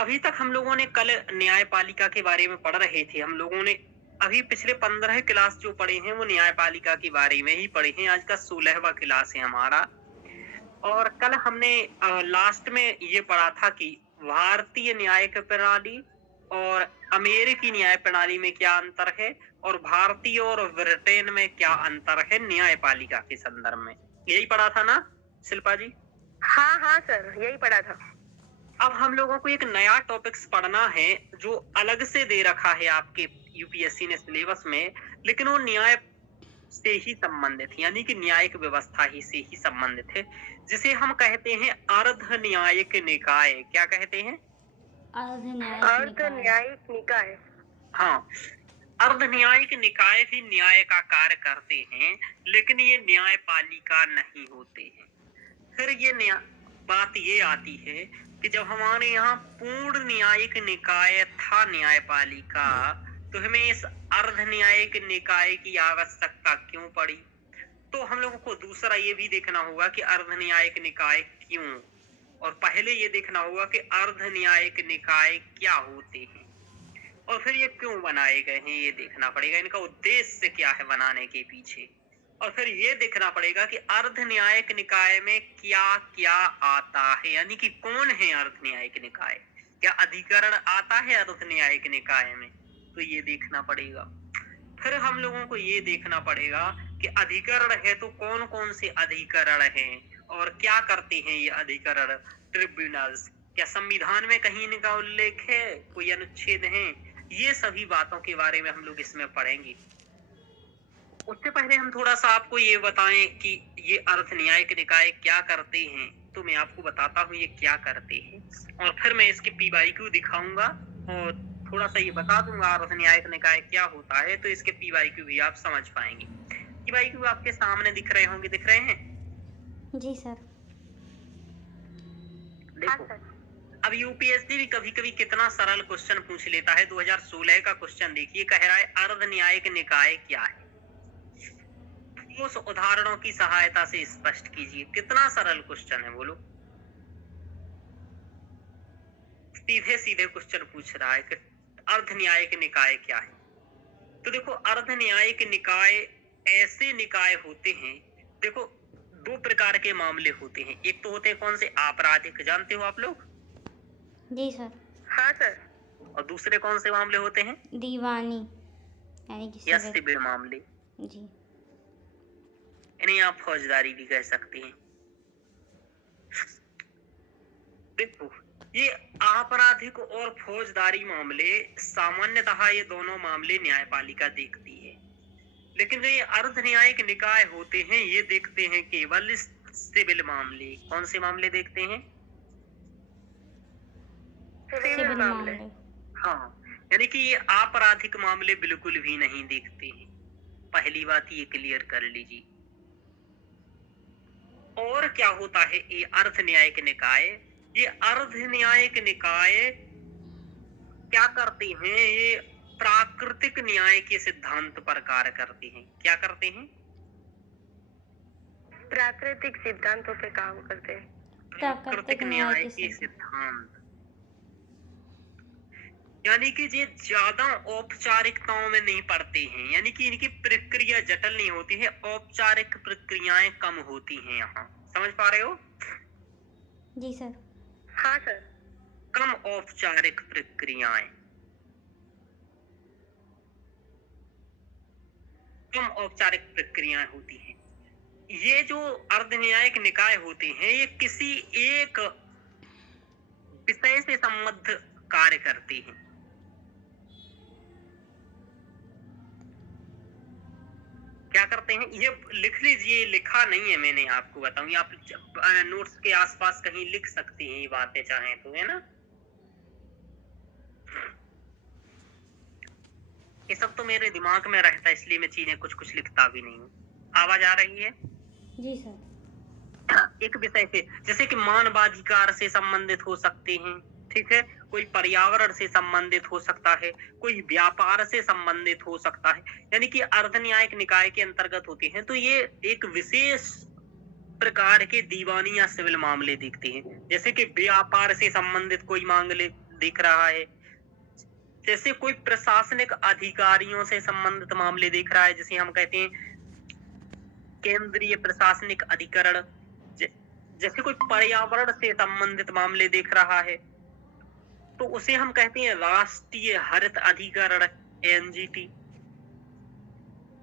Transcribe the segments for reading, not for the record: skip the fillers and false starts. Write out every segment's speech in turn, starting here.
अभी तक हम लोगों ने कल न्यायपालिका के बारे में पढ़ रहे थे। हम लोगों ने अभी पिछले 15 क्लास जो पढ़े हैं वो न्यायपालिका के बारे में ही पढ़े हैं। आज का 16वां क्लास है हमारा। और कल हमने लास्ट में ये पढ़ा था कि भारतीय न्यायिक प्रणाली और अमेरिकी न्याय प्रणाली में क्या अंतर है और भारतीय और ब्रिटेन में क्या अंतर है न्यायपालिका के संदर्भ में। यही पढ़ा था ना शिल्पा जी? हाँ हाँ सर, यही पढ़ा था। अब हम लोगों को एक नया टॉपिक्स पढ़ना है जो अलग से दे रखा है आपके यूपीएससी ने सिलेबस में, लेकिन वो न्याय से ही संबंधित है, यानी कि न्यायिक व्यवस्था ही से ही संबंधित है, जिसे हम कहते हैं अर्ध न्यायिक निकाय। क्या कहते हैं? अर्ध न्यायिक निकाय। हाँ, अर्ध न्यायिक निकाय भी न्याय का कार्य करते हैं, लेकिन ये न्यायपालिका नहीं होते हैं। फिर ये बात ये आती है कि जब हमारे यहाँ पूर्ण न्यायिक निकाय था न्यायपालिका, तो हमें इस अर्ध न्यायिक निकाय की आवश्यकता क्यों पड़ी? तो हम लोगों को दूसरा ये भी देखना होगा कि अर्ध न्यायिक निकाय क्यों, और पहले ये देखना होगा कि अर्ध न्यायिक निकाय क्या होते हैं और फिर ये क्यों बनाए गए हैं, ये देखना पड़ेगा। इनका उद्देश्य क्या है बनाने के पीछे, और फिर ये देखना पड़ेगा कि अर्ध न्यायिक निकाय में क्या क्या आता है, यानी कि कौन है अर्ध न्यायिक निकाय। क्या अधिकरण आता है अर्ध न्यायिक निकाय में? तो ये देखना पड़ेगा। फिर हम लोगों को ये देखना पड़ेगा कि अधिकरण है तो कौन कौन से अधिकरण हैं और क्या करते हैं ये अधिकरण ट्रिब्यूनल्स। क्या संविधान में कहीं इनका उल्लेख है, कोई अनुच्छेद है? ये सभी बातों के बारे में हम लोग इसमें पढ़ेंगे। उससे पहले हम थोड़ा सा आपको ये बताएं कि ये अर्ध न्यायिक निकाय क्या करते हैं। तो मैं आपको बताता हूँ ये क्या करते हैं, और फिर मैं इसके पीवाईक्यू दिखाऊंगा और थोड़ा सा ये बता दूंगा अर्ध न्यायिक निकाय क्या होता है, तो इसके पीवाईक्यू भी आप समझ पाएंगे। पीवाईक्यू आपके सामने दिख रहे होंगे, दिख रहे हैं? जी सर। देखो, अब यूपीएससी भी कभी कभी कितना सरल क्वेश्चन पूछ लेता है। 2016 का क्वेश्चन देखिए, कह रहा है अर्ध न्यायिक निकाय क्या है, उस उदाहरणों की सहायता से स्पष्ट कीजिए। कितना सरल क्वेश्चन है बोलो। सीधे सीधे क्वेश्चन पूछ रहा है कि अर्ध न्यायिक निकाय क्या है। तो देखो, अर्ध न्यायिक निकाय ऐसे निकाय होते हैं, देखो दो प्रकार के मामले होते हैं। एक तो होते हैं कौन से, आपराधिक, जानते हो आप लोग? जी सर। हाँ सर। और दूसरे कौन से मामले होते हैं? दीवानी यानी कि या सिविल मामले। जी। इन्हें आप फौजदारी भी कह सकते हैं। देखो, ये आपराधिक और फौजदारी मामले सामान्यतः ये दोनों मामले न्यायपालिका देखती है, लेकिन जो ये अर्ध न्यायिक निकाय होते हैं ये देखते हैं केवल सिविल मामले। कौन से मामले देखते हैं? सिविल मामले। हाँ, यानी कि ये आपराधिक मामले बिल्कुल भी नहीं देखते हैं। पहली बात ये क्लियर कर लीजिए। और क्या होता है ये अर्ध न्यायिक निकाय? ये अर्ध न्यायिक निकाय क्या करते हैं? ये प्राकृतिक न्याय के सिद्धांत पर कार्य करते हैं। क्या करते हैं? प्राकृतिक सिद्धांतों पे काम करते हैं। प्राकृतिक न्याय के सिद्धांत, यानी कि ये ज्यादा औपचारिकताओं में नहीं पड़ते हैं, यानी कि इनकी प्रक्रिया जटिल नहीं होती है, औपचारिक प्रक्रियाएं कम होती हैं। यहाँ समझ पा रहे हो? जी सर। हाँ सर। कम औपचारिक प्रक्रियाएं, कम औपचारिक प्रक्रियाएं होती हैं। ये जो अर्ध न्यायिक निकाय होते हैं ये किसी एक विषय से संबद्ध कार्य करते हैं। क्या करते हैं ये लिख लीजिए, लिखा नहीं है मैंने, आपको बताऊंगी। आप नोट्स के आसपास कहीं लिख सकते हैं ये बातें चाहें तो, है ना। ये सब तो मेरे दिमाग में रहता है, इसलिए मैं चीजें कुछ कुछ लिखता भी नहीं हूँ। आवाज आ रही है? जी सर। एक विषय से, जैसे कि मानवाधिकार से संबंधित हो सकते हैं, ठीक है, कोई पर्यावरण से संबंधित हो सकता है, कोई व्यापार से संबंधित हो सकता है, यानी कि अर्ध न्यायिक निकाय के अंतर्गत होते हैं। तो ये एक विशेष प्रकार के दीवानी या सिविल मामले देखते हैं। जैसे कि व्यापार से संबंधित कोई देख रहा है, जैसे कोई प्रशासनिक अधिकारियों से संबंधित मामले देख रहा है, जिसे हम कहते हैं केंद्रीय प्रशासनिक अधिकरण, जैसे कोई पर्यावरण से संबंधित मामले देख रहा है तो उसे हम कहते हैं राष्ट्रीय हरित अधिकरण, एनजीटी।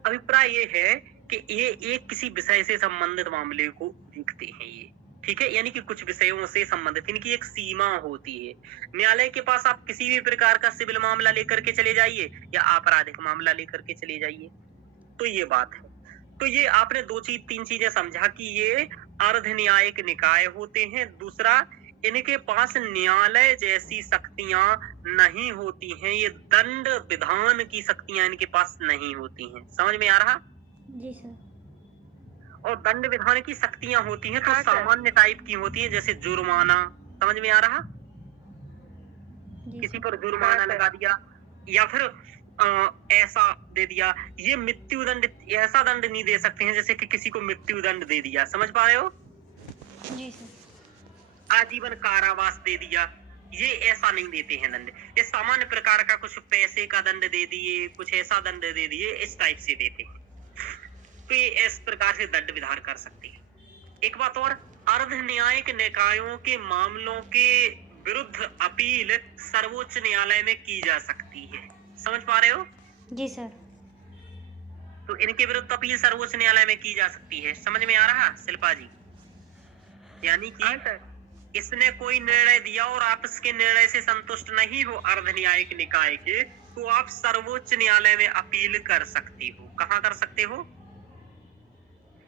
अभिप्राय ये है कि ये एक किसी विषय से संबंधित मामले को देखते हैं ये, ठीक है, यानी कि कुछ विषयों से संबंधित इनकी एक सीमा होती है। न्यायालय के पास आप किसी भी प्रकार का सिविल मामला लेकर के चले जाइए या आपराधिक मामला लेकर के चले जाइए, तो ये बात है। तो ये आपने तीन चीजें समझा कि ये अर्ध न्यायिक निकाय होते हैं। दूसरा, इनके पास न्यायालय जैसी शक्तियां नहीं होती हैं, ये दंड विधान की शक्तियां इनके पास नहीं होती हैं। समझ में आ रहा? जी सर। और दंड विधान की शक्तियां होती हैं तो हाँ, सर। सामान्य टाइप की होती हैं, जैसे जुर्माना। समझ में आ रहा? जी किसी सर। पर जुर्माना हाँ, सर। लगा दिया या फिर ऐसा दे दिया। ये मृत्यु दंड, ऐसा दंड नहीं दे सकते हैं जैसे कि किसी को मृत्यु दंड दे दिया, समझ पा रहे हो? जी सर। आजीवन कारावास दे दिया, ये ऐसा नहीं देते हैं दंड। ये सामान्य प्रकार का कुछ पैसे का दंड दे दिए, कुछ ऐसा दंड दे दिए, इस टाइप से देते हैं। तो ये इस प्रकार से दंड विधान कर सकते हैं। एक बात और, अर्ध न्यायिक निकायों के मामलों के विरुद्ध अपील सर्वोच्च न्यायालय में की जा सकती है। समझ पा रहे हो? जी सर। तो इनके विरुद्ध अपील सर्वोच्च न्यायालय में की जा सकती है। समझ में आ रहा शिल्पा जी? यानी हाँ कि सर। इसने कोई निर्णय दिया और आप इसके निर्णय से संतुष्ट नहीं हो अर्ध न्यायिक निकाय के, तो आप सर्वोच्च न्यायालय में अपील कर सकते हो। कहाँ कर सकते हो?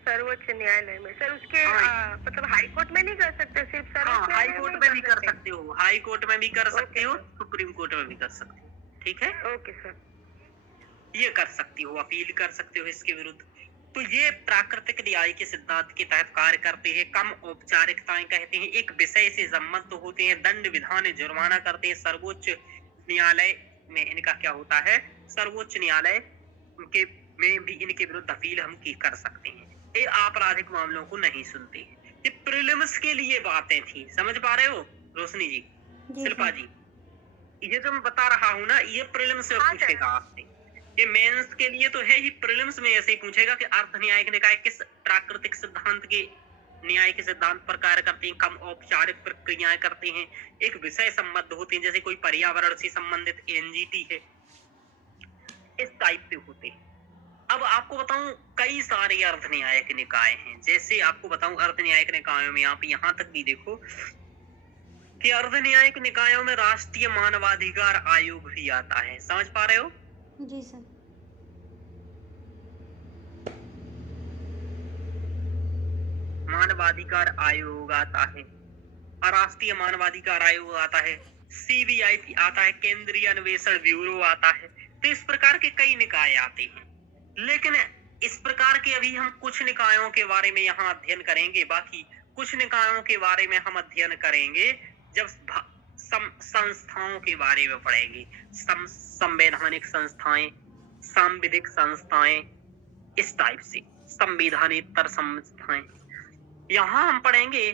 सर्वोच्च न्यायालय में। सर उसके मतलब हाई कोर्ट में नहीं कर सकते, सिर्फ हाँ, सर्वोच्च हाई न्यायालय कोर्ट में भी कर सकते हो, हाई कोर्ट में भी कर सकते हो, सुप्रीम कोर्ट में भी कर सकते हो, ठीक है? Okay sir. ये कर सकती हो, अपील कर सकते हो इसके विरुद्ध। तो ये प्राकृतिक न्याय के सिद्धांत के तहत कार्य करते हैं। कम औपचारिकताएं कहते हैं, एक विषय से संबद्ध होते हैं, दंड विधान जुर्माना करते हैं। सर्वोच्च न्यायालय में इनका क्या होता है, सर्वोच्च न्यायालय के में भी इनके विरुद्ध अपील हम की कर सकते हैं। ये आपराधिक मामलों को नहीं सुनते। ये प्रीलिम्स के लिए बातें थी, समझ पा रहे हो रोशनी जी, शिल्पा जी? ये जो मैं बता रहा हूँ ना, ये प्रीलिम्स में हाँ, पूछेगा आपसे। ये मेंस के लिए तो है ही, प्रीलिम्स में ऐसे ही पूछेगा कि अर्ध न्यायिक निकाय किस प्राकृतिक सिद्धांत के न्याय के सिद्धांत पर कार्य करते हैं, कम औपचारिक प्रक्रियाएं करते हैं, एक विषय संबद्ध होते हैं, जैसे कोई पर्यावरण से संबंधित एनजीटी है, इस टाइप से होते हैं। अब आपको बताऊं, कई सारे अर्ध न्यायिक निकाय हैं। जैसे आपको बताऊं, अर्ध न्यायिक निकायों में आप यहाँ तक भी देखो कि अर्ध न्यायिक निकायों में राष्ट्रीय मानवाधिकार आयोग भी आता है। समझ पा रहे हो? जी सर। मानवाधिकार आयोग आता है, राष्ट्रीय मानवाधिकार आयोग आता है, सीबीआई आता है, केंद्रीय अन्वेषण ब्यूरो आता है। तो इस प्रकार के कई निकाय आते हैं, लेकिन इस प्रकार के अभी हम कुछ निकायों के बारे में यहाँ अध्ययन करेंगे। बाकी कुछ निकायों के बारे में हम अध्ययन करेंगे जब संस्थाओं के बारे में पढ़ेंगे। संवैधानिक संस्थाएं, सांविधिक संस्थाएं, इस टाइप से संविधानेतर संस्थाएं। यहाँ हम पढ़ेंगे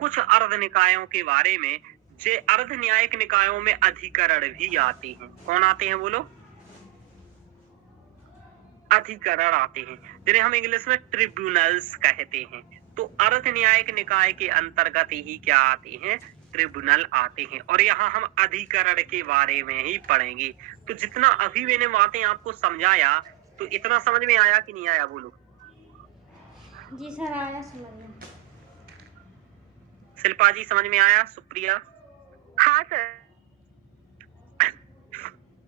कुछ अर्ध निकायों के बारे में। जे अर्ध न्यायिक निकायों में अधिकरण भी आते हैं। कौन आते हैं बोलो? अधिकरण आते हैं, जिन्हें हम इंग्लिश में ट्रिब्यूनल्स कहते हैं। तो अर्ध न्यायिक निकाय के अंतर्गत ही क्या आते हैं, ट्रिब्यूनल आते हैं। और यहाँ हम अधिकरण के बारे में ही पढ़ेंगे। तो जितना अभी मैंने बातें आपको समझाया, तो इतना समझ में आया कि नहीं आया बोलो? जी सर, आया समझ में। शिल्पा जी समझ में आया? सुप्रिया? हाँ सर।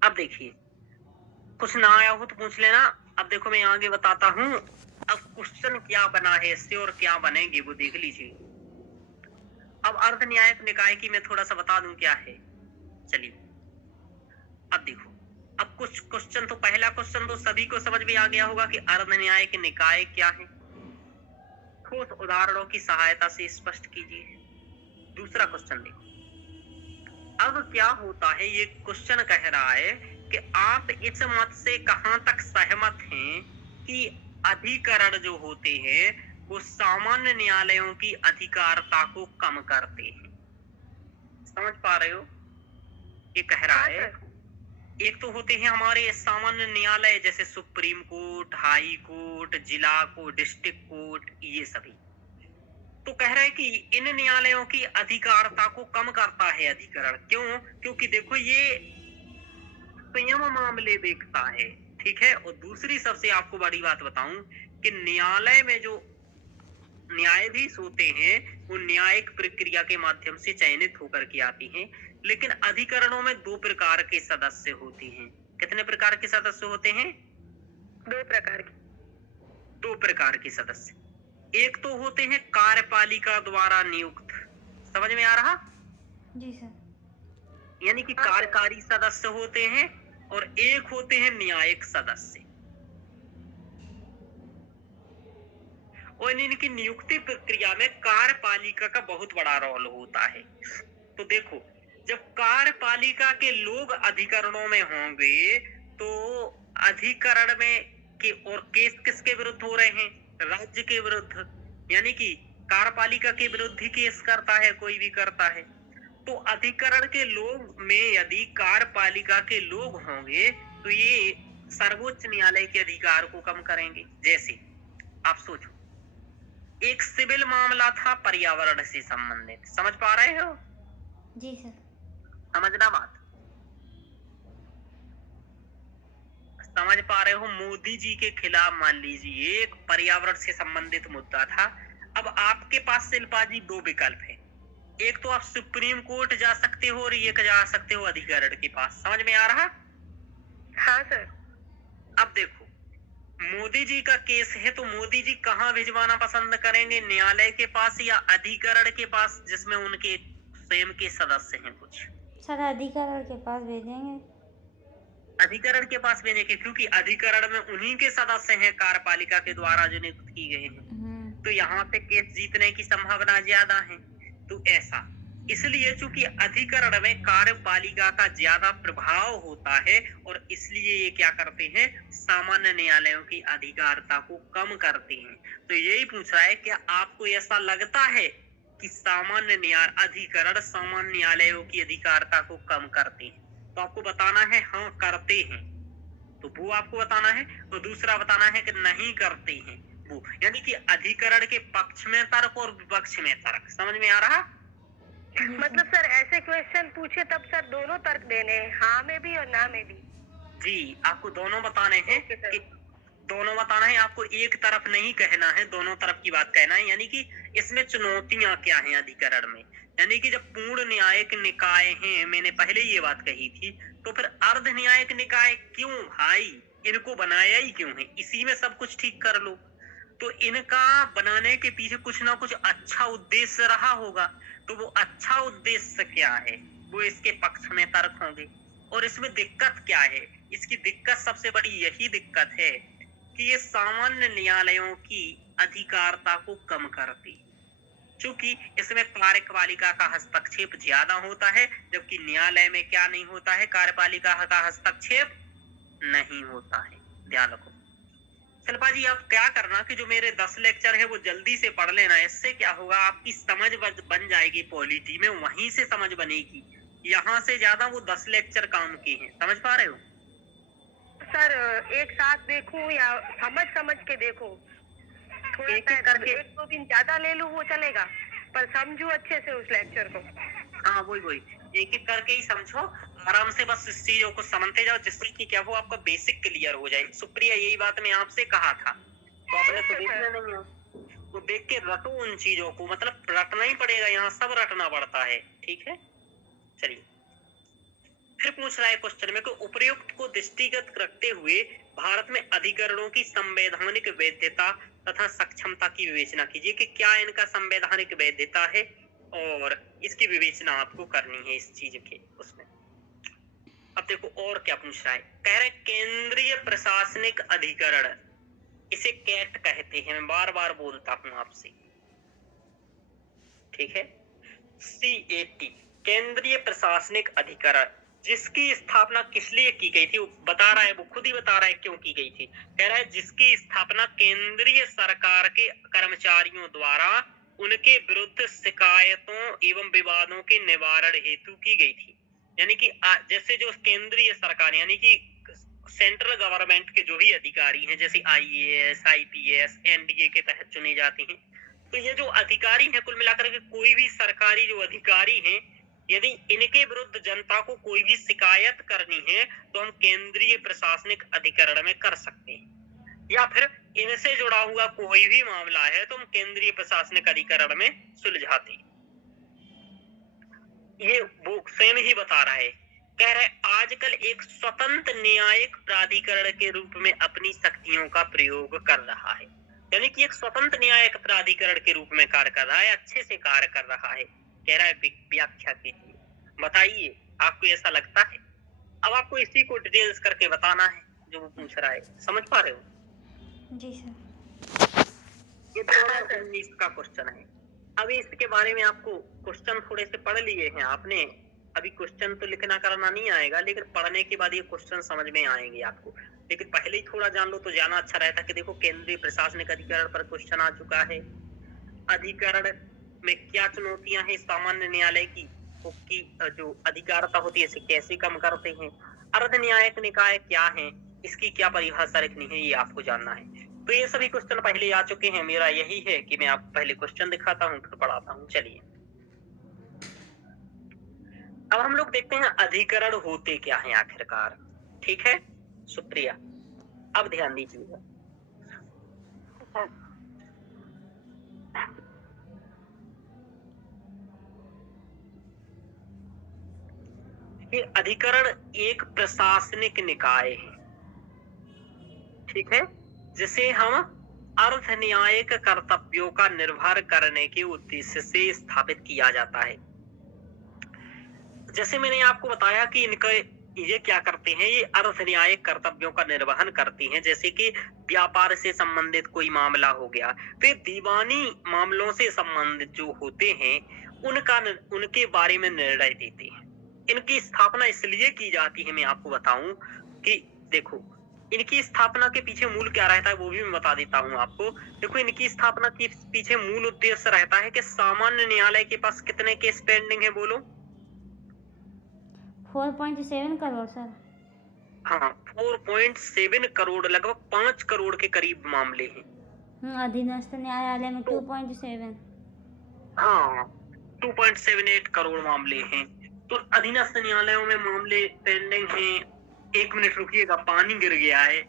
अब देखिए, कुछ ना आया हो तो पूछ लेना। अब देखो मैं आगे बताता हूँ। अब क्वेश्चन क्या बना है इससे और क्या बनेंगे वो देख लीजिए। अब अर्ध न्यायिक निकाय की मैं थोड़ा सा बता दूं क्या है। चलिए अब देखो, अब कुछ क्वेश्चन, तो पहला क्वेश्चन तो सभी को समझ में आ गया होगा कि अर्ध न्यायिक निकाय क्या है। ठोस उदाहरणों की सहायता से स्पष्ट कीजिए। दूसरा क्वेश्चन देखो, अब क्या होता है, ये क्वेश्चन कह रहा है कि आप इस मत से कहां तक सहमत हैं कि अधिकरण जो होते हैं वो सामान्य न्यायालयों की अधिकारता को कम करते हैं। समझ पा रहे हो? ये कह रहा हाँ है सर। एक तो होते हैं हमारे सामान्य न्यायालय जैसे सुप्रीम कोर्ट, हाई कोर्ट, जिला कोर्ट, डिस्ट्रिक्ट कोर्ट, ये सभी। तो कह रहा है कि इन न्यायालयों की अधिकारता को कम करता है अधिकरण। क्यों? क्योंकि देखो ये संयम मामले देखता है, ठीक है। और दूसरी सबसे आपको बड़ी बात बताऊं कि न्यायालय में जो न्यायाधीश होते हैं वो न्यायिक प्रक्रिया के माध्यम से चयनित होकर के आते हैं, लेकिन अधिकरणों में दो प्रकार के सदस्य होते हैं। कितने प्रकार के सदस्य होते हैं? दो प्रकार की। दो प्रकार के सदस्य। एक तो होते हैं कार्यपालिका द्वारा नियुक्त, समझ में आ रहा? जी सर। यानी कि कार्यकारी सदस्य होते हैं, और एक होते हैं न्यायिक सदस्य। और इनकी नियुक्ति प्रक्रिया में कार्यपालिका का बहुत बड़ा रोल होता है। तो देखो, जब कार्यपालिका के लोग अधिकरणों में होंगे तो अधिकरण में के और केस किसके विरुद्ध हो रहे हैं? राज्य के विरुद्ध। यानी कि कार्यपालिका के विरुद्ध ही केस करता है, कोई भी करता है। तो अधिकरण के लोग में यदि कार्यपालिका के लोग होंगे तो ये सर्वोच्च न्यायालय के अधिकार को कम करेंगे। जैसे आप सोचो, एक सिविल मामला था पर्यावरण से संबंधित, समझ पा रहे हो? जी सर। समझना बात, समझ पा रहे हो? मोदी जी के खिलाफ मान लीजिए एक पर्यावरण से संबंधित मुद्दा था। अब आपके पास शिल्पा जी दो विकल्प है। एक तो आप सुप्रीम कोर्ट जा सकते हो और एक जा सकते हो अधिकरण के पास। समझ में आ रहा? हाँ सर। अब देखो, मोदी जी का केस है तो मोदी जी कहाँ भिजवाना पसंद करेंगे? न्यायालय के पास या अधिकरण के पास जिसमें उनके स्वयं के सदस्य हैं कुछ? सर अधिकरण के पास भेजेंगे। अधिकरण के पास भेजेंगे क्योंकि अधिकरण में उन्हीं के सदस्य हैं कार्यपालिका के द्वारा जो नियुक्त की गए हैं। तो यहाँ पे केस जीतने की संभावना ज्यादा है। तो ऐसा इसलिए चूंकि अधिकरण में कार्यपालिका का ज्यादा प्रभाव होता है और इसलिए ये क्या करते हैं? सामान्य न्यायालयों की अधिकारता को कम करते हैं। तो यही पूछ रहा है, क्या आपको ऐसा लगता है कि सामान्य न्याय अधिकरण सामान्य न्यायालयों की अधिकारता को कम करते हैं? तो आपको बताना है हाँ करते हैं, तो वो आपको बताना है। तो दूसरा बताना है कि नहीं करते हैं वो, यानी कि अधिकरण के पक्ष में तर्क और विपक्ष में तर्क। समझ में आ रहा? मतलब सर ऐसे क्वेश्चन पूछे तब सर दोनों तर्क देने हैं, हाँ में भी और ना में भी? जी, आपको दोनों बताने हैं कि दोनों बताना है। आपको एक तरफ नहीं कहना है, दोनों तरफ की बात कहना है। यानी कि इसमें चुनौतियां क्या हैं अधिकरण में? यानी कि जब पूर्ण न्यायिक निकाय हैं, मैंने पहले ये बात कही थी, तो फिर अर्ध न्यायिक निकाय क्यों भाई? इनको बनाया ही क्यों है? इसी में सब कुछ ठीक कर लो। तो इनका बनाने के पीछे कुछ ना कुछ अच्छा उद्देश्य रहा होगा। तो वो अच्छा उद्देश्य क्या है? वो इसके पक्ष में तर्क होंगे। और इसमें दिक्कत क्या है? इसकी दिक्कत सबसे बड़ी यही दिक्कत है कि ये सामान्य न्यायालयों की अधिकारता को कम करती, क्योंकि इसमें कार्यपालिका का हस्तक्षेप ज्यादा होता है, जबकि न्यायालय में क्या नहीं होता है? कार्यपालिका का हस्तक्षेप नहीं होता है। ध्यान रखो। शिल्पा जी, आप क्या करना कि जो मेरे 10 लेक्चर है वो जल्दी से पढ़ लेना। इससे क्या होगा, आपकी समझ बन जाएगी पॉलिटी में, वहीं से समझ बनेगी। यहाँ से ज्यादा वो 10 लेक्चर काम के हैं। समझ पा रहे हो? सर एक साथ देखूं या समझ के देखूं? थोड़ा एक एक करके, एक दो दिन ज्यादा ले लूं वो चलेगा, पर समझूं अच्छे से उस लेक्चर को। हाँ वही एक एक करके ही समझो, आराम से बस इस चीजों को समझते जाओ, जिससे कि क्या हो आपका बेसिक क्लियर हो जाए। सुप्रिया, यही बात मैं आपसे कहा था, तो आपने तो देखना नहीं है। वो देख के रटो उन चीजों को, मतलब रटना ही पड़ेगा, यहाँ सब रटना पड़ता है। ठीक है, चलिए फिर पूछ रहा है क्वेश्चन में कि उपर्युक्त को दृष्टिगत रखते हुए भारत में अधिकरणों की संवैधानिक वैधता तथा सक्षमता की विवेचना कीजिए कि क्या इनका संवैधानिक वैधता है और इसकी विवेचना आपको करनी है इस चीज के उसमें। अब देखो और क्या पूछ रहा है, कह रहे केंद्रीय प्रशासनिक अधिकरण, इसे कैट कहते हैं, मैं बार बार बोलता हूं आपसे, ठीक है। CAT, केंद्रीय प्रशासनिक अधिकरण, जिसकी स्थापना किस लिए की गई थी वो बता रहा है, वो खुद ही बता रहा है क्यों की गई थी। कह रहा है जिसकी स्थापना केंद्रीय सरकार के कर्मचारियों द्वारा उनके विरुद्ध शिकायतों एवं विवादों के निवारण हेतु की गई थी। यानी कि जैसे जो केंद्रीय सरकार यानी कि सेंट्रल गवर्नमेंट के जो भी अधिकारी हैं, जैसे IAS, IPS, NDA के तहत चुने जाते हैं, तो ये जो अधिकारी हैं कुल मिलाकर के कोई भी सरकारी जो अधिकारी हैं, यदि इनके विरुद्ध जनता को कोई भी शिकायत करनी है तो हम केंद्रीय प्रशासनिक अधिकरण में कर सकते हैं, या फिर इनसे जुड़ा हुआ कोई भी मामला है तो हम केंद्रीय प्रशासनिक अधिकरण में सुलझाते हैं। ये वो स्वयं ही बता रहा है, कह रहे आजकल एक स्वतंत्र न्यायिक प्राधिकरण के रूप में अपनी शक्तियों का प्रयोग कर रहा है, यानी कि एक स्वतंत्र न्यायिक प्राधिकरण के रूप में कार्य कर रहा है, अच्छे से कार्य कर रहा है। कह रहा है व्याख्या कीजिए, बताइए आपको ऐसा लगता है। अब आपको इसी को डिटेल्स करके बताना है जो वो पूछ रहा है, समझ पा रहे हो? जी सर। ये 2019 का क्वेश्चन है। अभी इसके बारे में आपको क्वेश्चन थोड़े से पढ़ लिए हैं आपने, अभी क्वेश्चन तो लिखना करना नहीं आएगा, लेकिन पढ़ने के बाद ये क्वेश्चन समझ में आएंगे आपको। लेकिन पहले ही थोड़ा जान लो तो ज्यादा अच्छा रहता कि देखो केंद्रीय प्रशासनिक अधिकरण पर क्वेश्चन आ चुका है। अधिकरण में क्या चुनौतियां हैं सामान्य न्यायालय की जो अधिकारता होती है इसे कैसे कम करते हैं, अर्ध न्यायिक निकाय क्या है, इसकी क्या परिभाषा रखनी है, ये आपको जानना है। तो ये सभी क्वेश्चन पहले आ चुके हैं। मेरा यही है कि मैं आपको पहले क्वेश्चन दिखाता हूँ फिर पढ़ाता हूँ। चलिए अब हम लोग देखते हैं अधिकरण होते क्या हैं आखिरकार। ठीक है सुप्रिया, अब ध्यान दीजिएगा। ये अधिकरण एक प्रशासनिक निकाय है, ठीक है, जिसे हम अर्ध न्यायिक कर्तव्यों का निर्वहन करने के उद्देश्य से स्थापित किया जाता है। जैसे मैंने आपको बताया कि इनका ये क्या करते हैं, ये अर्ध न्यायिक कर्तव्यों का निर्वहन करती हैं। जैसे कि व्यापार से संबंधित कोई मामला हो गया, तो ये दीवानी मामलों से संबंधित जो होते हैं उनके बारे में निर्णय देते हैं। इनकी स्थापना इसलिए की जाती है, मैं आपको बताऊं कि देखो इनकी स्थापना के पीछे मूल क्या रहता है वो भी मैं बता देता हूं आपको। देखो इनकी स्थापना के पीछे मूल उद्देश्य रहता है कि सामान्य न्यायालय के पास कितने केस पेंडिंग है बोलो? 4.7 करोड़ सर। हाँ 4.7 करोड़, लगभग 5 करोड़ के करीब मामले हैं। अधीनस्थ न्यायालय में 2.7। हाँ 2.78 करोड़ मामले हैं। तो अधीनस्थ न्यायालयों में मामले पेंडिंग हैं। एक मिनट रुकिएगा, पानी गिर गया है।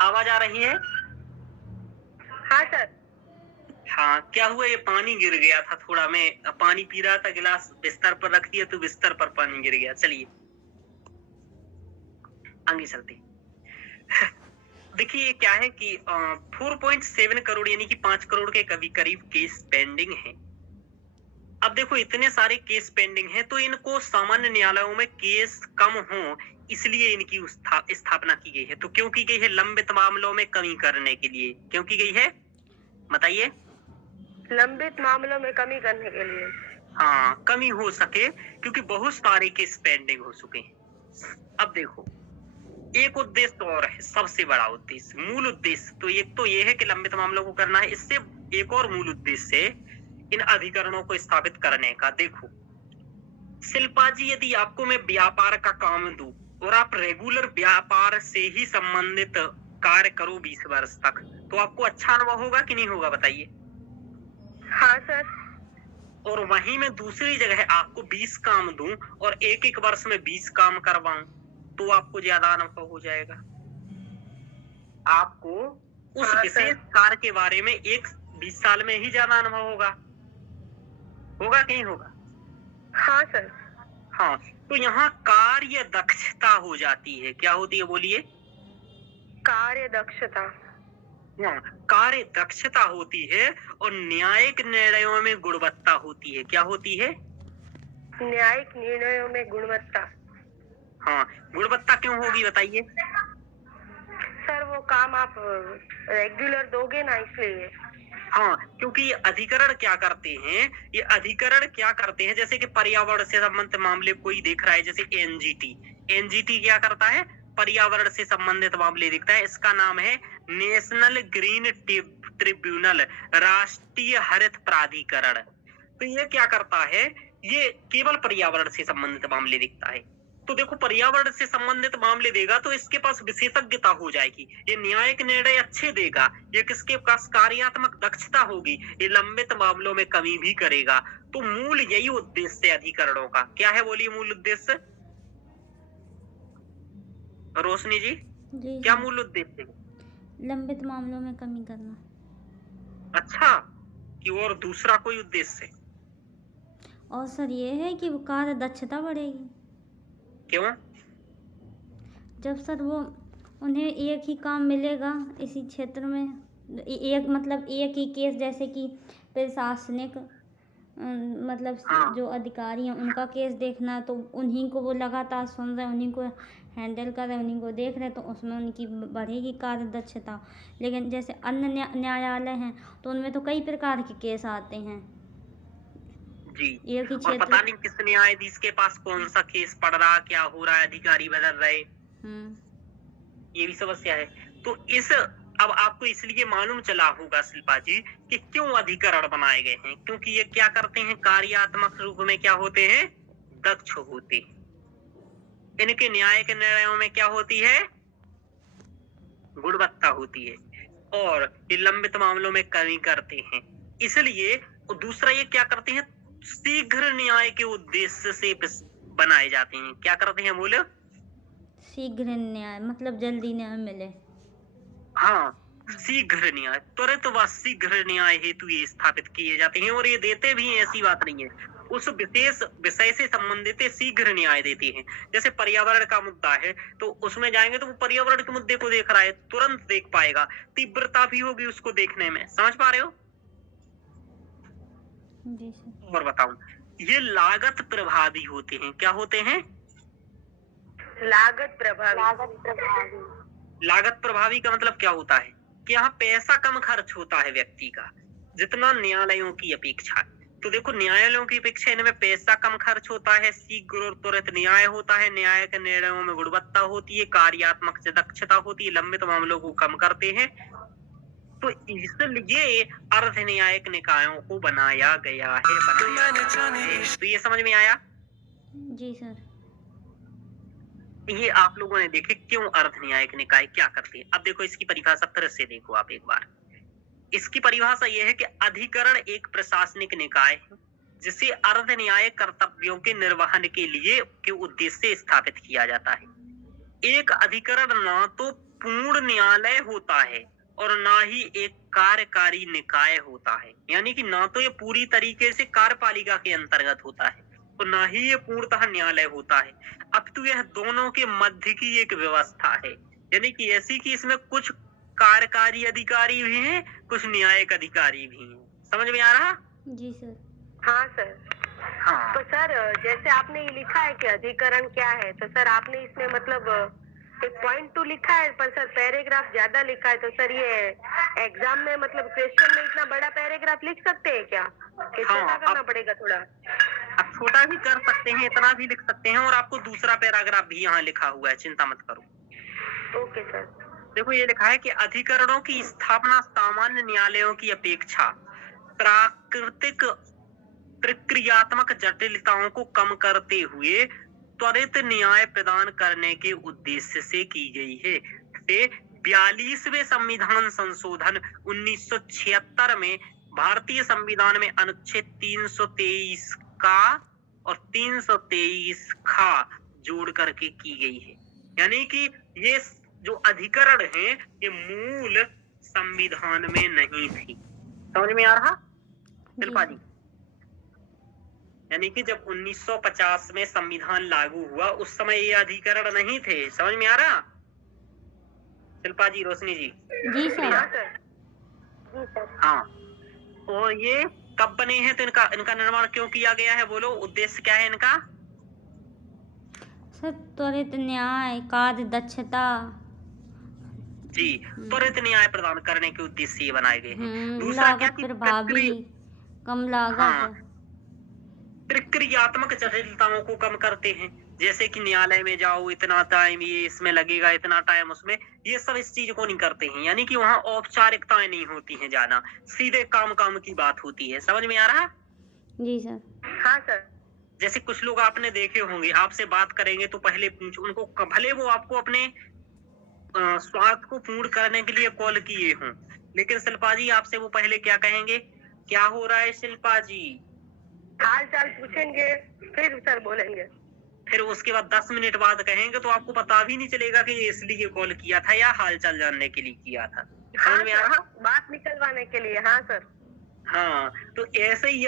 आवाज आ रही है? हाँ सर। हाँ क्या हुआ, ये पानी गिर गया था थोड़ा, मैं पानी पी रहा था, गिलास बिस्तर पर रख दिया तो बिस्तर पर पानी गिर गया। चलिए आगे चलते। देखिए क्या है कि 4.7 करोड़ यानी कि 5 करोड़ के करीब केस पेंडिंग है। अब देखो इतने सारे केस पेंडिंग हैं तो इनको सामान्य न्यायालयों में केस कम हो इसलिए इनकी स्थापना की गई है। तो क्यों की गई है? लंबित मामलों में कमी करने के लिए। क्यों की गई है बताइए? लंबित मामलों में कमी करने के लिए। हाँ कमी हो सके क्योंकि बहुत सारे केस पेंडिंग हो चुके हैं। अब देखो एक उद्देश्य और है, सबसे बड़ा उद्देश्य, मूल उद्देश्य तो एक तो ये है कि लंबित मामलों को करना है। इससे एक और मूल उद्देश्य है इन अधिकरणों को स्थापित करने का। देखो शिल्पा जी, यदि आपको मैं व्यापार का काम दूं और आप रेगुलर व्यापार से ही संबंधित कार्य करो 20 वर्ष तक, तो आपको अच्छा अनुभव होगा कि नहीं होगा बताइए। हाँ सर। और वहीं मैं दूसरी जगह आपको 20 काम दूं और एक एक वर्ष में 20 काम करवाऊं, तो आपको ज्यादा अनुभव हो जाएगा। आपको उस हाँ, विशेष सर। कार्य के बारे में 20 साल में ही ज्यादा अनुभव होगा कि नहीं होगा। हाँ सर। हाँ, तो यहाँ कार्य दक्षता हो जाती है। क्या होती है बोलिए। कार्य दक्षता। हाँ, कार्य दक्षता होती है और न्यायिक निर्णयों में गुणवत्ता होती है। क्या होती है। न्यायिक निर्णयों में गुणवत्ता। हाँ, गुणवत्ता क्यों होगी बताइए। सर वो काम आप रेगुलर दोगे ना, इसलिए। हाँ, क्योंकि ये अधिकरण क्या करते हैं, जैसे कि पर्यावरण से संबंधित मामले कोई देख रहा है, जैसे एनजीटी क्या करता है, पर्यावरण से संबंधित मामले देखता है। इसका नाम है नेशनल ग्रीन ट्रिब्यूनल, राष्ट्रीय हरित प्राधिकरण। तो ये क्या करता है, ये केवल पर्यावरण से संबंधित मामले देखता है। तो देखो, पर्यावरण से संबंधित मामले देगा तो इसके पास विशेषज्ञता हो जाएगी, ये न्यायिक निर्णय अच्छे देगा, ये किसके पास कार्यात्मक दक्षता होगी, ये लंबित मामलों में कमी भी करेगा। तो मूल यही उद्देश्य है अधिकरणों का। क्या है बोलिए मूल उद्देश्य रोशनी जी। जी क्या सर। मूल उद्देश्य है। लंबित मामलों में कमी करना। अच्छा, कि और दूसरा कोई उद्देश्य है। और सर ये है कि वो कार्य दक्षता बढ़ेगी। क्यों। जब सर वो उन्हें एक ही काम मिलेगा इसी क्षेत्र में, एक ही केस, जैसे कि प्रशासनिक मतलब हाँ। जो अधिकारी हैं उनका केस देखना, तो उन्हीं को वो लगातार सुन रहे हैं, उन्हीं को हैंडल कर रहे हैं, उन्हीं को देख रहे हैं, तो उसमें उनकी बढ़ेगी कार्य दक्षता। लेकिन जैसे अन्य न्यायालय हैं तो उनमें तो कई प्रकार के केस आते हैं जी, एक ही और क्षेत्र। पता नहीं किस न्यायाधीश के पास कौन सा केस पड़ रहा, क्या हो रहा है, अधिकारी बदल रहे, ये भी समस्या है। तो अब आपको इसलिए मालूम चला होगा शिल्पा जी कि क्यों अधिकरण बनाए गए हैं, क्योंकि ये क्या करते हैं, कार्यात्मक रूप में क्या होते हैं, दक्ष होते हैं। इनके न्यायिक निर्णयों में क्या होती है, गुणवत्ता होती है, और ये लंबित मामलों में कमी करते हैं। इसलिए और दूसरा ये क्या करते हैं, शीघ्र न्याय के उद्देश्य से बनाए जाते हैं। क्या करते हैं बोले। शीघ्र न्याय मतलब जल्दी न्याय मिले। हाँ, शीघ्र न्याय, त्वरित व शीघ्र न्याय हेतु ये स्थापित किए जाते हैं, और ये देते भी हैं, ऐसी बात नहीं है। उस विशेष विषय से संबंधित शीघ्र न्याय देते हैं। जैसे पर्यावरण का मुद्दा है तो उसमें जाएंगे तो वो पर्यावरण के मुद्दे को देख रहा है, तुरंत देख पाएगा, तीव्रता भी होगी उसको देखने में। समझ पा रहे हो। जी सर। और बताऊं, ये लागत प्रभावी होते हैं। क्या होते हैं, लागत प्रभावी। लागत प्रभावी का मतलब क्या होता है कि यहाँ पैसा कम खर्च होता है व्यक्ति का, जितना न्यायालयों की अपेक्षा। तो देखो, न्यायालयों की अपेक्षा इनमें पैसा कम खर्च होता है, शीघ्र और त्वरित न्याय होता है, न्यायिक निर्णयों में गुणवत्ता होती है, कार्यात्मक दक्षता होती है, लंबित मामलों को कम करते हैं। तो इसलिए अर्ध न्यायिक निकायों को बनाया गया है। तो ये समझ में आया। जी सर। ये आप लोगों ने देखे क्यों अर्ध न्यायिक निकाय क्या करते हैं। अब देखो, इसकी परिभाषा फिर से देखो आप एक बार। इसकी परिभाषा ये है कि अधिकरण एक प्रशासनिक निकाय है जिसे अर्ध न्यायिक कर्तव्यों के निर्वहन के लिए के उद्देश्य से स्थापित किया जाता है। एक अधिकरण ना तो पूर्ण न्यायालय होता है और ना ही एक कार्यकारी निकाय होता है, यानी कि ना तो ये पूरी तरीके से कार्यपालिका के अंतर्गत होता है और ना ही ये पूर्णतः न्यायालय होता है। अब तो यह दोनों के मध्य की एक व्यवस्था है, यानी कि ऐसी कि इसमें कुछ कार्यकारी अधिकारी भी हैं, कुछ न्यायिक अधिकारी भी हैं। समझ में आ रहा। जी सर। हाँ सर। हाँ, तो सर जैसे आपने ये लिखा है कि अधिकरण क्या है, तो सर आपने इसमें मतलब एक पॉइंट टू लिखा है, पर सर पैराग्राफ ज्यादा लिखा है। तो सर ये एग्जाम में मतलब क्वेश्चन में इतना बड़ा पैराग्राफ लिख सकते हैं क्या, कि छोटा करना पड़ेगा थोड़ा। आप छोटा भी कर सकते हैं, इतना भी लिख सकते हैं, और आपको दूसरा पैराग्राफ भी यहाँ लिखा हुआ है, चिंता मत करो। Okay sir. देखो, ये लिखा है कि अधिकरणों की स्थापना सामान्य न्यायालयों की अपेक्षा प्राकृतिक प्रक्रियात्मक जटिलताओं को कम करते हुए त्वरित न्याय प्रदान करने के उद्देश्य से की गई है। 42वें संविधान संशोधन 1976 में भारतीय संविधान में अनुच्छेद 323 का और 323 खा जोड़ करके की गई है। यानी कि ये जो अधिकरण है ये मूल संविधान में नहीं थी। समझ में आ रहा शिल्पा जी? यानी कि जब 1950 में संविधान लागू हुआ उस समय ये अधिकरण नहीं थे। समझ में आ रहा शिल्पा जी, रोशनी जी? जी सर। हाँ, और ये कब बने हैं, तो इनका निर्माण क्यों किया गया है, बोलो उद्देश्य क्या है इनका? सर त्वरित न्याय, कार्य दक्षता। जी, त्वरित न्याय प्रदान करने के उद्देश्य से ये बनाए गए हैं। दूसरा क्या लागत कि प्रभावी, कम लागत। हाँ, प्रक्रियात्मक जटिलताओं को कम करते हैं। जैसे कि न्यायालय में जाओ, इतना टाइम ये इसमें लगेगा, इतना टाइम उसमें, ये सब इस चीज को नहीं करते हैं। यानी कि वहाँ औपचारिकताएं नहीं होती हैं ज्यादा, सीधे काम की बात होती है। समझ में आ रहा? जी सर। हाँ सर। जैसे कुछ लोग आपने देखे होंगे, आपसे बात करेंगे तो पहले पूछ उनको, भले वो आपको अपने स्वार्थ को पूर्ण करने के लिए कॉल किए हों, लेकिन शिल्पा जी आपसे वो पहले क्या कहेंगे, क्या हो रहा है शिल्पा जी, हाल चाल पूछेंगे, फिर सर बोलेंगे। फिर उसके बाद 10 मिनट बाद कहेंगे तो आपको पता भी नहीं चलेगा कि ये इसलिए कॉल किया था या हाल चाल जानने के लिए किया था। समझ में आ रहा? बात निकलवाने के लिए। हाँ सर। हाँ, तो ऐसे ही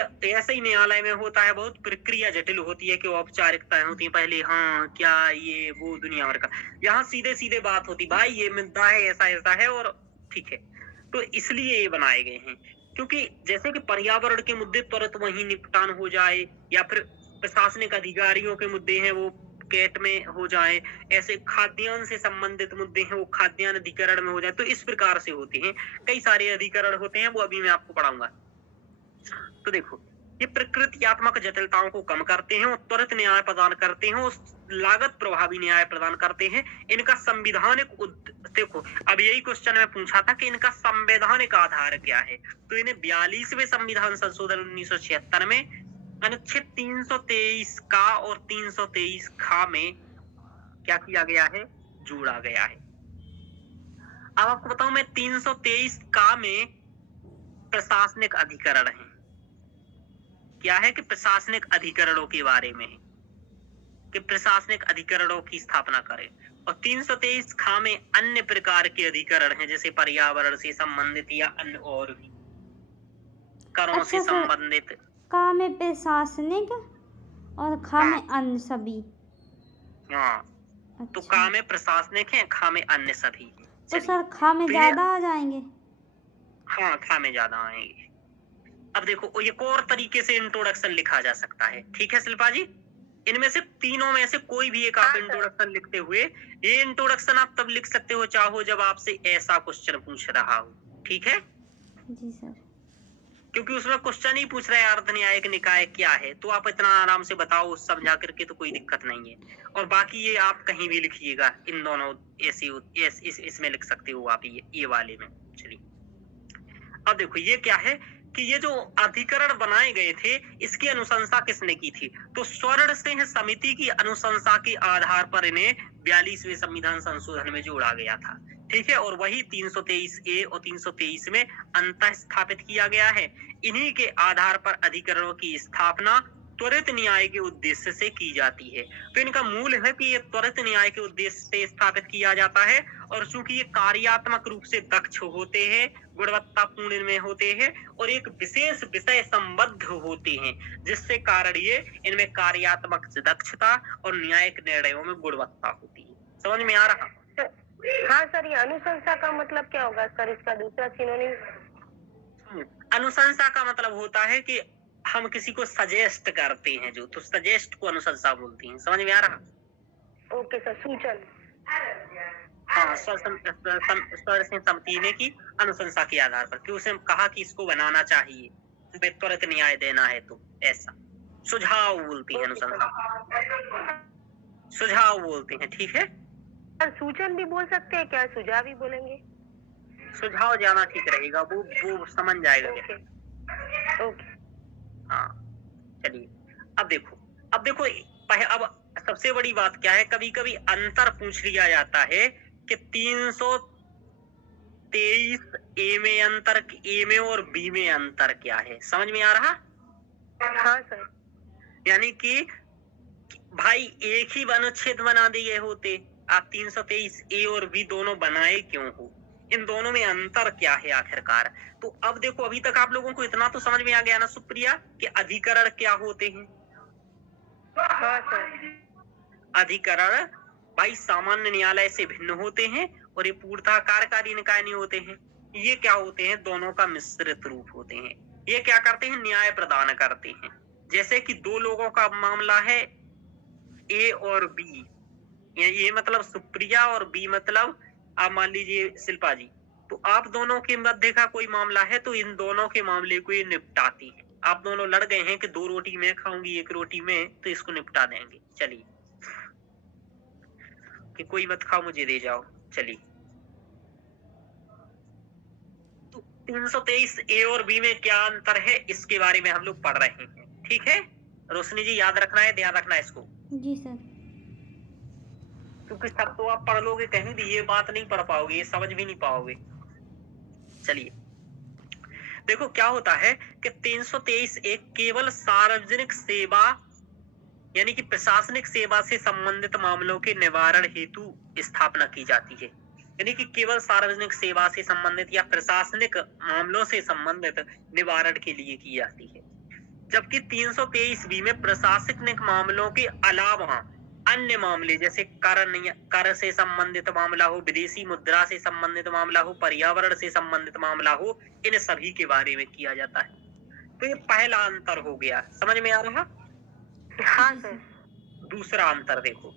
न्यायालय में होता है। बहुत प्रक्रिया जटिल होती है कि औपचारिकताएं होती है पहले, हाँ क्या ये वो दुनिया भर का। यहाँ सीधे सीधे बात होती, भाई ये मुद्दा है, ऐसा ऐसा है और ठीक है। तो इसलिए ये बनाए गए हैं, क्योंकि जैसे कि पर्यावरण के मुद्दे तुरंत वहीं निपटान हो जाए, या फिर प्रशासनिक अधिकारियों के मुद्दे हैं वो कैट में हो जाए, ऐसे खाद्यान्न से संबंधित मुद्दे हैं वो खाद्यान्न अधिकरण में हो जाए। तो इस प्रकार से होते हैं, कई सारे अधिकरण होते हैं, वो अभी मैं आपको पढ़ाऊंगा। तो देखो, ये प्रकृत्यात्मक जटिलताओं को कम करते हैं और त्वरित न्याय प्रदान करते हैं और लागत प्रभावी न्याय प्रदान करते हैं। इनका संविधानिक देखो, अब यही क्वेश्चन में पूछा था कि इनका संवैधानिक आधार क्या है, तो इन्हें 42वें संविधान संशोधन 1976 में अनुच्छेद 323 का और 323 खा में क्या किया गया है, जोड़ा गया है। अब आपको बताऊं मैं, 323 का में प्रशासनिक अधिकरण है। क्या है कि प्रशासनिक अधिकरणों के बारे में है कि प्रशासनिक अधिकरणों की स्थापना करें, और 323 खा में अन्य प्रकार के अधिकरण हैं, जैसे पर्यावरण से संबंधित या अन्य और भी करों से संबंधित। का में प्रशासनिक और खा में अन्य सभी। हाँ, तो का में प्रशासनिक है, खा में अन्य सभी। तो सर खा में ज्यादा आ जाएंगे? हाँ, खा में ज्यादा आएंगे। अब देखो, एक और तरीके से इंट्रोडक्शन लिखा जा सकता है, ठीक है शिल्पा जी? इनमें से तीनों में से कोई भी एक आप इंट्रोडक्शन लिखते हुए, ये इंट्रोडक्शन आप तब लिख सकते हो चाहो जब आपसे ऐसा क्वेश्चन पूछ रहा हो, ठीक है? जी सर। क्योंकि उसमें क्वेश्चन ही पूछ रहा है अर्ध न्यायिक निकाय क्या है, तो आप इतना आराम से बताओ समझा करके, तो कोई दिक्कत नहीं है। और बाकी ये आप कहीं भी लिखिएगा, इन दोनों इसमें लिख सकते हो आप, ये वाले में। चलिए, अब देखो ये क्या है कि ये जो अधिकरण बनाए गए थे इसकी अनुशंसा किसने की थी, तो स्वर्ण सिंह समिति की अनुशंसा के आधार पर इन्हें 42वें संविधान संशोधन में जोड़ा गया था, ठीक है? और वही 323A और 323 में अंतः स्थापित किया गया है। इन्हीं के आधार पर अधिकरणों की स्थापना त्वरित न्याय के उद्देश्य से की जाती है। तो इनका मूल है कि ये त्वरित न्याय के उद्देश्य से स्थापित किया जाता है, और चूंकि ये कार्यात्मक रूप से दक्ष होते हैं, गुणवत्तापूर्ण इनमें होते हैं, और एक विशेष विषय संबद्ध होते हैं, जिससे कारण ये इनमें कार्यात्मक दक्षता और न्यायिक निर्णयों में गुणवत्ता होती है। समझ में आ रहा? हाँ सर, ये अनुशंसा का मतलब क्या होगा सर, इसका दूसरा सिनोनिम? अनुशंसा का मतलब होता है कि हम किसी को सजेस्ट करते हैं, जो तो सजेस्ट को अनुशंसा बोलती हैं। समझ में आ रहा? ओके सर, सूचन। हाँ, समिति ने की अनुशंसा के आधार पर कि उसने कहा कि इसको बनाना चाहिए, त्वरित न्याय देना है, तो ऐसा सुझाव बोलती है अनुशंसा, सुझाव बोलते हैं, ठीक है? सूचन भी बोल सकते हैं क्या, सुझाव भी बोलेंगे? सुझाव ज्यादा ठीक रहेगा, वो समझ जाएगा। ओके। हाँ, चलिए अब देखो अब सबसे बड़ी बात क्या है, कभी कभी अंतर पूछ लिया जाता है कि 323 ए में अंतर, ए में और बी में अंतर क्या है, समझ में आ रहा? हाँ सर। यानी कि भाई एक ही अनुच्छेद बना दिए होते, आप 323 ए और बी दोनों बनाए क्यों हो, इन दोनों में अंतर क्या है आखिरकार? तो अब देखो, अभी तक आप लोगों को इतना तो समझ में आ गया ना सुप्रिया कि अधिकरण क्या होते हैं? हाँ सर। अधिकरण भाई सामान्य न्यायालय से भिन्न होते हैं और ये पूर्णतः कार्यकारी निकाय नहीं होते हैं। ये क्या होते हैं? दोनों का मिश्रित रूप होते हैं। ये क्या करते हैं? न्याय प्रदान करते हैं। जैसे कि दो लोगों का मामला है, ए और बी, ये मतलब सुप्रिया और बी मतलब आप मान लीजिए शिल्पा जी, तो आप दोनों के मध्य का कोई मामला है तो इन दोनों के मामले को ये निपटाती है। आप दोनों लड़ गए हैं कि 2 रोटी मैं खाऊंगी 1 रोटी में, तो इसको निपटा देंगे। चलिए, कि कोई मत खाओ मुझे दे जाओ। चलिए, तो 323 ए और बी में क्या अंतर है इसके बारे में हम लोग पढ़ रहे हैं, ठीक है? रोशनी जी याद रखना है, ध्यान रखना है इसको। जी सर। क्योंकि सब तो आप पढ़ लोगे, कहीं भी ये बात नहीं पढ़ पाओगे, ये समझ भी नहीं पाओगे। चलिए देखो क्या होता है कि 323 एक केवल सार्वजनिक सेवा यानी कि प्रशासनिक सेवा से संबंधित मामलों के निवारण हेतु स्थापना की जाती है। यानी कि केवल सार्वजनिक सेवा से संबंधित या प्रशासनिक मामलों से संबंधित निवारण के लिए की जाती है। जबकि 323 बी में प्रशासनिक मामलों के अलावा अन्य मामले जैसे कर से संबंधित मामला हो, विदेशी मुद्रा से संबंधित मामला हो, पर्यावरण से संबंधित मामला हो, इन सभी के बारे में किया जाता है। तो ये पहला अंतर हो गया, समझ में आ रहा? हाँ सर। दूसरा अंतर देखो,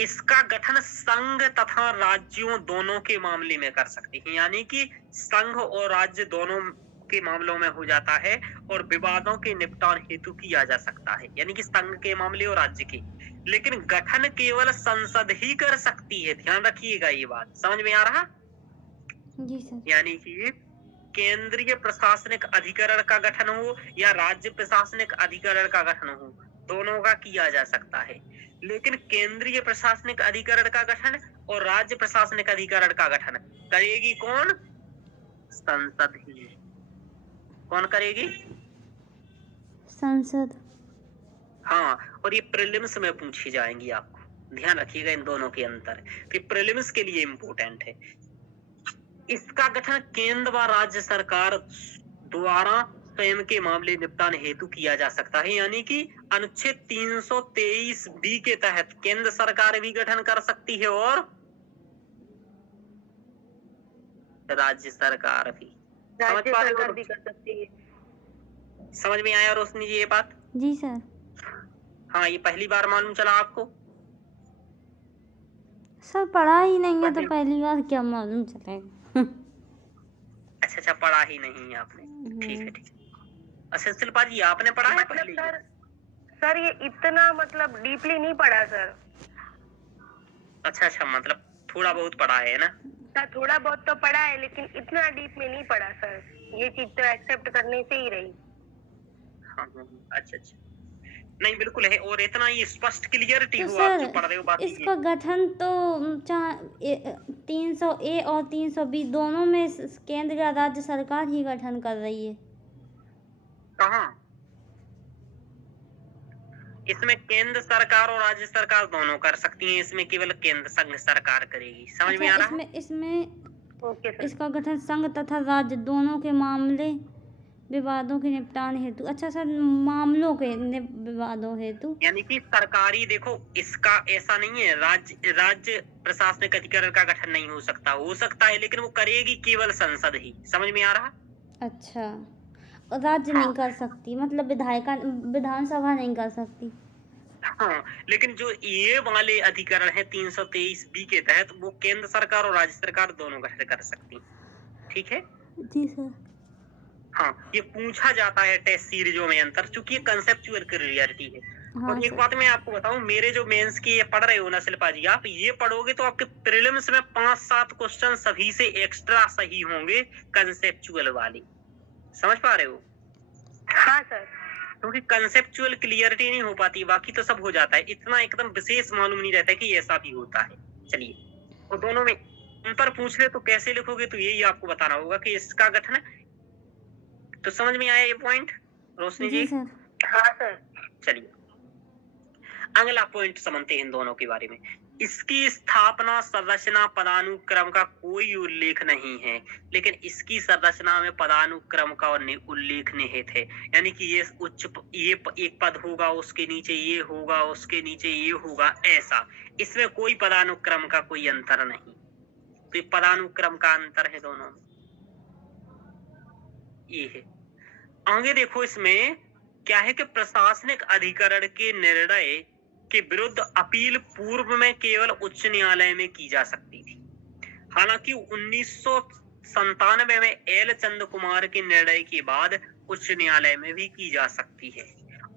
इसका गठन संघ तथा राज्यों दोनों के मामले में कर सकते हैं। यानी कि संघ और राज्य दोनों के मामलों में हो जाता है और विवादों के निपटान हेतु किया जा सकता है। यानी कि संघ के मामले और राज्य के, लेकिन गठन केवल संसद ही कर सकती है। ध्यान रखिएगा, ये बात समझ में आ रहा? जी सर। यानी कि केंद्रीय प्रशासनिक अधिकरण का गठन हो या राज्य प्रशासनिक अधिकरण का गठन हो, दोनों का किया जा सकता है। लेकिन केंद्रीय प्रशासनिक अधिकरण का गठन और राज्य प्रशासनिक अधिकरण का गठन करेगी कौन? संसद ही। कौन करेगी? संसद। हाँ, और ये प्रीलिम्स में पूछी जाएंगी आपको, ध्यान रखिएगा इन दोनों के अंतर, कि प्रीलिम्स के लिए इम्पोर्टेंट है। इसका गठन केंद्र व राज्य सरकार द्वारा स्वयं के मामले निपटान हेतु किया जा सकता है। यानी कि अनुच्छेद 323 बी के तहत केंद्र सरकार भी गठन कर सकती है और राज्य सरकार भी। राज्य सरकार भी कर सकती है। समझ में आया रोशनी जी ये बात? जी सर। हाँ, ये पहली बार मालूम चला आपको? सर पढ़ा ही नहीं है तो पहली बार क्या मालूम चलेगा। अच्छा, पढ़ा ही नहीं है आपने, ठीक है ठीक है। अच्छा शिल्पा जी, आपने पढ़ा है मतलब पहले? सर ये इतना मतलब डीपली नहीं पढ़ा सर। अच्छा, मतलब थोड़ा बहुत पढ़ा है ना? सर थोड़ा बहुत तो पढ़ा है, लेकिन इतना डीप में नहीं पढ़ा सर। ये चीज तो एक्सेप्ट करने से ही रही। हाँ, अच्छा, नहीं बिल्कुल है, और इतना ही स्पष्ट क्लियरिटी तो हो आप जो सर पढ़ रहे हो। बात इसका गठन तो 300 ए और 300 बी दोनों में केंद्र या राज्य सरकार ही गठन कर रही है। कहाँ? इसमें केंद्र सरकार और राज्य सरकार दोनों कर सकती हैं, इसमें केवल केंद्र संघ सरकार करेगी। समझ में आ रहा? इसमें ओके सर। इसका गठन संघ तथा राज्य दोनों के मामले विवादों के निपटान हेतु। अच्छा सर, मामलों के विवादों हेतु, यानी कि सरकारी, देखो इसका ऐसा नहीं है राज्य प्रशासनिक अधिकरण का गठन नहीं हो सकता है, लेकिन वो करेगी केवल संसद ही। समझ में आ रहा? अच्छा, राज्य नहीं कर सकती, मतलब विधानसभा नहीं कर सकती। हाँ, लेकिन जो ये वाले अधिकरण है 323 बी के तहत, वो केंद्र सरकार और राज्य सरकार दोनों गठन कर सकती, ठीक है? जी सर। हाँ, ये पूछा जाता है टेस्ट सीरीजों में अंतर, चूंकि ये कंसेप्चुअल क्लियरिटी है। हाँ और एक सर। बात मैं आपको बताऊं, मेरे जो मेंस की ये पढ़ रहे हो ना शिल्पा जी, आप ये पढ़ोगे तो आपके प्रीलिम्स में 5-7 क्वेश्चन सभी से एक्स्ट्रा सही होंगे, कंसेप्चुअल वाले। समझ पा रहे हो? हाँ सर। क्योंकि कंसेप्चुअल क्लियरिटी नहीं हो पाती, बाकी तो सब हो जाता है, इतना एकदम विशेष मालूम नहीं रहता कि ऐसा भी होता है। चलिए, तो दोनों में अंतर पूछ ले तो कैसे लिखोगे, तो यही आपको बताना होगा कि इसका गठन, तो समझ में आया ये पॉइंट रोशनी जी? जी सर। हाँ सर। चलिए, अगला पॉइंट समझते हैं इन दोनों के बारे में। इसकी स्थापना, संरचना, पदानुक्रम का कोई उल्लेख नहीं है, लेकिन इसकी संरचना में पदानुक्रम का उल्लेख निहित है। यानी कि ये एक पद होगा, उसके नीचे ये होगा, उसके नीचे ये होगा, ऐसा। इसमें कोई पदानुक्रम का कोई अंतर नहीं, तो ये पदानुक्रम का अंतर है दोनों में, ये है। आगे देखो, इसमें क्या है कि प्रशासनिक अधिकरण के निर्णय के विरुद्ध अपील पूर्व में केवल उच्च न्यायालय में की जा सकती थी। हालांकि 1997 में एल चंद कुमार के निर्णय के बाद उच्च न्यायालय में भी की जा सकती है,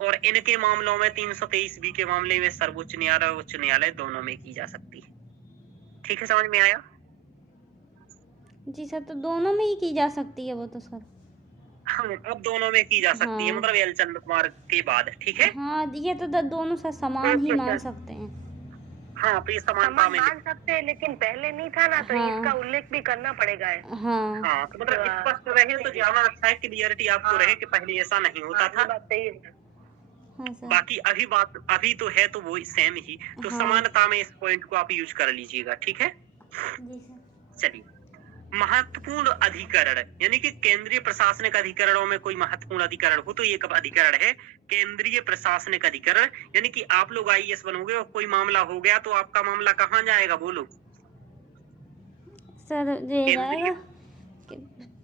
और इनके मामलों में 323B के मामले में सर्वोच्च न्यायालय और उच्च न्यायालय दोनों में की जा सकती है। ठीक है, समझ में आया? जी सर, तो दोनों में ही की जा सकती है वो तो सर। हाँ, अब दोनों में की जा सकती है, हाँ। मतलब एल चंद कुमार के बाद। ठीक है, हाँ, ये तो दोनों सर समान ही मान सकते हैं। हाँ, तो ये समानता समान में मान सकते हैं, लेकिन पहले नहीं था ना, तो हाँ। इसका उल्लेख भी करना पड़ेगा। हाँ। हाँ, तो मतलब स्पष्ट रहे तो ज्यादा अच्छा है, क्लियरिटी आपको रहे कि पहले ऐसा नहीं होता था। बात सही है। हाँ सर। बाकी अभी तो है, तो वो सेम ही, तो हाँ। समानता में इस पॉइंट को आप यूज कर लीजिएगा। ठीक है, जी सर। चलिए, महत्वपूर्ण अधिकरण, यानी कि केंद्रीय प्रशासनिक अधिकरणों में कोई महत्वपूर्ण अधिकरण हो तो ये कब अधिकरण है? केंद्रीय प्रशासनिक अधिकरण। यानी कि आप लोग IAS बनोगे और कोई मामला हो गया तो आपका मामला कहाँ जाएगा, बोलो? सर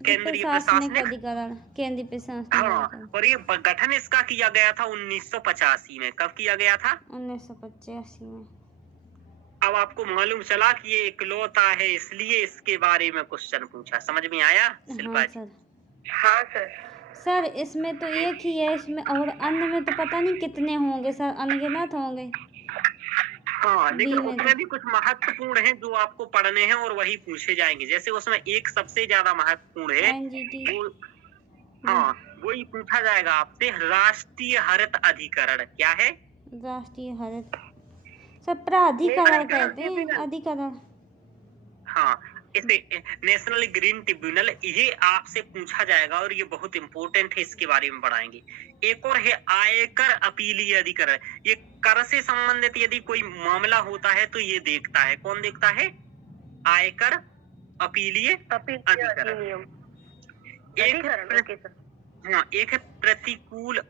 केंद्रीय प्रशासनिक अधिकरण, केंद्रीय प्रशासनिक हाँ, अधिकरण। और ये गठन इसका किया गया था 1985 में। कब किया गया था? 1985 में। अब आपको मालूम चला कि ये इकलौता है, इसलिए इसके बारे में क्वेश्चन पूछा। समझ में आया शिल्पा हाँ जी? सर। हाँ सर। सर इसमें तो एक ही है, इसमें और अन्य में तो पता नहीं कितने होंगे सर, अनगिनत होंगे। हाँ, लेकिन बी में उसमें भी कुछ महत्वपूर्ण हैं जो आपको पढ़ने हैं और वही पूछे जाएंगे। जैसे उसमें एक सबसे ज्यादा महत्वपूर्ण है, NGT। वो हाँ, वही पूछा जाएगा आपसे, राष्ट्रीय हरित अधिकरण क्या है? राष्ट्रीय हरित, सर प्राधिकरण कहते हैं, अधिकरण। हाँ, इसे नेशनल ग्रीन ट्रिब्यूनल, ये आपसे पूछा जाएगा और ये बहुत इंपॉर्टेंट है, इसके बारे में पढ़ाएंगे। एक और है आयकर अपीलीय अधिकरण। ये कर से संबंधित यदि कोई मामला होता है तो ये देखता है, कौन देखता है? आयकर अपीलीय अधिकरण। एक है प्रतिकूल,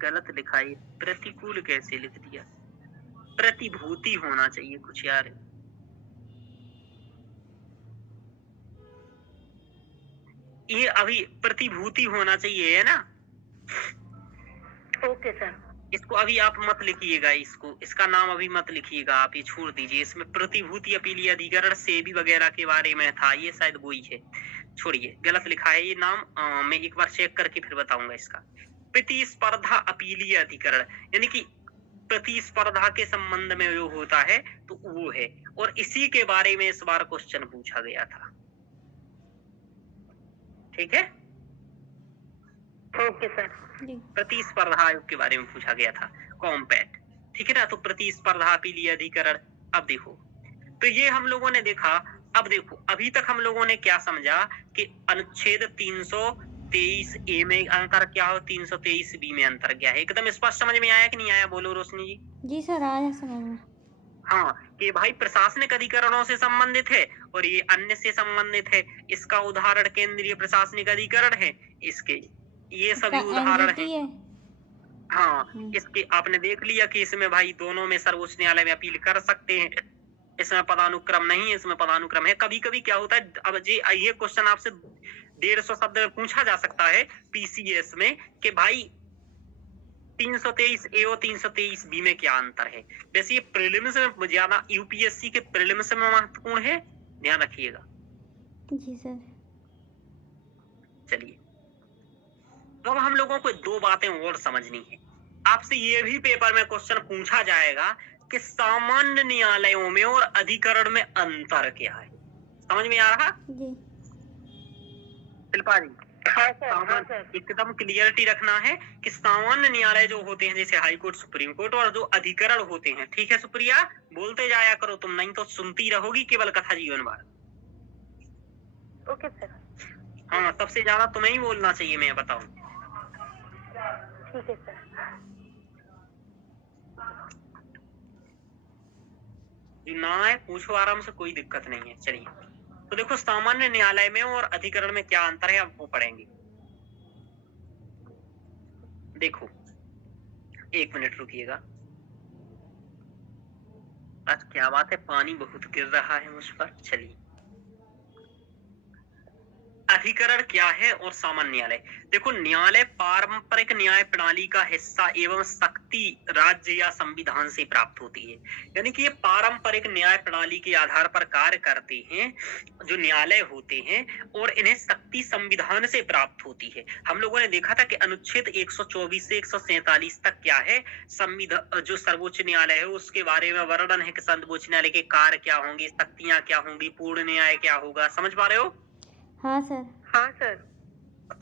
गलत लिखा है, प्रतिकूल कैसे लिख दिया, प्रतिभूति होना चाहिए कुछ यार। ये अभी प्रतिभूति होना चाहिए, है ना? Okay sir. इसको अभी आप मत लिखिएगा, इसका नाम अभी मत लिखिएगा, आप ये छोड़ दीजिए। इसमें प्रतिभूति अपीलीय अधिकरण सेबी वगैरह के बारे में था, ये शायद वही है, छोड़िए, गलत लिखा है ये नाम। मैं एक बार चेक करके फिर बताऊंगा इसका। प्रतिस्पर्धा अपीलीय अधिकरण, यानी कि प्रतिस्पर्धा के संबंध में जो होता है तो वो है, और इसी के बारे में इस बार क्वेश्चन पूछा गया था। ठीक है, ओके सर। प्रतिस्पर्धा आयोग के बारे में पूछा गया था, कॉम्पैक्ट। ठीक है ना, तो प्रतिस्पर्धा अपीलीय अधिकरण। अब देखो, तो ये हम लोगों ने देखा। अब देखो, अभी तक हम लोगों ने क्या समझा कि अनुच्छेद 323A में अंतर क्या हो, 323B में अंतर क्या है। एकदम स्पष्ट समझ में आया कि नहीं आया, बोलो रोशनी जी? जी सर, आया समझ में। हाँ, कि भाई प्रशासनिक अधिकरणों से संबंधित है और ये अन्य से संबंधित है। इसका उदाहरण केंद्रीय प्रशासनिक अधिकरण है, इसके ये सभी उदाहरण हैं। हाँ, इसके आपने देख लिया कि इसमें भाई दोनों में सर्वोच्च न्यायालय में अपील कर सकते हैं। इसमें पदानुक्रम नहीं है, इसमें पदानुक्रम है। कभी कभी क्या होता है, अब जी ये क्वेश्चन आपसे 150 शब्द में पूछा जा सकता है PCS में कि भाई 323A और 323B में क्या अंतर है। वैसे ये प्रीलिम्स में ज्यादा, UPSC के प्रीलिम्स में महत्वपूर्ण है, ध्यान रखिएगा। जी सर। चलिए, अब हम लोगों को दो बातें और समझनी है। आपसे ये भी पेपर में क्वेश्चन पूछा जाएगा कि सामान्य न्यायालयों में और अधिकरण में अंतर क्या है। समझ में आ रहा जी। शिल्पा जी? हाँ सर। एकदम क्लियरिटी रखना है कि सामान्य न्यायालय जो होते हैं जैसे हाई कोर्ट, सुप्रीम कोर्ट, और जो अधिकरण होते हैं, ठीक है सुप्रिया, बोलते जाया करो तुम, नहीं तो सुनती रहोगी केवल कथा जीवन भर। Okay sir. हाँ, सबसे ज्यादा तुम्हें ही बोलना चाहिए, मैं बताऊं। ठीक है सर। ना है पूछो आराम से, कोई दिक्कत नहीं है। चलिए, तो देखो सामान्य न्यायालय में और अधिकरण में क्या अंतर है, अब वो पढ़ेंगे। देखो, एक मिनट रुकिएगा। आज क्या बात है, पानी बहुत गिर रहा है मुझ पर। चलिए, अधिकरण क्या है और सामान्य न्यायालय। देखो, न्यायालय पारंपरिक न्याय प्रणाली का हिस्सा एवं शक्ति राज्य या संविधान से प्राप्त होती है। यानी कि ये पारंपरिक न्याय प्रणाली के आधार पर कार्य करते हैं जो न्यायालय होते हैं, और इन्हें शक्ति संविधान से प्राप्त होती है। हम लोगों ने देखा था कि अनुच्छेद 124 से 147 तक क्या है, संविधान जो सर्वोच्च न्यायालय है उसके बारे में वर्णन है कि सर्वोच्च न्यायालय के कार्य क्या होंगे, शक्तियां क्या होंगी, पूर्ण न्याय क्या होगा। समझ पा रहे हो? हाँ सर। हाँ सर।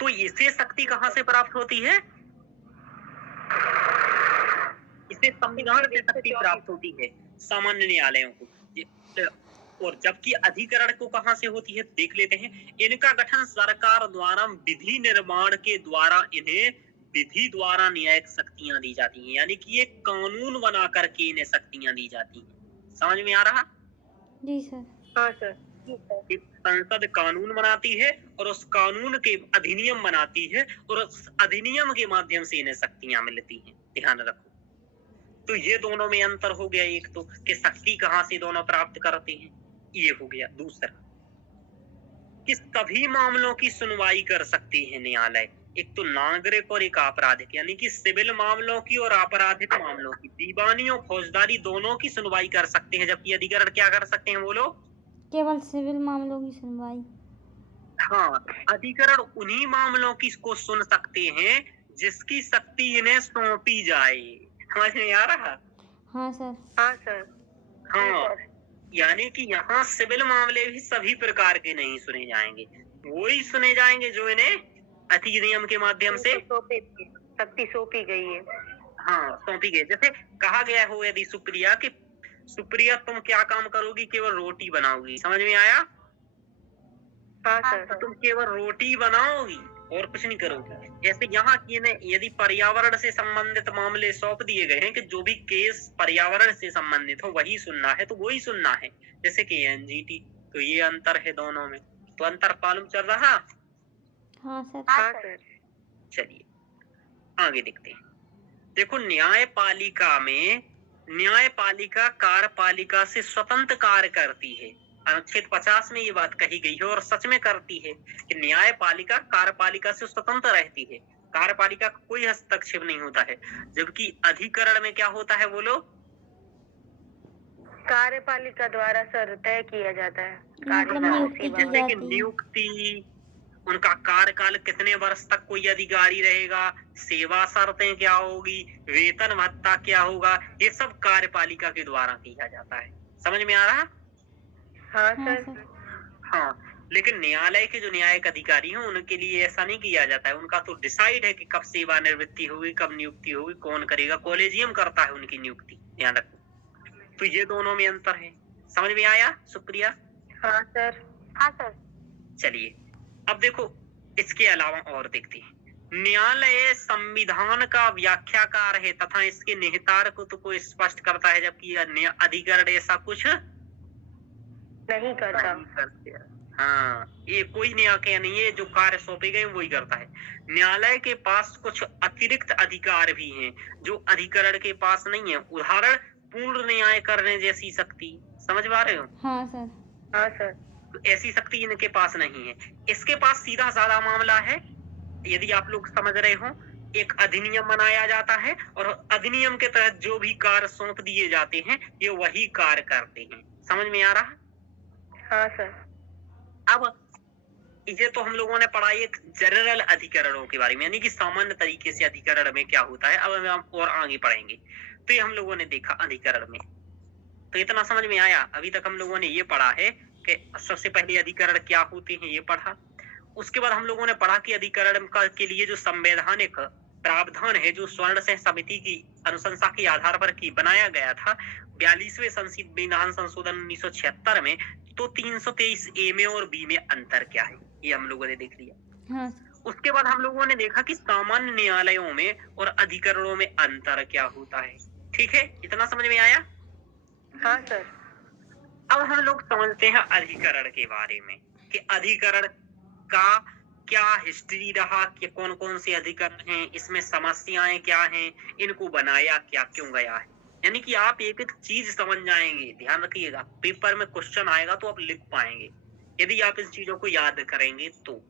तो इसे शक्ति कहाँ से प्राप्त होती है? इसे संविधान से शक्ति प्राप्त होती है, सामान्य न्यायालयों को। और जबकि अधिकरण को कहाँ से होती है, देख लेते हैं। इनका गठन सरकार द्वारा विधि निर्माण के द्वारा इन्हें विधि द्वारा न्यायिक शक्तियां दी जाती हैं। यानी कि ये कानून बना करके इन्हें शक्तियां दी जाती हैं। समझ में आ रहा? जी सर। हाँ सर। एक संसद कानून बनाती है और उस कानून के अधिनियम बनाती है, और उस अधिनियम के माध्यम से इन्हें शक्तियां मिलती हैं। ध्यान रखो। तो ये दोनों में अंतर हो गया, एक तो कि शक्ति कहाँ से दोनों प्राप्त करते हैं, ये हो गया। दूसरा, कि सभी मामलों की सुनवाई कर सकते हैं न्यायालय, एक तो नागरिक और एक आपराधिक, यानी कि सिविल मामलों की और आपराधिक मामलों की, दीवानी और फौजदारी दोनों की सुनवाई कर सकते हैं। जबकि अधिकरण क्या कर सकते हैं, बोलो? केवल सिविल मामलों की सुनवाई। हाँ, अधिकरण उन्हीं मामलों की को सुन सकते हैं जिसकी शक्ति इन्हें सौंपी जाए। समझ में आ रहा? हाँ सर। हाँ सर। हाँ, यानी कि यहाँ सिविल मामले भी सभी प्रकार के नहीं सुने जाएंगे, वही सुने जाएंगे जो इन्हें अधिनियम के माध्यम से शक्ति सौंपी गई है। हाँ, सौंपी गई। जैसे कहा गया हो यदि सुप्रिया कि सुप्रिया तुम क्या काम करोगी, केवल रोटी बनाओगी। समझ में आया? हाँ सर। तो तुम केवल रोटी बनाओगी और कुछ नहीं करोगी। जैसे यहाँ की यदि पर्यावरण से संबंधित मामले सौंप दिए गए हैं कि जो भी केस पर्यावरण से संबंधित हो वही सुनना है, तो वही सुनना है, जैसे कि एनजीटी। तो ये अंतर है दोनों में। तो अंतर मालूम चल रहा? हाँ सर। हाँ सर। चलिए आगे देखते हैं। देखो, न्यायपालिका में न्यायपालिका कार्यपालिका से स्वतंत्र कार्य करती है। अनुच्छेद 50 में ये बात कही गई है और सच में करती है कि न्यायपालिका कार्यपालिका से स्वतंत्र रहती है, कार्यपालिका का कोई हस्तक्षेप नहीं होता है। जबकि अधिकरण में क्या होता है, बोलो? कार्यपालिका द्वारा सर तय किया जाता है। मतलब नियुक्ति की जैसे कि जाती है। नियुक्ति, उनका कार्यकाल कितने वर्ष तक कोई अधिकारी रहेगा, सेवा शर्तें क्या होगी, वेतन भत्ता क्या होगा, ये सब कार्यपालिका के द्वारा किया जाता है। समझ में आ रहा? हाँ हाँ सर। सर। हाँ, लेकिन न्यायालय के जो न्यायिक अधिकारी हैं उनके लिए ऐसा नहीं किया जाता है। उनका तो डिसाइड है कि कब सेवानिवृत्ति होगी, कब नियुक्ति होगी, कौन करेगा, कॉलेजियम करता है उनकी नियुक्ति। ध्यान रखो। तो ये दोनों में अंतर है। समझ में आया सुप्रिया? हाँ सर। हाँ सर। चलिए, अब देखो इसके अलावा और देखते हैं। न्यायालय संविधान का व्याख्याकार है तथा इसके निहितार्थ को स्पष्ट करता है, जबकि अधिकरण ऐसा कुछ नहीं करता। हाँ, ये कोई न्याय नहीं है, जो कार्य सौंपे गए वही करता है। न्यायालय के पास कुछ अतिरिक्त अधिकार भी हैं जो अधिकरण के पास नहीं है। उदाहरण, पूर्ण न्याय करने जैसी शक्ति। समझ पा रहे हो? हाँ सर। हाँ सर। तो ऐसी शक्ति इनके पास नहीं है। इसके पास सीधा साधा मामला है, यदि आप लोग समझ रहे हो, एक अधिनियम बनाया जाता है और अधिनियम के तहत जो भी कार्य सौंप दिए जाते हैं ये वही कार्य करते हैं। समझ में आ रहा? हाँ सर। अब ये तो हम लोगों ने पढ़ा एक जनरल अधिकरणों के बारे में, यानी कि सामान्य तरीके से अधिकरण में क्या होता है। अब हम और आगे पढ़ेंगे। तो ये हम लोगों ने देखा अधिकरण में, तो इतना समझ में आया। अभी तक हम लोगों ने ये पढ़ा है कि सबसे पहले अधिकरण क्या होते हैं, ये पढ़ा। उसके बाद हम लोगों ने पढ़ा कि अधिकरण का के लिए जो संवैधानिक प्रावधान है, जो स्वर्ण सिंह समिति की अनुशंसा के आधार पर की बनाया गया था 42वें संविधान संशोधन 1976 में, तो 323 ए में और बी में अंतर क्या है, ये हम लोगों ने देख लिया। हाँ उसके बाद हम लोगों ने देखा कि सामान्य न्यायालयों में और अधिकरणों में अंतर क्या होता है। ठीक है, इतना समझ में आया? हाँ सर। अब हम लोग समझते हैं अधिकरण के बारे में कि अधिकरण का क्या हिस्ट्री रहा, कि कौन कौन से अधिकरण हैं, इसमें समस्याएं क्या हैं, इनको बनाया क्या क्यों गया है। यानी कि आप एक एक चीज समझ जाएंगे। ध्यान रखिएगा, पेपर में क्वेश्चन आएगा तो आप लिख पाएंगे यदि आप इन चीजों को याद करेंगे। तो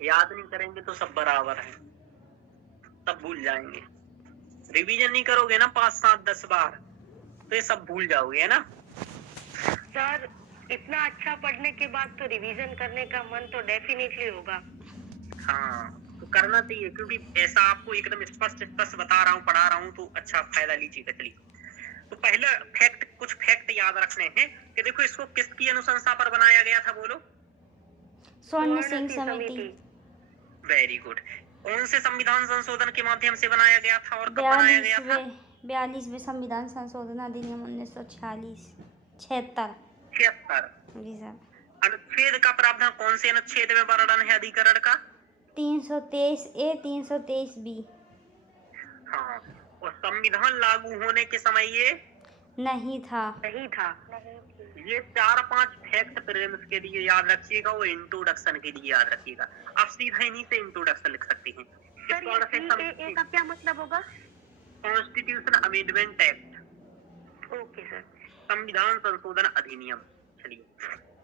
याद नहीं करेंगे तो सब बराबर है, सब भूल जाएंगे। रिवीजन नहीं करोगे ना 5, 7, 10 बार तो ये सब भूल जाओगे, है ना? सर इतना अच्छा पढ़ने के बाद तो रिवीजन करने का मन तो डेफिनेटली होगा। हाँ, तो करना चाहिए, क्योंकि ऐसा आपको एकदम स्पष्ट बता रहा हूँ, पढ़ा रहा हूँ, तो अच्छा फायदा लीजिएगा। चलिए, तो पहला फैक्ट, कुछ फैक्ट याद रखने हैं कि देखो इसको किसकी अनुशंसा पर बनाया गया था, बोलो? स्वर्ण सिंह समिति। Very good. कौन से संविधान संशोधन के माध्यम से बनाया गया था और कब बनाया गया था? 42वें संविधान संशोधन अधिनियम 1946 76। जी सर। अनुच्छेद का प्रावधान कौन से अनुच्छेद में वर्णन है अधिकरण का? 323 ए 323 बी। हाँ, और संविधान लागू होने के समय ये नहीं था। ये 4-5 फैक्ट प्रीलिम्स के लिए याद रखिएगा, वो इंट्रोडक्शन के लिए याद रखिएगा। आप सीधा इन्हीं से इंट्रोडक्शन लिख सकते हैं। सर का क्या मतलब होगा? Constitution amendment act. Okay sir. संविधान संशोधन अधिनियम। चलिए,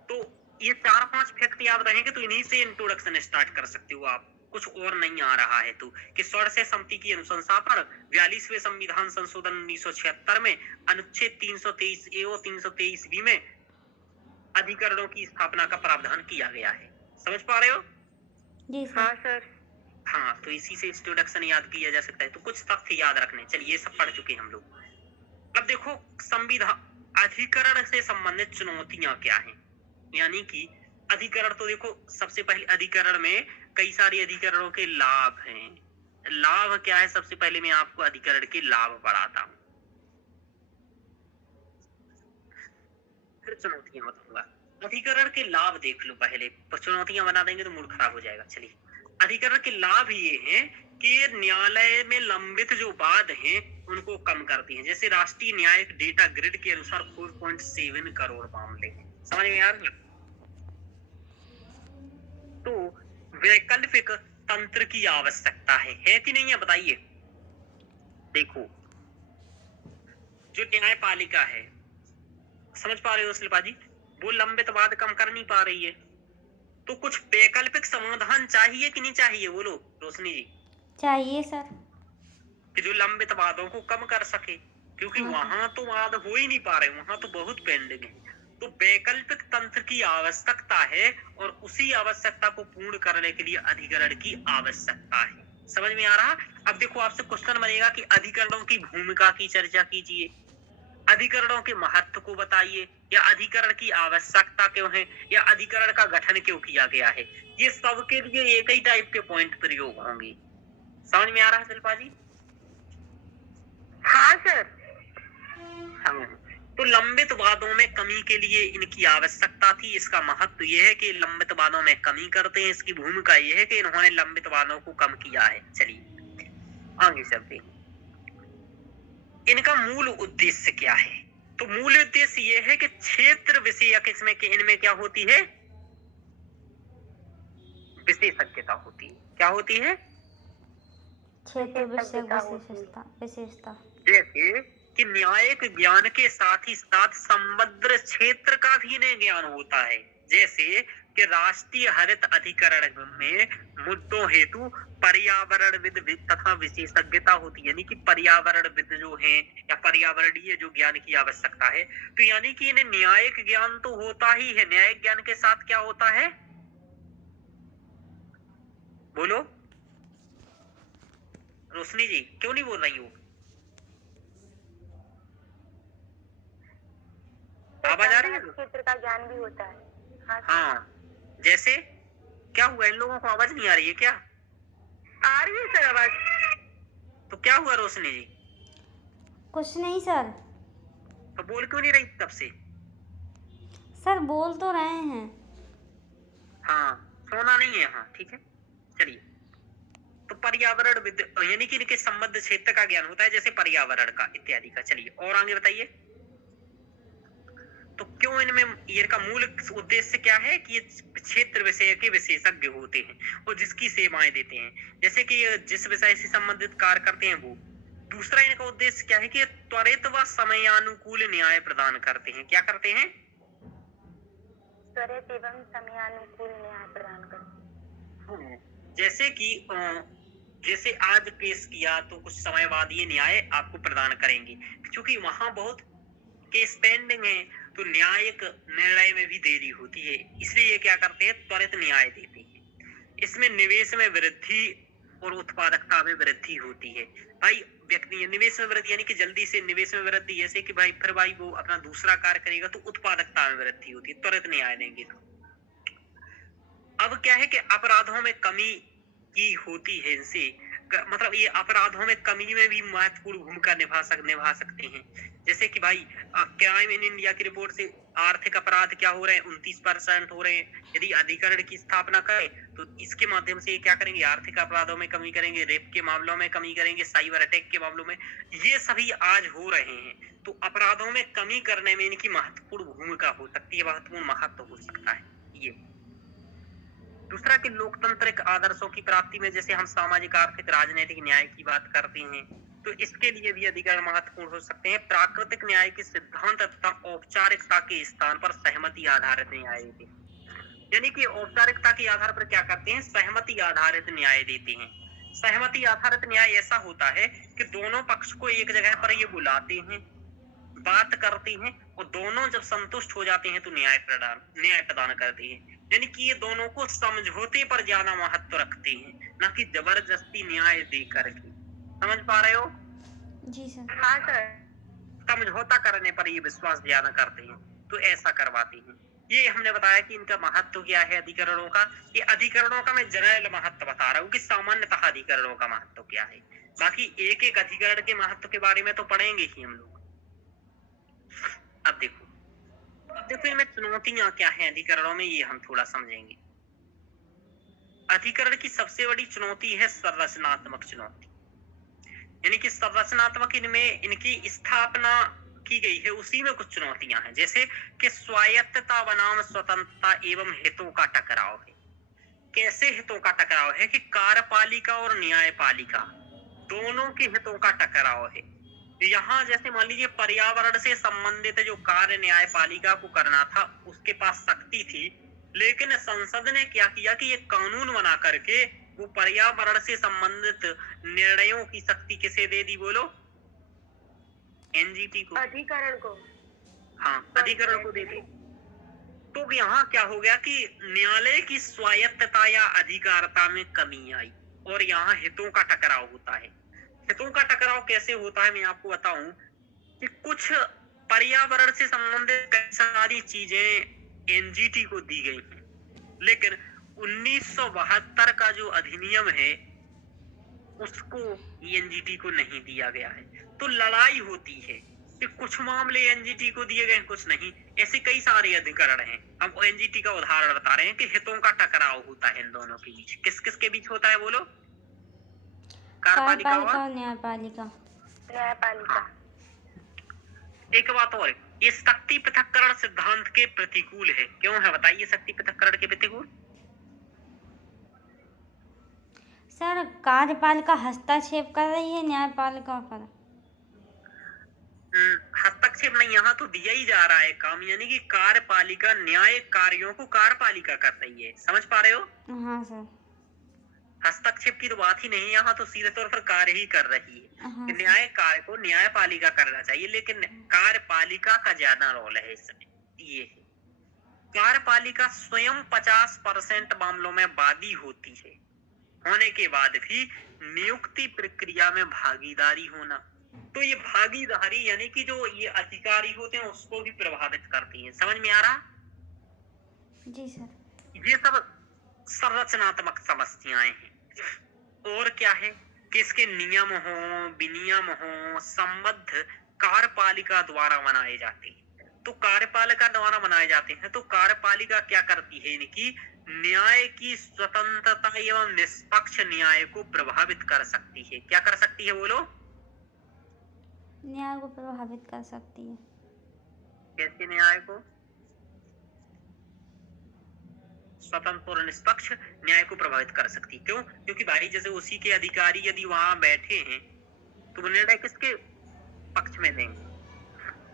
तो ये 4-5 फैक्ट याद रहेंगे तो इन्हीं से इंट्रोडक्शन स्टार्ट कर सकते हो आप, कुछ और नहीं आ रहा है। तो कि स्वर्ण सिंह समिति की अनुशंसा पर 42वें संविधान संशोधन 1976 में अनुच्छेद 323 ए और 323 बी में अधिकरणों की स्थापना का प्रावधान किया गया है। समझ पा रहे हो? जी सर। हाँ सर। हाँ, तो इसी से इंट्रोडक्शन याद किया जा सकता है। तो कुछ तथ्य याद रखने, चलिए ये सब पढ़ चुके हम लोग। अब देखो संविधान अधिकरण से संबंधित चुनौतियां क्या हैं। यानी कि अधिकरण, तो देखो सबसे पहले अधिकरण में कई सारे अधिकरणों के लाभ हैं। लाभ क्या है, सबसे पहले मैं आपको अधिकरण के लाभ बढ़ाता हूँ, फिर चुनौतियां बताऊंगा। अधिकरण के लाभ देख लो पहले, चुनौतियां बना देंगे तो मूड खराब हो जाएगा। चलिए, अधिकरण के लाभ ये हैं कि न्यायालय में लंबित जो वाद हैं उनको कम करती हैं। जैसे राष्ट्रीय न्यायिक डेटा ग्रिड के अनुसार 4.7 करोड़ मामले हैं। समझ में आ रहा? तो वैकल्पिक तंत्र की आवश्यकता है कि नहीं है, बताइए? देखो, जो न्यायपालिका है, समझ पा रहे हो शिल्पा जी, वो लंबित वाद कम कर नहीं पा रही है, तो कुछ वैकल्पिक समाधान चाहिए कि नहीं चाहिए, बोलो रोशनी जी? चाहिए सर, कि जो लंबित वादों को कम कर सके, क्योंकि वहां तो वाद हो ही नहीं पा रहे, वहां तो बहुत पेंडिंग है। तो वैकल्पिक तंत्र की आवश्यकता है और उसी आवश्यकता को पूर्ण करने के लिए अधिकरण की आवश्यकता है। समझ में आ रहा? अब देखो आपसे क्वेश्चन बनेगा कि अधिकरणों की भूमिका की चर्चा कीजिए, अधिकरणों के महत्व को बताइए, या अधिकरण की आवश्यकता क्यों है, या अधिकरण का गठन क्यों किया गया है। ये सबके लिए एक ही टाइप के पॉइंट प्रयोग होंगे। समझ में आ रहा है शिल्पा जी? हाँ सर। हाँ, तो लंबित वादों में कमी के लिए इनकी आवश्यकता थी। इसका महत्व यह है कि लंबित वादों में कमी करते हैं। इसकी भूमिका यह है कि इन्होंने लंबित वादों को कम किया है। चलिए आगे चलते हैं। इनका मूल उद्देश्य क्या है? तो मूल उद्देश्य यह है कि क्षेत्र विषयक, इसमें कि इनमें क्या होती है, विशेषज्ञता होती है। क्या होती है? क्षेत्र विशेषता। जैसे कि न्यायिक ज्ञान के साथ ही साथ समग्र क्षेत्र का भी इन्हें ज्ञान होता है। जैसे कि राष्ट्रीय हरित अधिकरण में मुद्दों हेतु पर्यावरणविद तथा विशेषज्ञता होती है। यानी कि पर्यावरणविद जो है या पर्यावरणीय जो ज्ञान की आवश्यकता है। तो यानी कि इन्हें न्यायिक ज्ञान तो होता ही है, न्यायिक ज्ञान के साथ क्या होता है, बोलो रोशनी जी, क्यों नहीं बोल रही हो? आवाज आ रही है? क्षेत्र का ज्ञान भी होता है। हाँ सर। हाँ, जैसे क्या हुआ, इन लोगों को आवाज नहीं आ रही है क्या? आ रही है सर आवाज। तो क्या हुआ रोशनी जी, कुछ नहीं सर। तो बोल क्यों नहीं रही तब से? सर बोल तो रहे हैं। हाँ, सोना नहीं है, हाँ ठीक है, चलिए। तो पर्यावरण यानी कि इनके संबद्ध क्षेत्र का ज्ञान होता है, जैसे पर्यावरण का इत्यादि का। चलिए और आगे बताइए। तो क्यों इनमें ये का मूल उद्देश्य क्या है कि ये क्षेत्र विषय के विशेषज्ञ होते हैं और जिसकी सेवाएं देते हैं, जैसे कि ये जिस विषय से संबंधित कार्य करते हैं वो। दूसरा इनका उद्देश्य क्या है कि ये त्वरित व समयानुकूल न्याय प्रदान करते हैं। क्या करते हैं? त्वरित एवं समयानुकूल न्याय प्रदान करते। जैसे कि जैसे आज पेश किया तो कुछ समय बाद ये न्याय आपको प्रदान करेंगे, क्योंकि वहां बहुत केस पेंडिंग है, तो न्यायिक निर्णय में भी देरी होती है, इसलिए ये क्या करते हैं, त्वरित न्याय देते हैं। इसमें निवेश में वृद्धि और उत्पादकता में वृद्धि होती है। भाई व्यक्ति निवेश में वृद्धि यानी कि जल्दी से निवेश में वृद्धि, जैसे कि भाई फिर भाई वो अपना दूसरा कार्य करेगा तो उत्पादकता में वृद्धि होती है, त्वरित न्याय देंगे तो। अब क्या है कि अपराधों में कमी की होती है इनसे, मतलब ये अपराधों में कमी में भी महत्वपूर्ण भूमिका निभा सकते हैं। जैसे कि भाई क्राइम इन इंडिया की रिपोर्ट से आर्थिक अपराध क्या हो रहे हैं, 29% हो रहे हैं। यदि अधिकरण की स्थापना करें तो इसके माध्यम से ये क्या करेंगे, आर्थिक अपराधों में कमी करेंगे, रेप के मामलों में कमी करेंगे, साइबर अटैक के मामलों में, ये सभी आज हो रहे हैं। तो अपराधों में कमी करने में इनकी महत्वपूर्ण भूमिका हो सकती है, महत्वपूर्ण महत्व हो सकता है ये। दूसरा कि लोकतांत्रिक आदर्शों की प्राप्ति में, जैसे हम सामाजिक आर्थिक राजनीतिक न्याय की बात करते हैं तो इसके लिए भी अधिकरण महत्वपूर्ण हो सकते हैं। प्राकृतिक न्याय के सिद्धांत तथा औपचारिकता के स्थान पर सहमति आधारित न्याय देते हैं, यानी कि औपचारिकता के आधार पर क्या करते हैं, सहमति आधारित न्याय देते हैं। सहमति आधारित न्याय ऐसा होता है कि दोनों पक्ष को एक जगह पर ये बुलाते हैं, बात करते हैं और दोनों जब संतुष्ट हो जाते हैं तो न्याय प्रदान करते हैं। यानी कि ये दोनों को समझौते पर ज्यादा महत्व रखते हैं, ना कि जबरदस्ती न्याय दे करके। समझ पा रहे हो? जी सर। हाँ सर। समझौता करने पर ये विश्वास ज्यादा करते हैं, तो ऐसा करवाते हैं। ये हमने बताया कि इनका महत्व क्या है अधिकरणों का। ये अधिकरणों का मैं जनरल महत्व बता रहा हूँ कि सामान्यतः अधिकरणों का महत्व क्या है। बाकी एक एक अधिकरण के महत्व के बारे में तो पढ़ेंगे ही हम लोग। अब देखो इनमें चुनौतियां क्या हैं अधिकरणों में, ये हम थोड़ा समझेंगे। अधिकरण की सबसे बड़ी चुनौती है संरचनात्मक चुनौती, यानी कि संरचनात्मक इनमें इनकी स्थापना की गई है उसी में कुछ चुनौतियां हैं, जैसे कि स्वायत्तता बनाम स्वतंत्रता एवं हितों का टकराव है। कैसे हितों का टकराव है कि कार्यपालिका और न्यायपालिका दोनों के हितों का टकराव है। यहाँ जैसे मान लीजिए पर्यावरण से संबंधित जो कार्य न्यायपालिका को करना था उसके पास शक्ति थी, लेकिन संसद ने क्या किया कि ये कानून बना करके वो पर्यावरण से संबंधित निर्णयों की शक्ति किसे दे दी, बोलो? एनजीटी को, अधिकरण को। हाँ अधिकरण को दे दी। तो यहाँ क्या हो गया कि न्यायालय की स्वायत्तता या अधिकारता में कमी आई और यहाँ हितों का टकराव होता है। हितों का टकराव कैसे होता है मैं आपको बताऊं कि कुछ पर्यावरण से संबंधित कई सारी चीजें एनजीटी को दी गई हैं, लेकिन 1972 का जो अधिनियम है उसको एनजीटी को नहीं दिया गया है। तो लड़ाई होती है कि कुछ मामले एनजीटी को दिए गए, कुछ नहीं। ऐसे कई सारे अधिकरण हैं। हम एनजीटी का उदाहरण बता रहे हैं कि हितों का टकराव होता है इन दोनों के बीच। किस किस के बीच होता है, बोलो? कार्यपालिका और न्यायपालिका। न्यायपालिका। एक बात और, ये शक्ति पृथक्करण सिद्धांत के प्रतिकूल है। क्यों है बताइए शक्ति पृथक्करण के प्रतिकूल? सर कार्यपालिका हस्तक्षेप कर रही है न्यायपालिका पर। हस्तक्षेप नहीं, यहाँ तो दिया ही जा रहा है काम, यानी कि कार्यपालिका न्याय कार्यों को कार्यपालिका कर रही है। समझ पा रहे हो? हाँ सर। हस्तक्षेप की तो बात ही नहीं, यहाँ तो सीधे तौर पर कार्य ही कर रही है। हाँ कि न्याय कार्य को न्यायपालिका करना चाहिए, लेकिन कार्यपालिका का ज्यादा रोल है इसमें। ये है कार्यपालिका स्वयं 50% मामलों में वादी होती है, होने के बाद भी नियुक्ति प्रक्रिया में भागीदारी होना। तो ये भागीदारी यानी कि जो ये अधिकारी होते हैं उसको भी प्रभावित करती है। समझ में आ रहा? जी सर। ये सब संरचनात्मक समस्याएं हैं। और क्या है कि इसके नियम हो, विनियम हो, संबद्ध कार्यपालिका द्वारा बनाए जाते हैं। तो कार्यपालिका द्वारा बनाए जाते हैं तो कार्यपालिका क्या करती है, इनकी न्याय की स्वतंत्रता एवं निष्पक्ष न्याय को प्रभावित कर सकती है। क्या कर सकती है बोलो? न्याय को प्रभावित कर सकती है। कैसे न्याय को? स्वतंत्र और निष्पक्ष न्याय को प्रभावित कर सकती। क्यों? क्योंकि भाई जैसे उसी के अधिकारी यदि वहां बैठे हैं तो वो निर्णय किसके पक्ष में देंगे?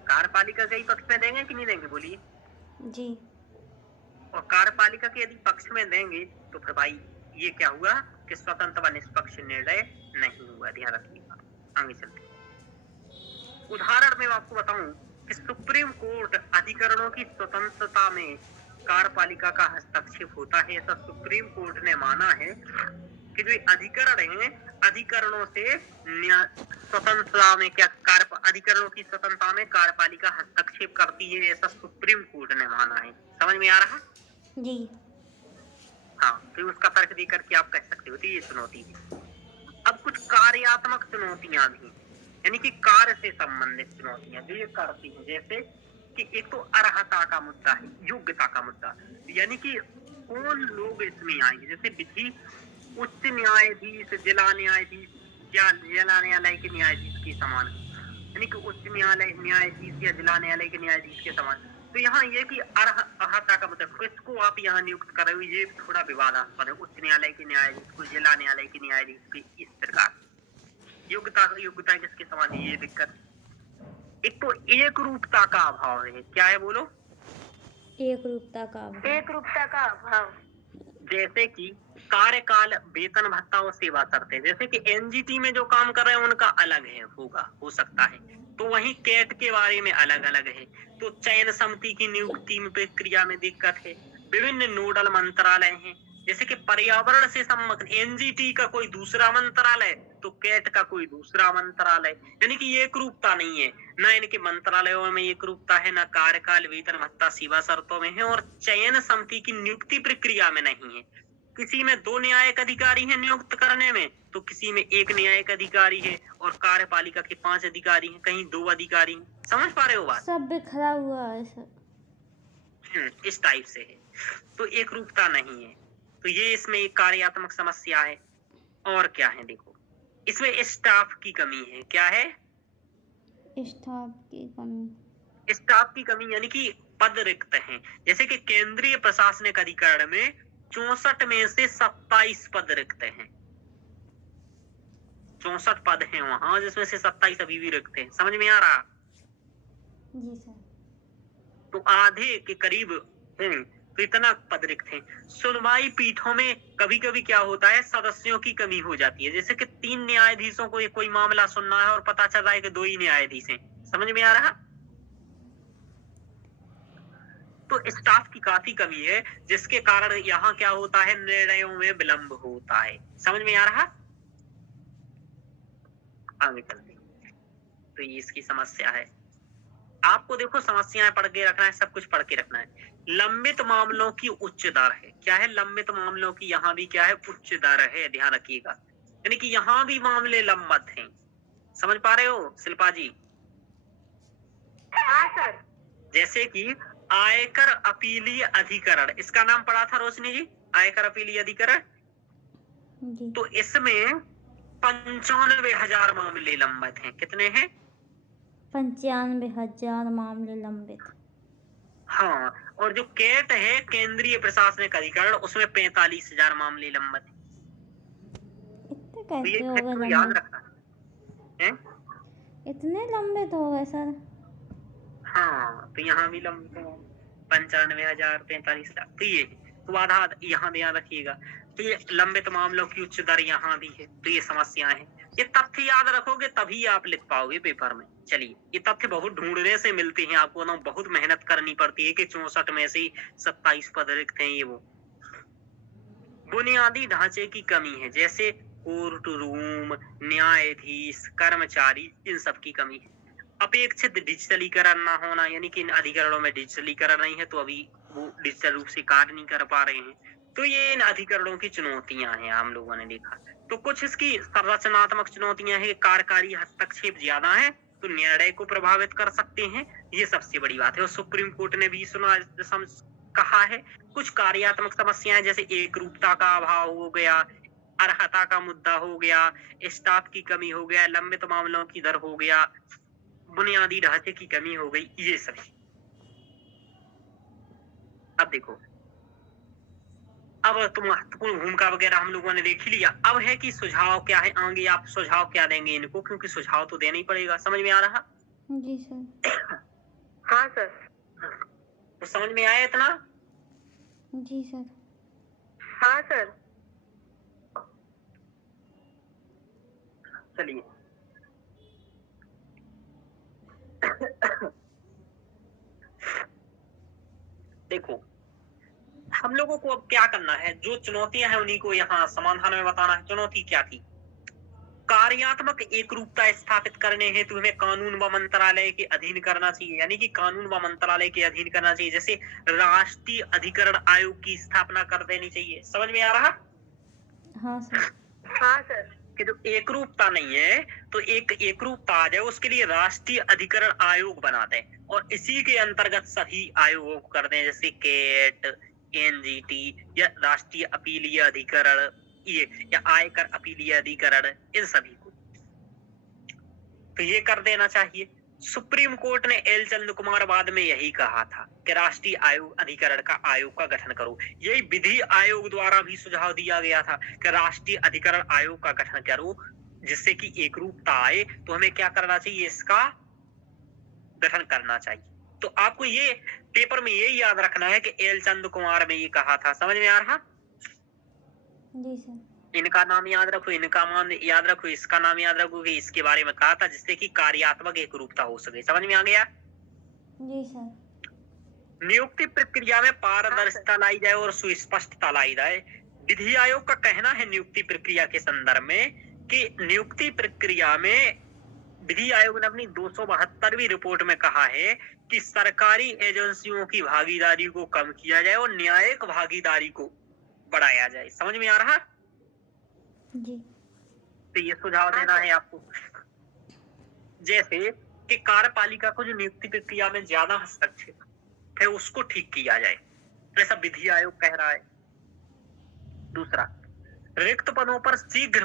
कार्यपालिका के ही पक्ष में देंगे कि नहीं देंगे बोलिए? जी। और कार्यपालिका के यदि पक्ष में देंगे तो फिर भाई ये क्या हुआ कि स्वतंत्र व निष्पक्ष निर्णय नहीं हुआ। ध्यान रखिएगा। आगे चलते उदाहरण में आपको बताऊं कि सुप्रीम कोर्ट अधिकरणों की स्वतंत्रता में कार्यपालिका का हस्तक्षेप होता है। ऐसा सुप्रीम कोर्ट ने माना है कि जो अधिकरण है अधिकरणों से स्वतंत्रता में क्या अधिकरणों की स्वतंत्रता में कार्यपालिका हस्तक्षेप करती है। ऐसा सुप्रीम कोर्ट ने माना है। समझ में आ रहा? जी। हाँ, तो उसका तर्क देकर के आप कह सकते हो ये चुनौती है। अब कुछ कार्यात्मक चुनौतियां भी, यानी कि कार्य से संबंधित चुनौतियां जो ये करती हैं, जैसे कि एक तो अर्हता का मुद्दा है, योग्यता का मुद्दा, यानी कि कौन लोग इसमें आएंगे। जैसे विधि उच्च न्यायाधीश, जिला न्यायाधीश या जिला न्यायालय के न्यायाधीश के समान, यानी कि उच्च न्यायालय न्यायाधीश या जिला न्यायालय के न्यायाधीश के समान। तो यहाँ ये कि अर्हता का मतलब किसको आप यहाँ नियुक्त कर रहे हो, ये थोड़ा विवादास्पद है। उच्च न्यायालय के न्यायाधीश को, जिला न्यायालय के न्यायाधीश की इस प्रकार। योग्यता किसके समान है, ये दिक्कत। एक तो एक रूपता का अभाव है। क्या है बोलो? एक रूपता का अभाव। एक रूपता का अभाव। जैसे कि कार्यकाल, वेतन भत्ता और सेवा शर्तें। जैसे कि एनजीटी में जो काम कर रहे हैं उनका अलग है, हो सकता है, तो वहीं कैट के बारे में अलग अलग है। तो चयन समिति की नियुक्ति में प्रक्रिया में दिक्कत है। विभिन्न नोडल मंत्रालय हैं, जैसे कि पर्यावरण से संबंधित एनजीटी का कोई दूसरा मंत्रालय तो कैट का कोई दूसरा मंत्रालय, यानी कि एक रूपता नहीं है। ना इनके मंत्रालयों में एक रूपता है, ना कार्यकाल, वेतन भत्ता, सेवा शर्तों में है, और चयन समिति की नियुक्ति प्रक्रिया में नहीं है। किसी में 2 न्यायिक अधिकारी हैं नियुक्त करने में, तो किसी में 1 न्यायिक अधिकारी है, और कार्यपालिका के 5 अधिकारी हैं, कहीं 2 अधिकारी हैं। समझ पा रहे हो बात? सब बिखरा हुआ है सर। इस टाइप से है, तो एक रूपता नहीं है। तो ये इसमें एक कार्यात्मक समस्या है। और क्या है देखो, इसमें स्टाफ की कमी है। क्या है? स्टाफ की कमी। स्टाफ की कमी यानी कि पद रिक्त हैं। जैसे कि केंद्रीय प्रशासनिक अधिकरण में 64 में से 27 पद रिक्त हैं। 64 पद हैं वहां, जिसमें से 27 अभी भी रिक्त हैं। समझ में आ रहा? जी सर। तो आधे के करीब हैं, तो इतना पद रिक्त हैं। सुनवाई पीठों में कभी कभी क्या होता है, सदस्यों की कमी हो जाती है। जैसे कि 3 न्यायाधीशों को कोई मामला सुनना है और पता चल रहा है कि 2 ही न्यायाधीश हैं। समझ में आ रहा? तो स्टाफ की काफी कमी है, जिसके कारण यहाँ क्या होता है, निर्णयों में विलंब होता है। समझ में आ रहा? आगे चलते हैं। तो ये इसकी समस्या है। आपको देखो समस्याएं पढ़ के रखना है, सब कुछ पढ़ के रखना है। लंबित मामलों की उच्च दर है। क्या है? लंबित मामलों की यहाँ भी क्या है, उच्च दर है। ध्यान रखिएगा, यानी कि यहाँ भी मामले लंबित हैं। समझ पा रहे हो शिल्पा जी? हाँ सर। जैसे कि आयकर अपीलीय अधिकरण, इसका नाम पढ़ा था रोशनी जी, आयकर अपीलीय अधिकरण। तो इसमें 95,000 मामले लंबित हैं। कितने हैं? 95,000 मामले लंबित। हाँ, और जो कैट है, केंद्रीय प्रशासनिक अधिकरण, उसमें 45,000 मामले लंबित हैं। इतने कैसे हो तो गए? याद रखना है। इतने लंबित हो गए सर? हाँ, तो यहाँ भी लंबित हो 95,000, 45,000। तो ये तो आधा यहाँ ध्यान रखिएगा। तो ये लंबित मामलों की उच्च दर यहाँ भी है। तो ये समस्याएं हैं। ये तथ्य याद रखोगे तभी आप लिख पाओगे पेपर में। चलिए, ये तथ्य बहुत ढूंढने से मिलते हैं आपको ना, बहुत मेहनत करनी पड़ती है कि 64 में से 27 पद रिक्त हैं। ये वो बुनियादी ढांचे की कमी है, जैसे कोर्ट रूम, न्यायाधीश, कर्मचारी, इन सब की कमी है। अपेक्षित डिजिटलीकरण ना होना, यानी कि इन अधिकरणों में डिजिटलीकरण नहीं है तो अभी वो डिजिटल रूप से कार्य नहीं कर पा रहे हैं। तो ये इन अधिकरणों की चुनौतियां हैं, हम लोगों ने देखा। तो कुछ इसकी संरचनात्मक चुनौतियां हैं, कार्यकारी हस्तक्षेप ज्यादा है तो निर्णय को प्रभावित कर सकते हैं, ये सबसे बड़ी बात है। और सुप्रीम कोर्ट ने भी कहा है। कुछ कार्यात्मक समस्याएं जैसे एक रूपता का अभाव हो गया, अर्हता का मुद्दा हो गया, स्टाफ की कमी हो गया, लंबित मामलों की दर हो गया, बुनियादी ढांचे की कमी हो गई, ये सभी। अब देखो, अब तो महत्वपूर्ण भूमिका वगैरह हम लोगों ने देख ही लिया। अब है कि सुझाव क्या है, आगे आप सुझाव क्या देंगे इनको, क्योंकि सुझाव तो देना ही पड़ेगा। समझ में आ रहा? जी सर। हाँ सर। तो समझ में आया इतना? जी सर। हाँ सर। चलिए देखो, हम लोगों को अब क्या करना है, जो चुनौतियां हैं उन्हीं को यहाँ समाधान में बताना है। चुनौती क्या थी? कार्यात्मक एक रूपता स्थापित करने हेतु हमें कानून व मंत्रालय के अधीन करना चाहिए, यानी कि कानून व मंत्रालय के अधीन करना चाहिए। जैसे राष्ट्रीय अधिकरण आयोग की स्थापना कर देनी चाहिए। समझ में आ रहा? हाँ सर। हाँ सर। कि जो एक रूपता नहीं है तो एक रूपता आ जाए, उसके लिए राष्ट्रीय अधिकरण आयोग बना दें और इसी के अंतर्गत सभी आयोगों को कर दें, जैसे केट, एनजीटी या राष्ट्रीय अपीलीय अधिकरण, ये या आयकर अपीलीय अधिकरण, इन सभी को तो ये कर देना चाहिए। सुप्रीम कोर्ट ने एल चंद्र कुमार बाद में यही कहा था कि राष्ट्रीय आयोग अधिकरण का आयोग का गठन करो। यही विधि आयोग द्वारा भी सुझाव दिया गया था कि राष्ट्रीय अधिकरण आयोग का गठन करो, जिससे कि एक रूपता आए। तो हमें क्या करना चाहिए, इसका गठन करना चाहिए। तो आपको ये पेपर में ये याद रखना है कि एल चंद्र कुमार ने ये कहा था। समझ में आ रहा? जी सर। इनका नाम याद रखो, इनका नाम याद रखो, इसका नाम याद रखो कि इसके बारे में कहा था, जिससे कि कार्यात्मक एक रूपता हो सके। समझ में आ गया? जी सर। नियुक्ति प्रक्रिया में पारदर्शिता लाई जाए और सुस्पष्टता लाई जाए। विधि आयोग का कहना है नियुक्ति प्रक्रिया के संदर्भ में कि नियुक्ति प्रक्रिया में विधि आयोग ने अपनी 272वीं रिपोर्ट में कहा है कि सरकारी एजेंसियों की भागीदारी को कम किया जाए और न्यायिक भागीदारी को बढ़ाया जाए। समझ में आ रहा? जी। तो ये सुझाव देना है आपको। जैसे कि कार्यपालिका को जो नियुक्ति प्रक्रिया में ज्यादा हस्तक्षेप है उसको ठीक किया जाए, ऐसा विधि आयोग कह रहा है। दूसरा, रिक्त पदों पर शीघ्र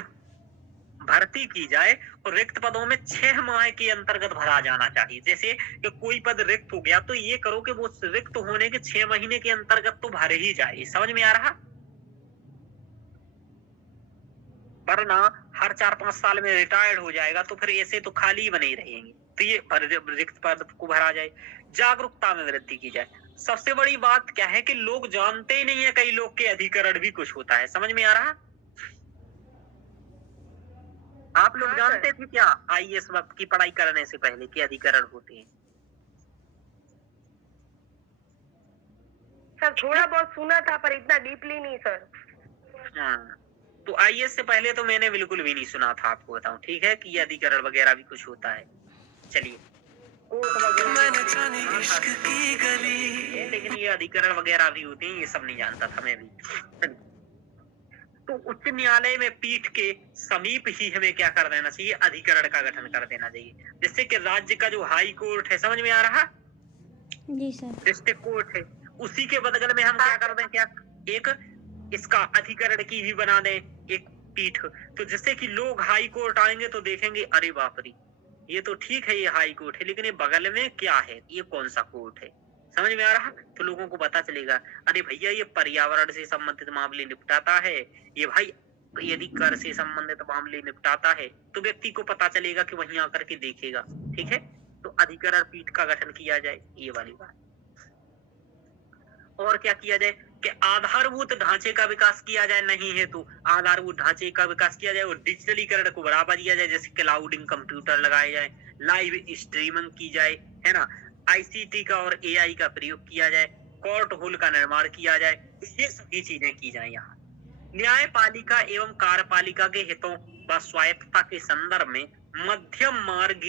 भर्ती की जाए और रिक्त पदों में 6 माह के अंतर्गत भरा जाना चाहिए। जैसे कि कोई पद रिक्त हो गया तो ये करो कि वो रिक्त होने के 6 महीने के अंतर्गत तो भरे ही जाए। समझ में आ रहा? वरना हर 4-5 साल में रिटायर्ड हो जाएगा तो फिर ऐसे तो खाली बने रहेंगे। तो ये रिक्त पद को भरा जाए। जागरूकता में वृद्धि की जाए। सबसे बड़ी बात क्या है कि लोग जानते ही नहीं है, कई लोग के अधिकरण भी कुछ होता है। समझ में आ रहा? आप लोग जानते थे क्या आईएएस की पढ़ाई करने से पहले कि अधिकरण होते हैं? सर थोड़ा बहुत सुना था पर इतना डीपली नहीं सर। हाँ, तो आईएएस से पहले तो मैंने बिल्कुल भी नहीं सुना था, आपको बताऊं, ठीक है, कि ये अधिकरण वगैरह भी कुछ होता है। चलिए, लेकिन ये अधिकरण वगैरह भी होते हैं, ये सब नहीं जानता था मैं भी। तो उच्च न्यायालय में पीठ के समीप ही हमें क्या कर देना चाहिए, अधिकरण का गठन कर देना चाहिए, जिससे कि राज्य का जो हाई कोर्ट है, समझ में आ रहा? जी सर। डिस्ट्रिक्ट कोर्ट है, उसी के बदले में हम क्या कर दें, क्या एक इसका अधिकरण की भी बना दें एक पीठ। तो जिससे कि लोग हाई कोर्ट आएंगे तो देखेंगे, अरे बाप रे, ये तो ठीक है, ये हाई कोर्ट है, लेकिन ये बगल में क्या है, ये कौन सा कोर्ट है। समझ में आ रहा? तो लोगों को पता चलेगा, अरे भैया ये पर्यावरण से संबंधित मामले निपटाता है, ये भाई यदि कर से संबंधित मामले निपटाता है, तो व्यक्ति को पता चलेगा कि वहीं आकर के देखेगा। ठीक है, तो अधिकरण पीठ का गठन किया जाए, ये वाली बात। और क्या किया जाए कि आधारभूत ढांचे का विकास किया जाए, नहीं है तो आधारभूत ढांचे का विकास किया जाए और डिजिटलीकरण को बढ़ावा दिया जाए, जैसे क्लाउडिंग कंप्यूटर लगाए जाए, लाइव स्ट्रीमिंग की जाए, है ना, आईसीटी का और एआई का प्रयोग किया जाए, कोर्ट होल का निर्माण किया जाए, ये सभी चीजें की जाए। यहाँ न्यायपालिका एवं कार्यपालिका के हितों व स्वायत्तता के संदर्भ में मध्यम मार्ग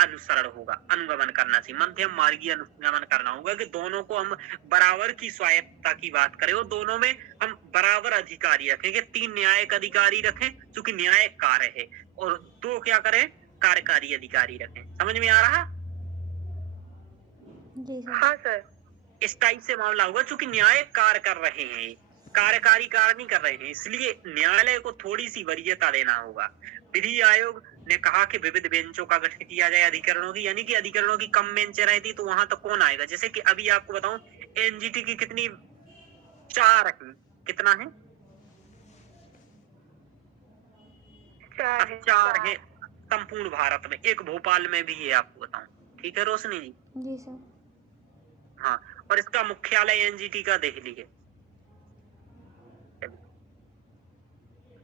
अनुसरण होगा, अनुगमन करना चाहिए, मध्यम मार्गीय अनुगमन करना होगा कि दोनों को हम बराबर की स्वायत्तता की बात करें और दोनों में हम बराबर अधिकारी रखें कि 3 न्यायिक अधिकारी रखें क्योंकि न्यायिक कार्य है और 2 क्या करें, कार्यकारी अधिकारी रखें। समझ में आ रहा? जी सर। हाँ सर। इस टाइप से मामला होगा क्योंकि न्यायिक कार्य कर रहे हैं, कार्यकारी कार्य नहीं कर रहे हैं, इसलिए न्यायालय को थोड़ी सी वरीयता देना होगा। विधि आयोग ने कहा कि विविध बेंचों का गठन किया जाए अधिकरणों की, यानी कि अधिकरणों की कम बेंचें रहती तो वहां तक कौन आएगा। जैसे कि अभी आपको बताऊं एनजीटी की कितनी 4 है, कितना है? 4 है। 4 है संपूर्ण भारत में, एक भोपाल में भी है आपको बताऊं। ठीक है रोशनी जी? जी सर। हाँ, और इसका मुख्यालय एनजीटी का दिल्ली है।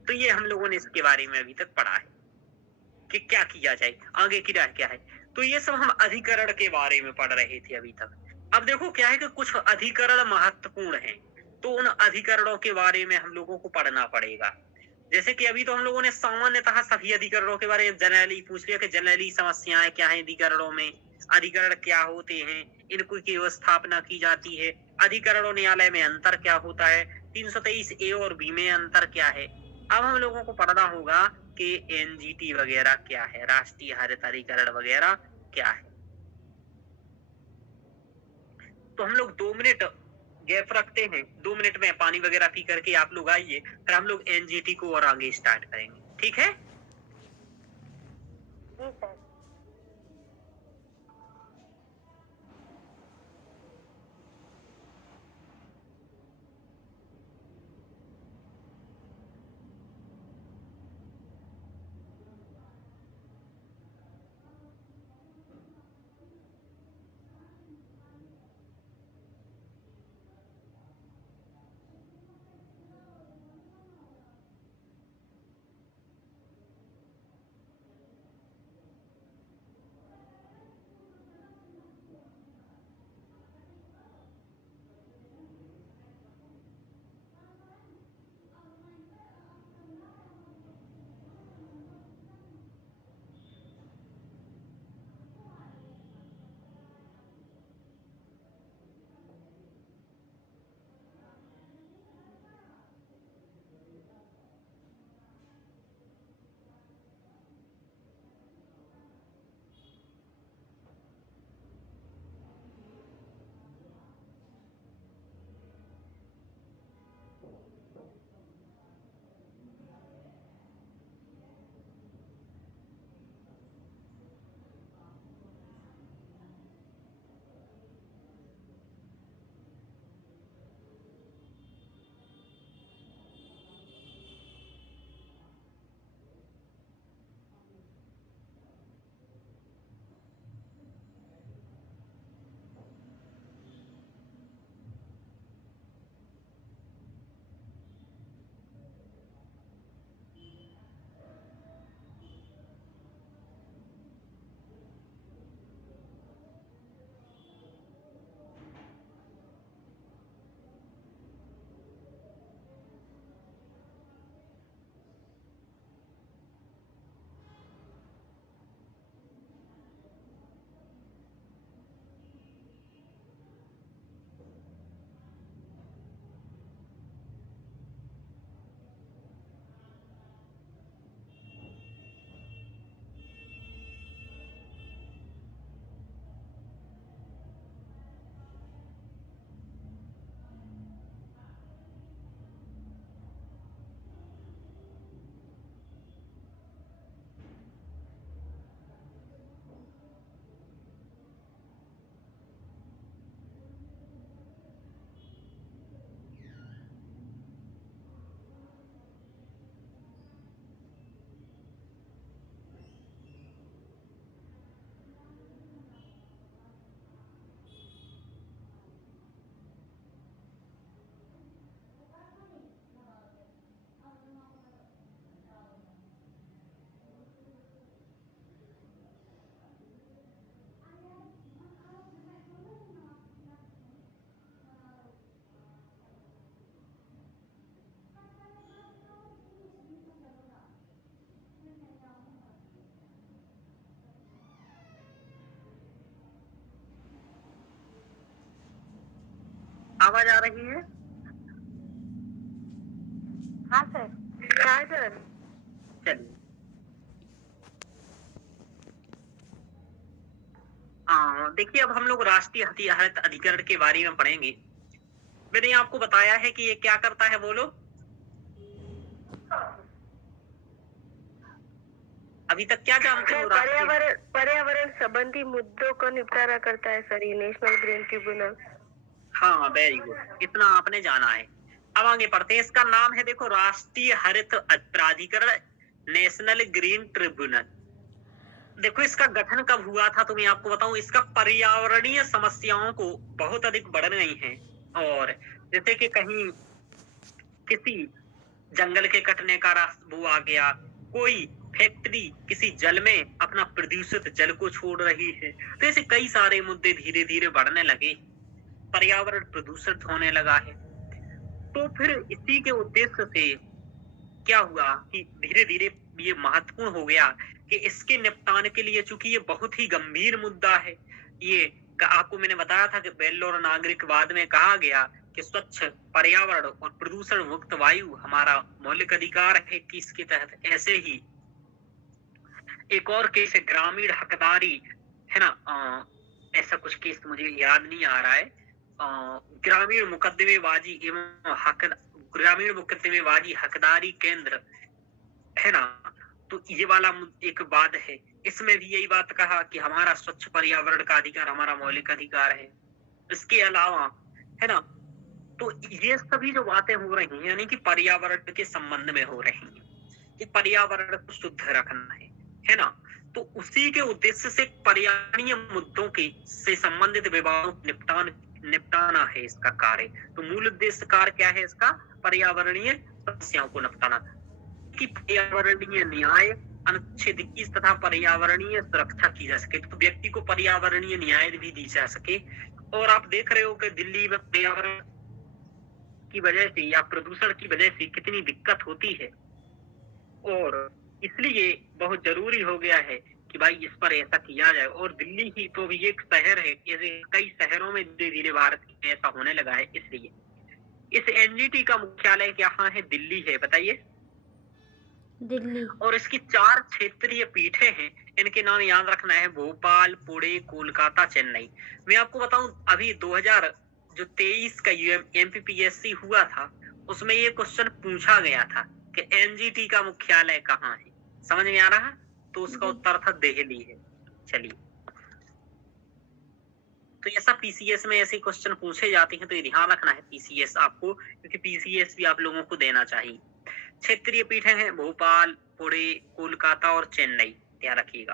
तो ये हम लोगों ने इसके बारे में अभी तक पढ़ा है कि क्या किया जाए, आगे की राह क्या है। तो ये सब हम अधिकरण के बारे में पढ़ रहे थे अभी तक। अब देखो क्या है कि कुछ अधिकरण महत्वपूर्ण हैं, तो उन अधिकरणों के बारे में हम लोगों को पढ़ना पड़ेगा। जैसे कि अभी तो हम लोगों ने सामान्यतः सभी अधिकरणों के बारे में जनरली पूछ लिया कि जनरली समस्याएं क्या हैं अधिकरणों में, अधिकरण क्या होते हैं, इनको की व्यवस्थापना की जाती है, अधिकरण और न्यायालय में अंतर क्या होता है, 323 ए और बी में अंतर क्या है। अब हम लोगों को पढ़ना होगा कि एनजीटी वगैरह क्या है, राष्ट्रीय हरित अधिकरण वगैरह क्या है। तो हम लोग 2 मिनट गैप रखते हैं, 2 मिनट में पानी वगैरह पी करके आप लोग आइए, फिर हम लोग एनजीटी को और आगे स्टार्ट करेंगे। ठीक है? जी सर। आवाज आ रही है? हाँ सर। हाँ सर। चलिए, हाँ देखिए, अब हम लोग राष्ट्रीय हरित अधिकरण के बारे में पढ़ेंगे। मैंने आपको बताया है कि ये क्या करता है, बोलो। अभी तक क्या जानते हो? सर पर्यावरण संबंधी मुद्दों को निपटारा करता है सर, ये नेशनल ग्रीन ट्रिब्यूनल। हाँ, वेरी गुड, इतना आपने जाना है। अब आगे पढ़ते हैं। इसका नाम है, देखो, राष्ट्रीय हरित प्राधिकरण, नेशनल ग्रीन ट्रिब्यूनल। देखो, इसका गठन कब हुआ था, तो मैं आपको बताऊं। इसका पर्यावरणीय समस्याओं को बहुत अधिक बढ़ गई हैं, और जैसे कि कहीं किसी जंगल के कटने का वो आ गया, कोई फैक्ट्री किसी जल में अपना प्रदूषित जल को छोड़ रही है, तो ऐसे कई सारे मुद्दे धीरे धीरे बढ़ने लगे, पर्यावरण प्रदूषित होने लगा है। तो फिर इसी के उद्देश्य से क्या हुआ कि धीरे धीरे ये महत्वपूर्ण हो गया कि इसके निपटान के लिए, चूंकि ये बहुत ही गंभीर मुद्दा है, ये आपको मैंने बताया था कि बेल्लोर नागरिकवाद में कहा गया कि स्वच्छ पर्यावरण और प्रदूषण मुक्त वायु हमारा मौलिक अधिकार है, कि इसके तहत ऐसे ही एक और केस है, ग्रामीण हकदारी, है ना, ऐसा कुछ केस मुझे याद नहीं आ रहा है, ग्रामीण मुकदमेबाजी एवं ग्रामीण मुकदमेबाजी हकदारी केंद्र, है ना। तो ये वाला एक बात है, इसमें भी यही बात कहा कि हमारा स्वच्छ पर्यावरण का अधिकार हमारा मौलिक अधिकार है। इसके अलावा, है ना, तो ये सभी जो बातें हो रही हैं, यानी कि पर्यावरण के संबंध में हो रही हैं, कि पर्यावरण को शुद्ध रखना है ना। तो उसी के उद्देश्य से पर्यावरणीय मुद्दों के से संबंधित विवादों को निपटाना है इसका कार्य। तो मूल उद्देश्य कार्य क्या है इसका? पर्यावरणीय समस्याओं को निपटाना, कि पर्यावरणीय न्याय, अनुच्छेद 21 तथा पर्यावरणीय सुरक्षा की जा सके, तो व्यक्ति को पर्यावरणीय न्याय भी दी जा सके। और आप देख रहे हो कि दिल्ली में पर्यावरण की वजह से या प्रदूषण की वजह से कितनी दिक्कत होती है, और इसलिए बहुत जरूरी हो गया है कि भाई इस पर ऐसा किया जाए। और दिल्ली ही तो भी एक शहर है, ऐसे कई शहरों में धीरे धीरे भारत में ऐसा होने लगा है। इसलिए इस एनजीटी का मुख्यालय कहाँ है? दिल्ली है, बताइए। दिल्ली। और और इसकी 4 क्षेत्रीय पीठें हैं, इनके नाम याद रखना है, भोपाल, पुणे, कोलकाता, चेन्नई। मैं आपको बताऊं, अभी 2023 का एमपीपीएससी हुआ था, उसमें ये क्वेश्चन पूछा गया था कि एनजीटी का मुख्यालय कहाँ है। समझ में आ रहा? तो उसका उत्तर था दिल्ली है। चलिए, तो ऐसा पीसीएस में ऐसे क्वेश्चन पूछे जाते हैं, तो ये ध्यान रखना है पीसीएस आपको, क्योंकि पीसीएस भी आप लोगों को देना चाहिए। क्षेत्रीय पीठें हैं भोपाल, पुणे, कोलकाता और चेन्नई, ध्यान रखिएगा।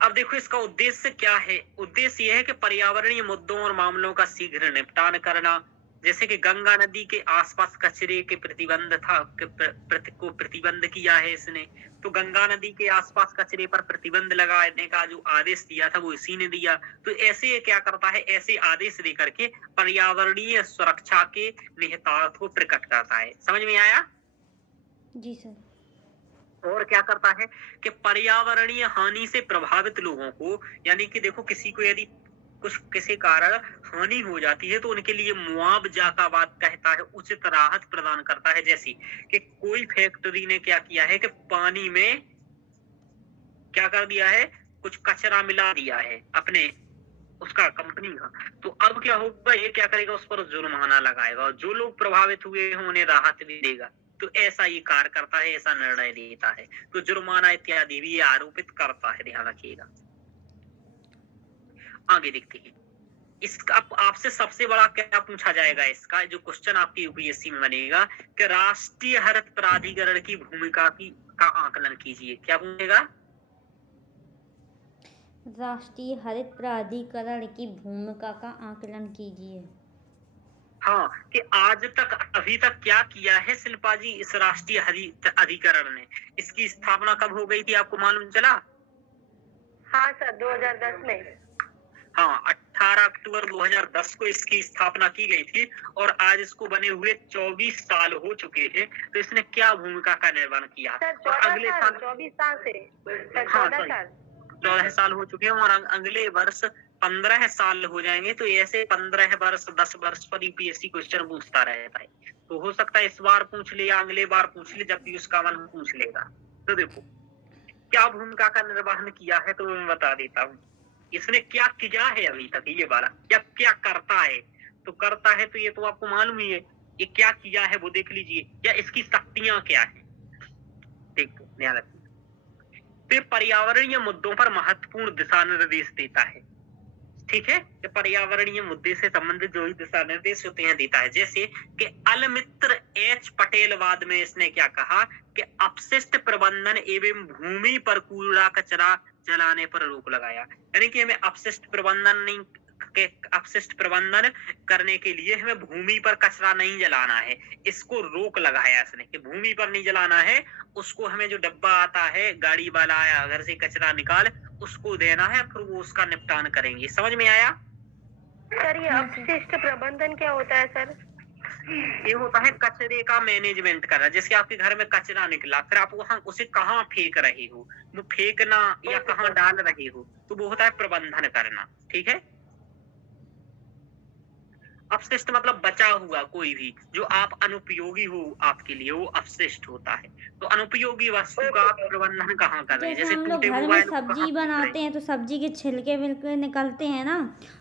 अब देखो, इसका उद्देश्य क्या है? उद्देश्य यह है कि पर्यावरणीय मुद्दों और मामलों का शीघ्र निपटान करना, जैसे कि गंगा नदी के आसपास कचरे के प्रतिबंध था, को प्रतिबंध किया है इसने। तो गंगा नदी के आसपास कचरे पर प्रतिबंध लगाने का जो आदेश दिया था वो इसी ने दिया। तो ऐसे ये क्या करता है, ऐसे आदेश देकर के पर्यावरणीय सुरक्षा के निहितार्थ को प्रकट करता है। समझ में आया? जी सर। और क्या करता है कि पर्यावरणीय हानि से प्रभावित लोगों को, यानी कि देखो, किसी को यदि कुछ किसी कारण हानि हो जाती है तो उनके लिए मुआवजा का बात कहता है, उचित राहत प्रदान करता है। जैसी कि कोई फैक्ट्री ने क्या किया है कि पानी में क्या कर दिया है, कुछ कचरा मिला दिया है अपने उसका कंपनी का, तो अब क्या होगा, ये क्या करेगा, उस पर जुर्माना लगाएगा, और जो लोग प्रभावित हुए हैं उन्हें राहत भी देगा। तो ऐसा ये कार्य करता है, ऐसा निर्णय लेता है। तो जुर्माना इत्यादि भी ये आरोपित करता है, ध्यान रखिएगा। आगे देखते हैं, इसका आपसे सबसे बड़ा क्या पूछा जाएगा, इसका जो क्वेश्चन आपकी यूपीएससी में बनेगा कि राष्ट्रीय हरित प्राधिकरण की भूमिका का आकलन कीजिए। क्या पूछेगा? राष्ट्रीय हरित प्राधिकरण की भूमिका का आकलन कीजिए। हाँ, कि आज तक अभी तक क्या किया है शिल्पा जी इस राष्ट्रीय हरित अधिकरण ने? इसकी स्थापना कब हो गई थी, आपको मालूम चला? हाँ सर, 2010 में। हाँ, 18 अक्टूबर 2010 को इसकी स्थापना की गई थी, और आज इसको बने हुए 24 साल हो चुके हैं। तो इसने क्या भूमिका का निर्वहन किया? सर, और अगले साल 24 साल से सर, हाँ 14 साल 14 साल हो चुके हैं, और अगले वर्ष 15 साल हो जाएंगे तो ऐसे 15 वर्ष 10 वर्ष पर यूपीएससी क्वेश्चन पूछता रहता है। तो हो सकता है इस बार पूछ ले या अगले बार पूछ ले, जब भी उसका मन पूछ लेगा। तो देखो क्या भूमिका का निर्वहन किया है तो मैं बता देता हूँ। इसने क्या किया है अभी तक, ये वाला क्या क्या करता है। तो करता है तो ये तो आपको मालूम ही है, ये क्या किया है वो देख लीजिए, या इसकी शक्तियां क्या है। देखो ध्यान रखिए, तो पर्यावरणीय मुद्दों पर महत्वपूर्ण दिशा निर्देश देता है। ठीक है, ये पर्यावरणीय मुद्दे से संबंधित जो भी दिशा निर्देश होते हैं देता है। जैसे कि अलमित्र एच पटेलवाद में इसने क्या कहा कि अपशिष्ट प्रबंधन एवं भूमि पर कूड़ा कचरा जलाने पर रोक लगाया। यानी कि हमें अपशिष्ट प्रबंधन करने के लिए हमें भूमि पर कचरा नहीं जलाना है, इसको रोक लगाया इसने कि भूमि पर नहीं जलाना है, उसको हमें जो डब्बा आता है गाड़ी वाला आया घर से कचरा निकाल उसको देना है, फिर वो उसका निपटान करेंगे। समझ में आया? सर ये अपशिष्ट प्रबंधन क्या होता है सर? ये होता है कचरे का मैनेजमेंट करना। जैसे आपके घर में कचरा निकला, फिर आप वहां उसे कहाँ फेंक रहे हो, वो फेंकना या कहाँ डाल रहे हो, तो वो होता है प्रबंधन करना। ठीक है, अपशिष्ट मतलब बचा हुआ कोई भी जो आप अनुपयोगी हो आपके लिए, वो अपशिष्ट होता है। तो अनुपयोगी वस्तु का प्रबंधन कहाँ कर रहे हैं? जैसे हम लोग टूटे घर में मोबाइल को सब्जी कहाँ फेंक रहे बनाते हैं तो सब्जी के छिलके विलके निकलते हैं ना,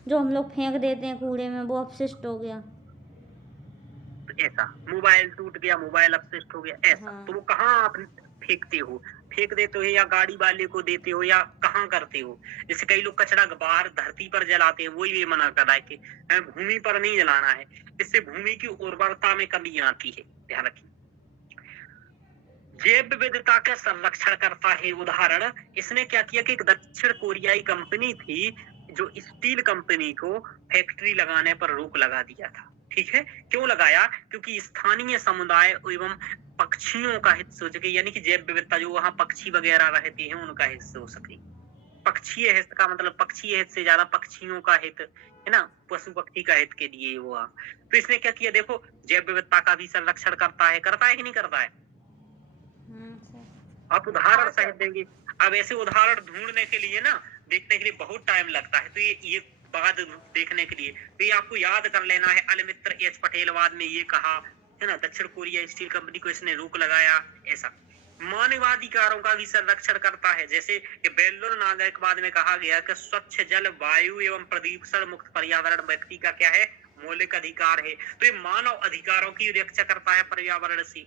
जो हम लोग फेंक देते हैं कूड़े में, वो अपशिष्ट हो गया। हैं? ऐसा मोबाइल टूट गया, मोबाइल अपशिष्ट हो गया, ऐसा। हाँ। तो वो कहाँ आप फेंकते हो? फेंक देते हो या गाड़ी वाले को देते हो या कहाँ करते हो? जैसे कई लोग कचरा बाहर धरती पर जलाते हैं, वही ये मना कर रहा है कि हमें भूमि पर नहीं जलाना है, इससे भूमि की उर्वरता में कमी आती है। ध्यान रखिए, जैव विविधता का संरक्षण करता है। उदाहरण, इसने क्या किया कि एक दक्षिण कोरियाई कंपनी थी जो स्टील कंपनी को फैक्ट्री लगाने पर रोक लगा दिया था। ठीक है, क्यों लगाया? क्योंकि स्थानीय समुदाय एवं पक्षियों का हित हो सके, यानी कि जैव विविधता जो वहां पक्षी वगैरह रहते हैं उनका हित हो सके। पक्षीय हित का मतलब पक्षीय हित से ज्यादा पक्षियों का हित है ना, पशु पक्षी का हित के लिए हुआ। तो इसने क्या किया, देखो जैव विविधता का भी संरक्षण करता है कि नहीं करता है? आप उदाहरण सहित देंगे। अब ऐसे उदाहरण ढूंढने के लिए ना, देखने के लिए बहुत टाइम लगता है, तो ये बात देखने के लिए तो ये आपको याद कर लेना है। अलमित्र एच पटेलवाद में ये कहा है ना, दक्षिण कोरिया स्टील कंपनी को इसने रोक लगाया। ऐसा मानवाधिकारों का भी संरक्षण करता है। जैसे कि बेल्लुर नागरिकवाद में कहा गया कि स्वच्छ जल, वायु एवं प्रदूषण मुक्त पर्यावरण व्यक्ति का क्या है, मौलिक अधिकार है। तो ये मानव अधिकारों की रक्षा करता है पर्यावरण से।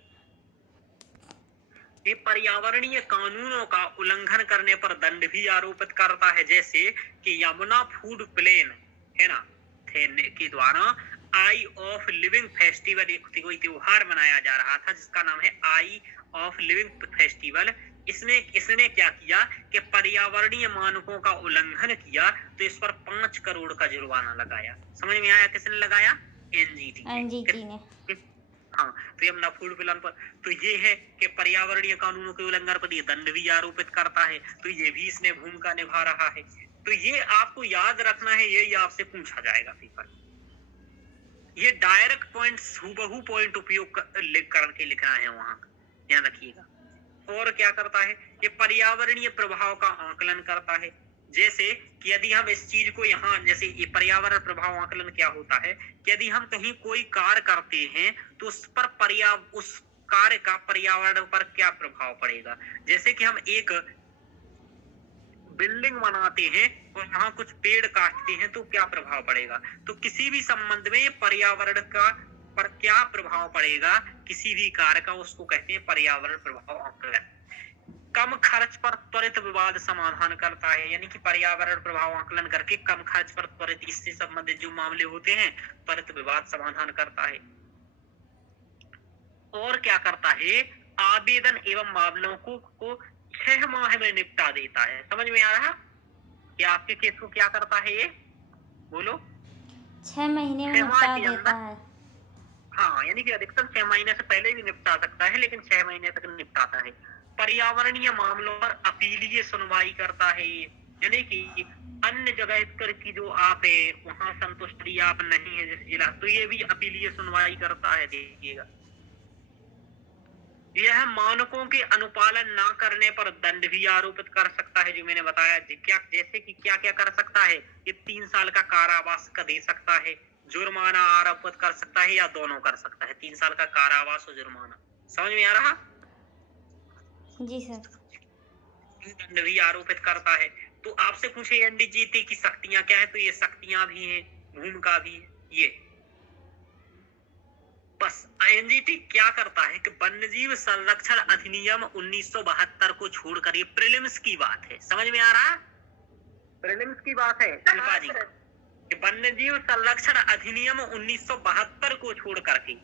ये पर्यावरणीय कानूनों का उल्लंघन करने पर दंड भी आरोपित करता है। जैसे कि यमुना फूड प्लेन है ना के द्वारा आई ऑफ लिविंग फेस्टिवल, एक कोई त्योहार मनाया जा रहा था जिसका नाम है आई ऑफ लिविंग फेस्टिवल। इसने क्या किया कि पर्यावरणीय मानकों का उल्लंघन किया, तो इस पर 5 करोड़ का जुर्माना लगाया। समझ में आया? किसने लगाया? एनजीटी ने। हाँ, तो यमुना फूड प्लान पर तो ये है कि पर्यावरणीय कानूनों के उल्लंघन पर ये दंड भी आरोपित करता है। तो ये भी इसने भूमिका निभा रहा है। तो ये आपको याद रखना है, यही आपसे पूछा जाएगा पेपर। ये डायरेक्ट पॉइंट, हूबहू पॉइंट उपयोग करके लिखना है वहां, ध्यान रखिएगा। और क्या करता है, ये पर्यावरणीय प्रभाव का आकलन करता है। जैसे कि यदि हम इस चीज को यहाँ, जैसे ये पर्यावरण प्रभाव आकलन क्या होता है कि यदि हम कहीं कोई कार्य करते हैं तो उस कार्य का पर्यावरण पर क्या प्रभाव पड़ेगा। जैसे कि हम एक बिल्डिंग बनाते हैं और वहां कुछ पेड़ काटते हैं तो क्या प्रभाव पड़ेगा। तो किसी भी संबंध में ये पर्यावरण का पर क्या प्रभाव पड़ेगा किसी भी कार्य का, उसको कहते हैं पर्यावरण प्रभाव आकलन। कम खर्च पर त्वरित विवाद समाधान करता है, यानी कि पर्यावरण प्रभाव आकलन करके कम खर्च पर त्वरित इससे संबंधित जो मामले होते हैं त्वरित विवाद समाधान करता है। और क्या करता है, आवेदन एवं मामलों को 6 माह में निपटा देता है। समझ में आ रहा कि आपके केस को क्या करता है ये? बोलो। 6 महीने में निपटा देता है। हाँ, यानी कि अधिकतम 6 महीने से पहले भी निपटा सकता है, लेकिन 6 महीने तक निपटाता है। पर्यावरणीय मामलों पर अपीलीय सुनवाई करता है, यानी कि अन्य जगह पर की जो आप है वहां संतुष्टि आप नहीं है जिस जिला, तो ये भी अपीलीय सुनवाई करता है। देखिएगा, यह मानकों के अनुपालन ना करने पर दंड भी आरोपित कर सकता है, जो मैंने बताया। क्या, जैसे कि क्या क्या कर सकता है, ये 3 साल का कारावास का दे सकता है, जुर्माना आरोपित कर सकता है, या दोनों कर सकता है, 3 साल का कारावास और जुर्माना। समझ में आ रहा? जी सर। दंड भी आरोपित करता है। तो आपसे पूछे एनडीजीटी की शक्तियां क्या है, तो ये शक्तियां भी हैं, भूमिका भी है। ये बस एनजीटी क्या करता है कि वन्यजीव संरक्षण अधिनियम 1972 को छोड़कर, ये प्रीलिम्स की बात है, समझ में आ रहा? प्रीलिम्स की बात है शिल्पा जी, कि वन्यजीव संरक्षण अधिनियम 1972 को छोड़ करके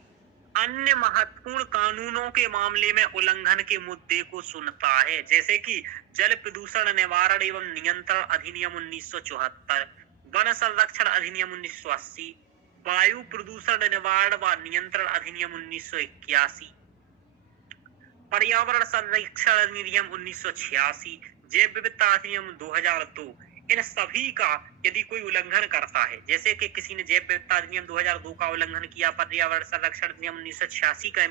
अन्य महत्वपूर्ण कानूनों के मामले में उल्लंघन के मुद्दे को सुनता है, जैसे कि जल प्रदूषण निवारण एवं नियंत्रण अधिनियम 1974, वन संरक्षण अधिनियम 1980, वायु प्रदूषण निवारण व नियंत्रण अधिनियम 1981, पर्यावरण संरक्षण अधिनियम 1986, जैव विविधता अधिनियम 2002। इन सभी का यदि कोई उल्लंघन करता है, जैसे कि किसी ने जैव विविधता अधिनियम 2002 का उल्लंघन किया, पर्यावरण संरक्षण अधिनियम 1986 का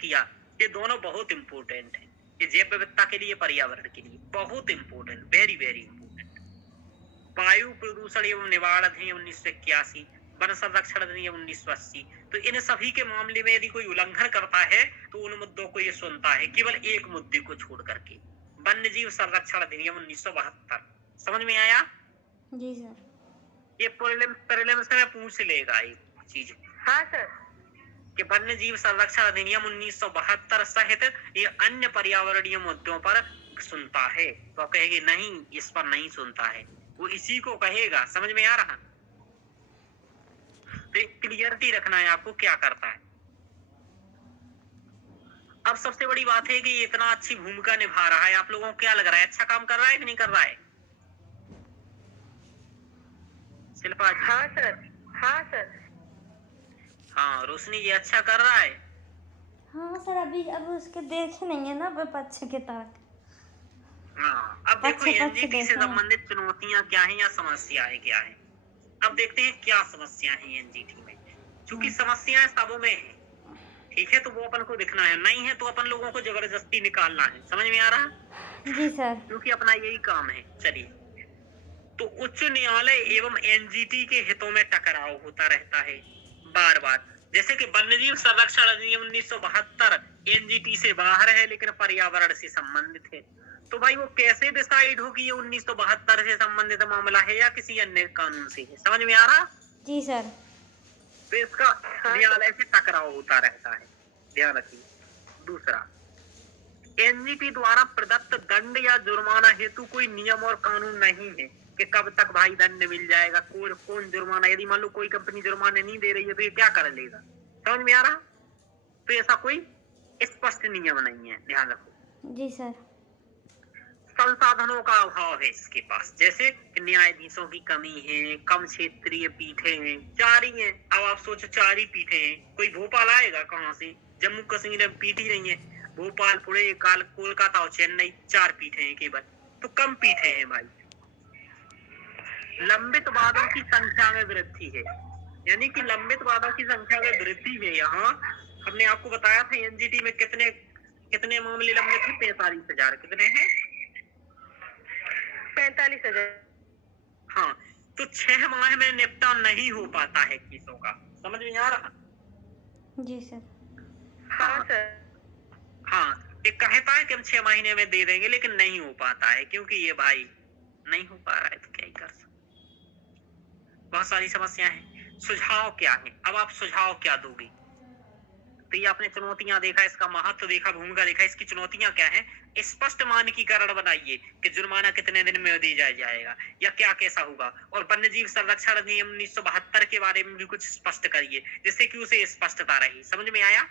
किया, ये दोनों बहुत इंपोर्टेंट है। ये जैव विविधता के लिए, पर्यावरण के लिए बहुत इंपोर्टेंट, वेरी वेरी इंपोर्टेंट। वायु प्रदूषण एवं निवारण अधिनियम 1981, वन संरक्षण अधिनियम 1980। तो इन सभी के मामले में यदि कोई उल्लंघन करता है तो उन मुद्दों को ये सुनता है, केवल एक मुद्दे को छोड़ करके, वन्यजीव संरक्षण अधिनियम 1972। समझ में आया? जी सर। ये प्रीलिम्स में पूछ लेगा ये चीज। हाँ सर। कि वन्यजीव संरक्षण अधिनियम 1972 सहित ये अन्य पर्यावरणीय मुद्दों पर सुनता है, तो कहेगी नहीं, इस पर नहीं सुनता है, वो इसी को कहेगा। समझ में आ रहा? तो क्लियरिटी रखना है आपको क्या करता है। अब सबसे बड़ी बात है कि ये इतना अच्छी भूमिका निभा रहा है, आप लोगों को क्या लग रहा है, अच्छा काम कर रहा है कि नहीं कर रहा है शिल्पा जी? हाँ सर। हाँ सर। हाँ रोशनी, ये अच्छा कर रहा है। हाँ सर, अभी अब उसके देखे नहीं है ना पक्ष के तहत। हाँ, अब देखो एनजीटी से संबंधित चुनौतियां क्या है या समस्याएं क्या है। अब देखते हैं क्या समस्या है एनजीटी में। क्योंकि समस्याएं सबों में है, ठीक है, तो वो अपन को दिखना है, नहीं है तो अपन लोगों को जबरदस्ती निकालना है। समझ में आ रहा? जी सर। क्योंकि अपना यही काम है। चलिए, तो उच्च न्यायालय एवं एनजीटी के हितों में टकराव होता रहता है बार बार। जैसे कि वन्यजीव संरक्षण अधिनियम 1972 एनजीटी से बाहर है लेकिन पर्यावरण से संबंधित है, तो भाई वो कैसे डिसाइड हो कि ये 1972 से संबंधित मामला है या किसी अन्य कानून से है। समझ में आ रहा? जी सर। तो इसका न्यायालय से टकराव होता रहता है, ध्यान रखिए। दूसरा, एनजीटी द्वारा प्रदत्त दंड या जुर्माना हेतु कोई नियम और कानून नहीं है कि कब तक भाई दंड मिल जाएगा, कौन जुर्माना, यदि मान लो कोई कंपनी जुर्माने नहीं दे रही है तो ये क्या कर लेगा। समझ में आ रहा? तो ऐसा कोई स्पष्ट नियम नहीं है, ध्यान रखो। जी सर। संसाधनों का अभाव है इसके पास, जैसे न्यायाधीशों की कमी है, कम क्षेत्रीय पीठे हैं, 4 ही हैं। अब आप सोचो 4 ही पीठे हैं, कोई भोपाल आएगा कहाँ से? जम्मू कश्मीर में पीठ ही नहीं है, भोपाल, पुणे, कोलकाता और चेन्नई, 4 पीठे हैं केवल, तो कम पीठे हैं भाई। लंबित वादों की संख्या में वृद्धि है, यानी कि लंबित वादों की संख्या में वृद्धि है। यहाँ हमने आपको बताया था एनजीटी में कितने मामले लंबित हैं, 45,000। कितने हैं? 45,000। हाँ, तो 6 माह में निपटान नहीं हो पाता है केसों का। समझ में आ रहा? जी सर। हाँ सर। हाँ, ये कहता है कि हम 6 महीने में दे देंगे, लेकिन नहीं हो पाता है, क्योंकि ये भाई नहीं हो पा रहा है, तो क्या ही कर सकते। बहुत सारी समस्याएं हैं। सुझाव क्या है? अब आप सुझाव क्या दोगे? तो ये आपने चुनौतियां देखा, इसका महत्व देखा, भूमिका देखा, इसकी चुनौतियां क्या है। स्पष्ट मानकीकरण बनाइए कि जुर्माना कितने दिन में दिया जाएगा या क्या कैसा होगा, और वन्यजीव संरक्षण अधिनियम 1972 के बारे में भी कुछ स्पष्ट करिए जिससे कि उसे स्पष्टता रही। समझ में आया?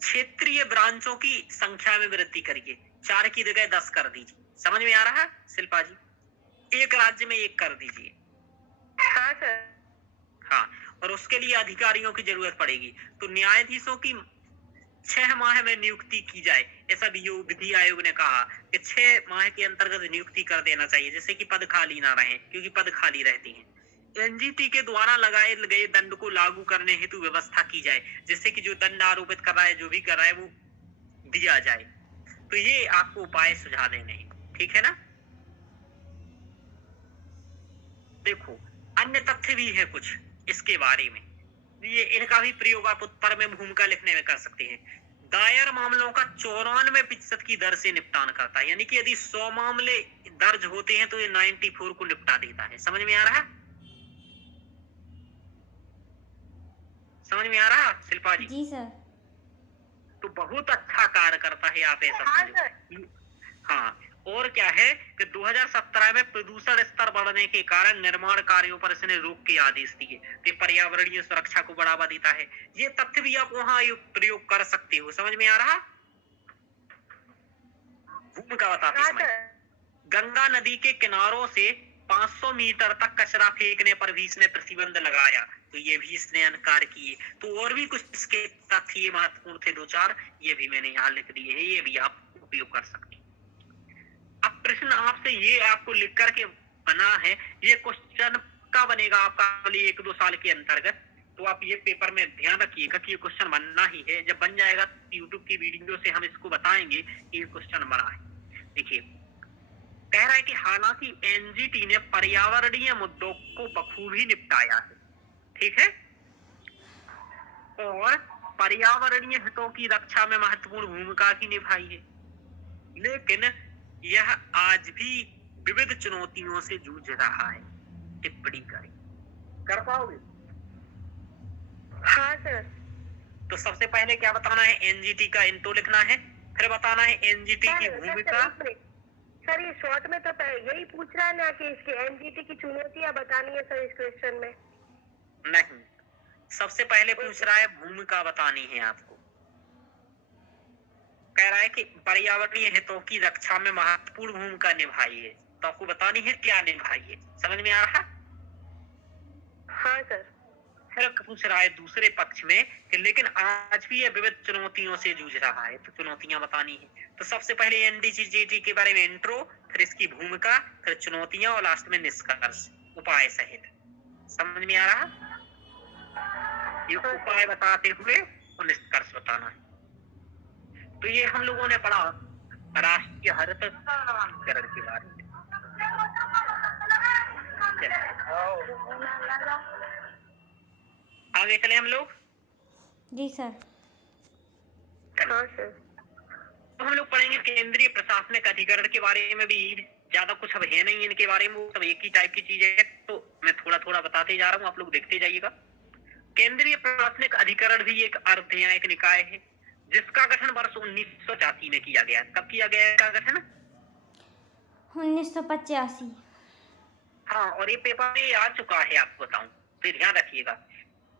क्षेत्रीय ब्रांचों की संख्या में वृद्धि करिए, 4 की जगह 10 कर दीजिए। समझ में आ रहा है शिल्पा जी? एक राज्य में 1 कर दीजिए। हाँ सर। हाँ, और उसके लिए अधिकारियों की जरूरत पड़ेगी, तो न्यायाधीशों की 6 माह में नियुक्ति की जाए, ऐसा विधि आयोग ने कहा कि 6 माह के अंतर्गत नियुक्ति कर देना चाहिए, जिससे कि पद खाली ना रहे, क्योंकि पद खाली रहती हैं। एनजीटी के द्वारा लगाए गए दंड को लागू करने हेतु व्यवस्था की जाए, जिससे कि जो दंड आरोपित कर रहा है, जो भी कर रहा है, वो दिया जाए। तो ये आपको उपाय सुझा देने हैं, ठीक है ना। देखो अन्य तथ्य भी है कुछ इसके बारे में, ये इनका भी प्रयोग आप उत्तर में भूमिका लिखने में कर सकते हैं। दायर मामलों का 94% की दर से निपटान करता है, यानी कि यदि 100 मामले दर्ज होते हैं तो ये 94 को निपटा देता है। समझ में आ रहा है? समझ में आ रहा शिल्पा जी? जी सर। तो बहुत अच्छा कार्य करता है, आप ऐसा हाँ समझो। सर। हाँ, और क्या है कि 2017 में प्रदूषण स्तर बढ़ने के कारण निर्माण कार्यों पर इसने रोक के आदेश दिए, तो पर्यावरणीय सुरक्षा को बढ़ावा देता है। ये तथ्य भी आप वहां प्रयोग कर सकते हो। समझ में आ रहा? भूमिका बताते हाँ समय सर। गंगा नदी के किनारों से 500 मीटर तक कचरा फेंकने पर भी इसने प्रतिबंध लगाया, तो ये भी इसने इनकार किए। तो और भी कुछ इसके तथ्य महत्वपूर्ण थे, 2-4, ये भी मैंने यहाँ लिख दिए हैं, ये भी आप उपयोग कर सकते हैं। अब प्रश्न आपसे ये आपको लिख करके बना है, ये क्वेश्चन का बनेगा आपका अगले 1-2 साल के अंतर्गत, तो आप ये पेपर में ध्यान रखिएगा कि ये क्वेश्चन बनना ही है। जब बन जाएगा यूट्यूब की वीडियो से हम इसको बताएंगे कि ये क्वेश्चन बना है। देखिए कह रहा है कि हालांकि एनजीटी ने पर्यावरणीय मुद्दों को बखूबी निपटाया है, ठीक है, और पर्यावरणीय हितों की रक्षा में महत्वपूर्ण भूमिका भी निभाई है, लेकिन यह आज भी विविध चुनौतियों से जूझ रहा है। टिप्पणी करें, कर पाओगे? हाँ सर। तो सबसे पहले क्या बताना है, एनजीटी का इंट्रो लिखना है, फिर बताना है एनजीटी की भूमिका। सर ये शॉर्ट में तो यही पूछ रहा है ना कि इसके एनजीटी की चुनौतियां बतानी है सर इस क्वेश्चन में? नहीं, सबसे पहले पूछ रहा है भूमिका बतानी है आपको। कह रहा है कि पर्यावरणीय हितों की रक्षा में महत्वपूर्ण भूमिका निभाई है, तो आपको बतानी है क्या निभाई है। समझ में आ रहा है? हाँ सर। फिर पूछ रहा है दूसरे पक्ष में कि लेकिन आज भी यह विविध चुनौतियों से जूझ रहा है, तो चुनौतियां बतानी है। तो सबसे पहले एनजीटी के बारे में इंट्रो, फिर इसकी भूमिका, फिर चुनौतियां और लास्ट में निष्कर्ष उपाय सहित। समझ में आ रहा? ये उपाय बताते हुए और निष्कर्ष बताना है। तो ये हम लोगों ने पढ़ा राष्ट्रीय हरित प्राधिकरण के बारे में। आगे चले हम लोग। जी सर। हाँ सर। तो हम लोग पढ़ेंगे केंद्रीय प्रशासनिक अधिकरण के बारे में भी। ज्यादा कुछ अब है नहीं इनके बारे में, वो सब एक ही टाइप की चीजें है, तो मैं थोड़ा थोड़ा बताते जा रहा हूँ, आप लोग देखते जाइएगा। केंद्रीय प्रशासनिक अधिकरण भी एक अर्ध न्यायिक निकाय है, जिसका गठन वर्ष 1985 में किया गया। कब किया गया इसका गठन? 1985। हाँ, और ये पेपर में आ चुका है, आपको बताऊं, तो ध्यान रखिएगा।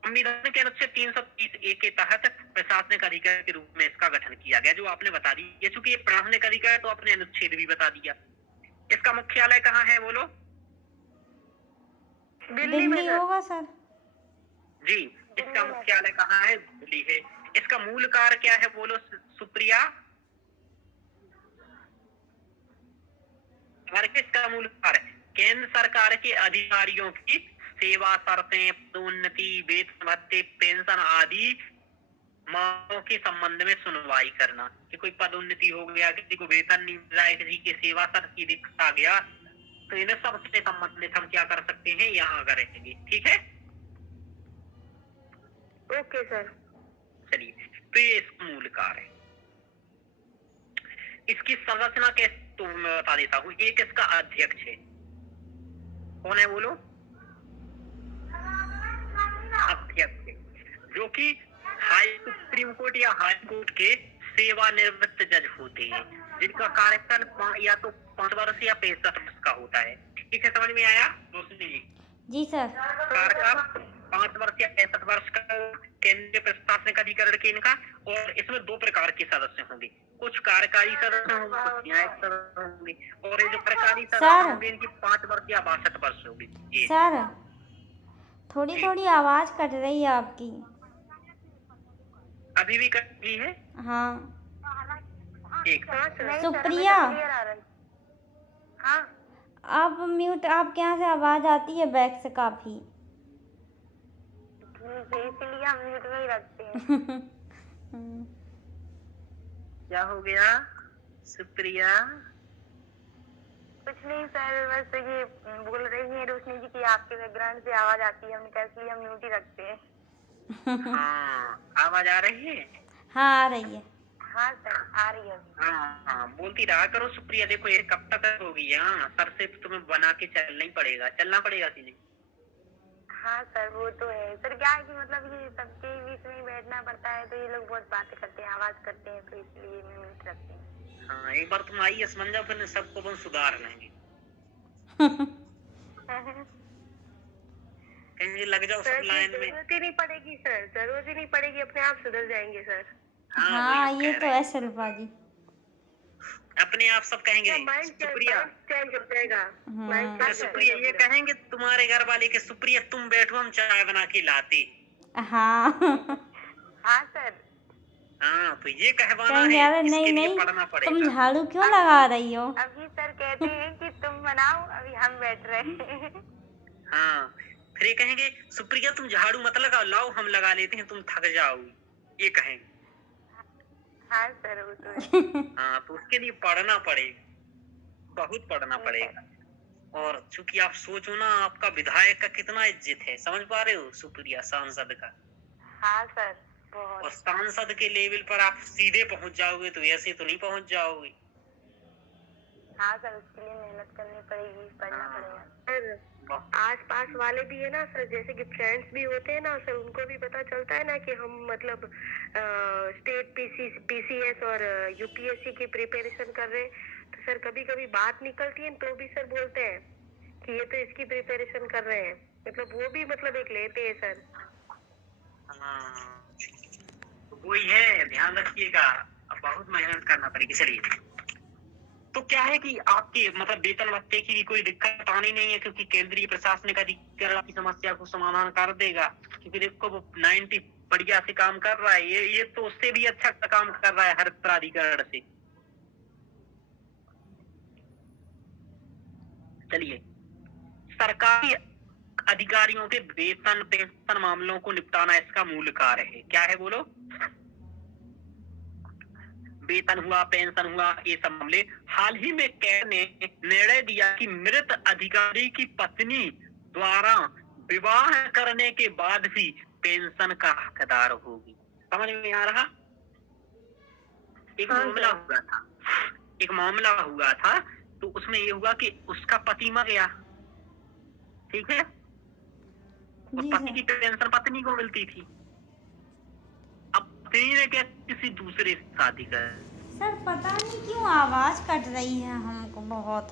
संविधान के अनुच्छेद 330A के तहत प्रशासनिक अधिकार के रूप में इसका गठन किया गया, जो आपने बता दी। ये चूंकि ये प्रशासनिक अधिकार है तो आपने अनुच्छेद भी बता दिया। इसका मुख्यालय कहाँ है बोलो? दिल्ली में होगा सर। जी, इसका मुख्यालय कहाँ है? दिल्ली है। इसका मूल कार्य क्या है बोलो सुप्रिया? इसका मूल कार्य केंद्र सरकार के अधिकारियों की सेवा शर्तें, पदोन्नति, वेतन भत्ते, पेंशन आदि मांगों के संबंध में सुनवाई करना। कि कोई पदोन्नति हो गया, किसी को वेतन नहीं मिल रहा है, किसी की सेवा शर्त की दिक्कत आ गया, तो इन सब से संबंधित हम क्या कर सकते हैं, यहाँ करेंगे। ठीक है, ओके सर। चलिए, तो ये इसका मूल कार्य है। इसकी संरचना कैसे, तो मैं बता देता हूँ। एक इसका अध्यक्ष है, कौन है बोलो? अध्यक्ष है, जो कि हाई सुप्रीम कोर्ट या हाई कोर्ट के सेवानिवृत्त जज होते हैं, जिनका कार्यकाल या तो 5 वर्ष या 65 वर्ष का होता है। ठीक है, समझ में आया रोशनी जी? जी सर। कार्यकाल 5 वर्ष या 65 वर्ष का केंद्रीय प्रशासनिक अधिकरण के इनका। और इसमें 2 प्रकार के सदस्य होंगे, कुछ कार्यकारी सदस्य होंगे, कुछ न्यायिक सदस्य होंगे, और ये जो कार्यकारी सदस्य होंगे इनकी 5 वर्ष या 62 वर्ष होगी। सर थोड़ी थोड़ी आवाज कट रही है आपकी। अभी भी कट रही है? हाँ। ठीक। सुप्रिया, हाँ आप म्यूट, आपके यहाँ से आवाज़ आती है बैक से काफ़ी। इसलिए हम म्यूट में ही रखते हैं। क्या हो गया सुप्रिया? कुछ नहीं सर, बस ये बोल रही है रोशनी जी कि आपके बैकग्राउंड से आवाज आती है, हमने कहा इसलिए हम म्यूट ही रखते हैं। हाँ, आवाज आ रही है? हाँ आ रही है। हाँ सर, आ रही है। हाँ, बोलती रहा करो सुप्रिया। देखो ये कब तक होगी? हाँ, सर से तुम्हें बना के चलना ही पड़ेगा, चलना पड़ेगा सीधे। हाँ सर, वो तो है सर। क्या है कि मतलब ये सबके बीच में ही बैठना पड़ता है, तो ये लोग बहुत बातें करते हैं, आवाज करते हैं, तो इसलिए म्यूट रखते हैं। हाँ, एक बार तुम आई समझ जाओ, फिर सबको अपन सुधार लेंगे। कहीं लग जाओ सब लाइन में। जरूरत ही नहीं पड़ेगी सर, जरूरत ही नहीं पड़ेगी, अपने आप सुधर जाएंगे सर। हाँ ये तो है शिल्पा जी, अपने आप सब कहेंगे सुप्रिया। चेंज हो जाएगा। हाँ। सुप्रिया ये कहेंगे तुम्हारे घर वाले के, सुप्रिया तुम बैठो हम चाय बना के लाते। हाँ। हाँ सर। हाँ, तो ये कहवाना कहेंगे है, अरे नहीं इसके लिए नहीं पढ़ना तुम पड़ेगा। झाड़ू क्यों लगा रही हो। अभी सर कहते हैं कि तुम बनाओ, अभी हम बैठ रहे हैं। हाँ, फिर ये कहेंगे सुप्रिया तुम झाड़ू मत लगाओ, लाओ हम लगा लेते हैं, तुम थक जाओगी, ये कहेंगे। हाँ सर, वो तो है। हाँ, तो उसके लिए पढ़ना पड़ेगा, बहुत पढ़ना पड़ेगा। और चूंकि आप सोचो ना, आपका विधायक का कितना इज्जत है, समझ पा रहे हो सुप्रिया, सांसद का। हाँ सर, बहुत। और सांसद के लेवल पर आप सीधे पहुंच जाओगे, तो ऐसे तो नहीं पहुंच जाओगे। हाँ सर, उसके लिए मेहनत करनी पड़ेगी, पढ़ना पड़ेगा सर। आस पास वाले भी है ना सर, जैसे कि फ्रेंड्स भी होते हैं ना सर, उनको भी पता चलता है ना कि हम मतलब स्टेट पीसीएस और यूपीएससी की प्रिपरेशन कर रहे हैं, तो सर कभी कभी बात निकलती है तो भी सर बोलते हैं कि ये तो इसकी प्रिपरेशन कर रहे हैं, मतलब वो भी मतलब एक लेते हैं सर। हाँ, तो वही है, ध्यान रखिएगा, अब बहुत मेहनत करना पड़ेगी। चलिए, तो क्या है कि आपके मतलब वेतन भत्ते की भी कोई दिक्कत आनी नहीं है, क्योंकि केंद्रीय प्रशासनिक अधिकारी आपकी समस्या को समाधान कर देगा। क्योंकि देखो वो 90 बढ़िया से काम कर रहा है, ये तो उससे भी अच्छा काम कर रहा है हर प्राधिकरण से। चलिए, सरकारी अधिकारियों के वेतन पेंशन मामलों को निपटाना इसका मूल कार्य है। क्या है बोलो? वेतन हुआ, पेंशन हुआ, ये सब मामले। हाल ही में कैग ने निर्णय दिया कि मृत अधिकारी की पत्नी द्वारा विवाह करने के बाद भी पेंशन का हकदार होगी। समझ में आ रहा? एक मामला हुआ था, तो उसमें ये हुआ कि उसका पति मर गया, ठीक है, और पति की पेंशन पत्नी को मिलती थी। पत्नी ने क्या किसी दूसरे से शादी कर। सर पता नहीं क्यों आवाज कट रही है हमको बहुत।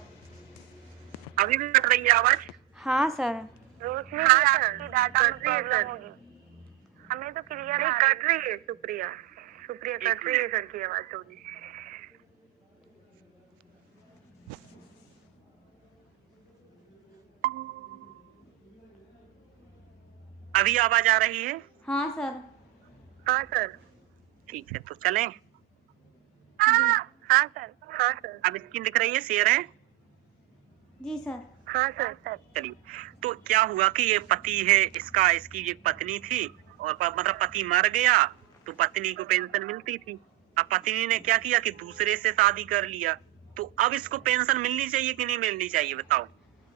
अभी भी कट रही है आवाज? हाँ सर। रोशनी जी, आपकी डाटा में प्रॉब्लम होगी, हमें तो क्लियर नहीं कट रही है। सुप्रिया कट रही है सर की आवाज थोड़ी। अभी आवाज आ रही है? हाँ सर। हाँ सर। ठीक है, तो चलें। हाँ सर। अब स्क्रीन दिख रही है, शेयर है? जी सर। हाँ सर। चलिए, तो क्या हुआ कि ये पति है इसका, इसकी एक पत्नी थी, और मतलब पति मर गया तो पत्नी को पेंशन मिलती थी। अब पत्नी ने क्या किया कि दूसरे से शादी कर लिया, तो अब इसको पेंशन मिलनी चाहिए कि नहीं मिलनी चाहिए, बताओ?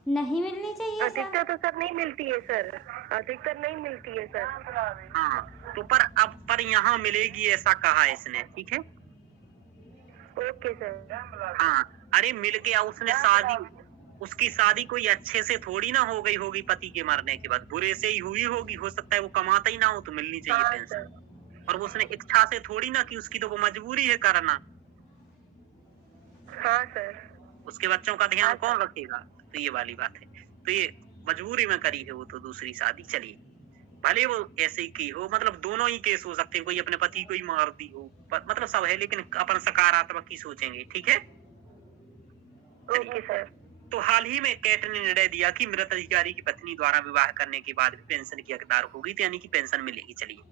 नहीं मिलनी चाहिए सर। अधिकतर तो सर नहीं मिलती है सर, अधिकतर नहीं मिलती है सर। हाँ, तो पर यहाँ मिलेगी ऐसा कहा है इसने, ठीक है? Okay sir. हाँ, अरे मिल गया, उसकी शादी कोई अच्छे से थोड़ी ना हो गई होगी, पति के मरने के बाद बुरे से ही हुई होगी, हो सकता है वो कमाता ही ना हो, तो मिलनी चाहिए पेंशन। और वो उसने इच्छा से थोड़ी ना की, उसकी तो वो मजबूरी है करना। हाँ सर। उसके बच्चों का ध्यान कौन रखेगा? तो ये वाली बात है, तो ये मजबूरी में करी है वो तो दूसरी शादी। चलिए, भले वो ऐसे ही की हो, मतलब दोनों ही केस हो सकते हैं, कोई अपने पति को ही मार दी हो, मतलब सब है, लेकिन अपन सकारात्मक ही सोचेंगे, ठीक है? Okay sir. तो हाल ही में कैट ने निर्णय दिया कि मृत अधिकारी की पत्नी द्वारा विवाह करने के बाद भी पेंशन की हकदार होगी, तो यानी कि पेंशन मिलेगी। चलिए,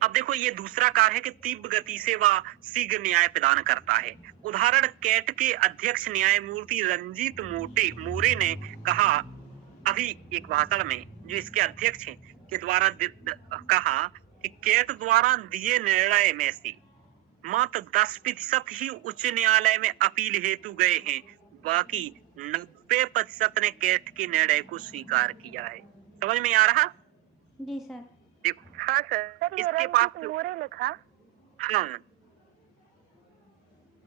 अब देखो ये दूसरा कार्य है कि तीव्र गति से वह शीघ्र न्याय प्रदान करता है। उदाहरण कैट के अध्यक्ष न्यायमूर्ति रंजीत मोरे ने कहा अभी एक भाषण में, जो इसके अध्यक्ष हैं, के द्वारा कहा कि कैट द्वारा दिए निर्णय में से मात्र 10% ही उच्च न्यायालय में अपील हेतु गए हैं, बाकी 90% ने कैट के निर्णय को स्वीकार किया है। समझ में आ रहा? जी सर। देखो हाँ सर, ये इसके पास रंजीत मोरे लिखा हाँ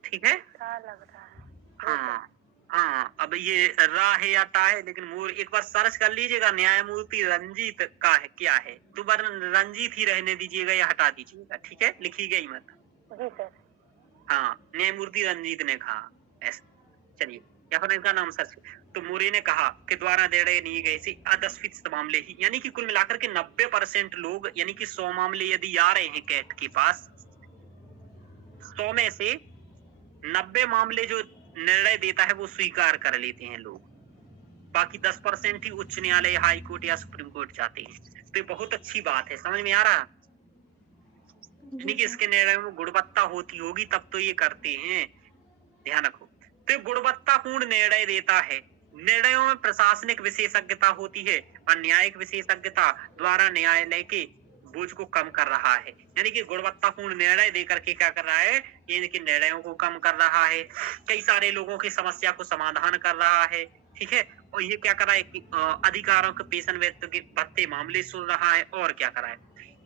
ठीक है। क्या लग रहा है? हाँ हाँ, अब ये रा है या टा है, लेकिन मोर एक बार सर्च कर लीजिएगा न्यायमूर्ति रंजीत का है क्या है, तो बार रंजीत ही रहने दीजिएगा या हटा दीजिएगा, ठीक है, लिखी गई मत। जी सर। हाँ, न्यायमूर्ति रंजीत ने कहा ऐसा। चलिए, या फिर इनका नाम सर्च। तो मोरे ने कहा कि द्वारा निर्णय नहीं गए से 10% मामले ही, यानी कि कुल मिलाकर के 90% लोग, यानी कि 100 मामले यदि आ रहे हैं कैट के पास, 100 में से 90 मामले जो निर्णय देता है वो स्वीकार कर लेते हैं लोग, बाकी 10% ही उच्च न्यायालय, हाई कोर्ट या सुप्रीम कोर्ट जाते हैं। तो ये बहुत अच्छी बात है, समझ में आ रहा? यानी कि इसके निर्णय में गुणवत्ता होती होगी तब तो ये करते हैं, ध्यान रखो। तो गुणवत्तापूर्ण निर्णय देता है। निर्णयों में प्रशासनिक विशेषज्ञता होती है और न्यायिक विशेषज्ञता द्वारा न्यायालय के बोझ को कम कर रहा है। यानी कि गुणवत्तापूर्ण निर्णय देकर के क्या कर रहा है, ये कि निर्णयों को कम कर रहा है, कई सारे लोगों की समस्या को समाधान कर रहा है, ठीक है। और ये क्या कर रहा है कि अधिकारों के पेशन व्यक्ति के बढ़ते मामले सुन रहा है, और क्या कर रहा है,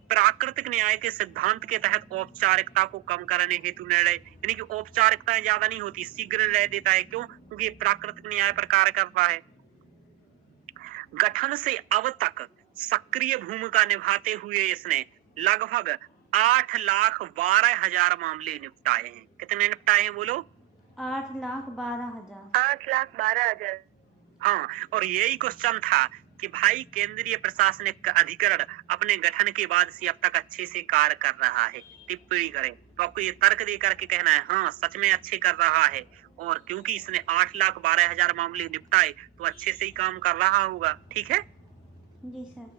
प्राकृतिक न्याय के सिद्धांत के तहत औपचारिकता को कम करने हेतु निर्णय, यानी कि औपचारिकताएं ज्यादा नहीं होती, शीघ्र निर्णय देता है। क्यों? क्योंकि ये प्राकृतिक न्याय पर कार्य करता है। गठन से अब तक सक्रिय भूमिका निभाते हुए इसने लगभग 8,12,000 मामले निपटाए हैं। कितने निपटाए हैं बोलो? 8,12,000। 8,12,000। हाँ, और यही क्वेश्चन था कि भाई केंद्रीय प्रशासनिक अधिकरण अपने गठन के बाद से अब तक अच्छे से कार्य कर रहा है, टिप्पणी करें। तो आपको ये तर्क दे करके कहना है हाँ सच में अच्छे कर रहा है, और क्योंकि इसने 8,12,000 मामले निपटाए तो अच्छे से ही काम कर रहा होगा, ठीक है। जी सर।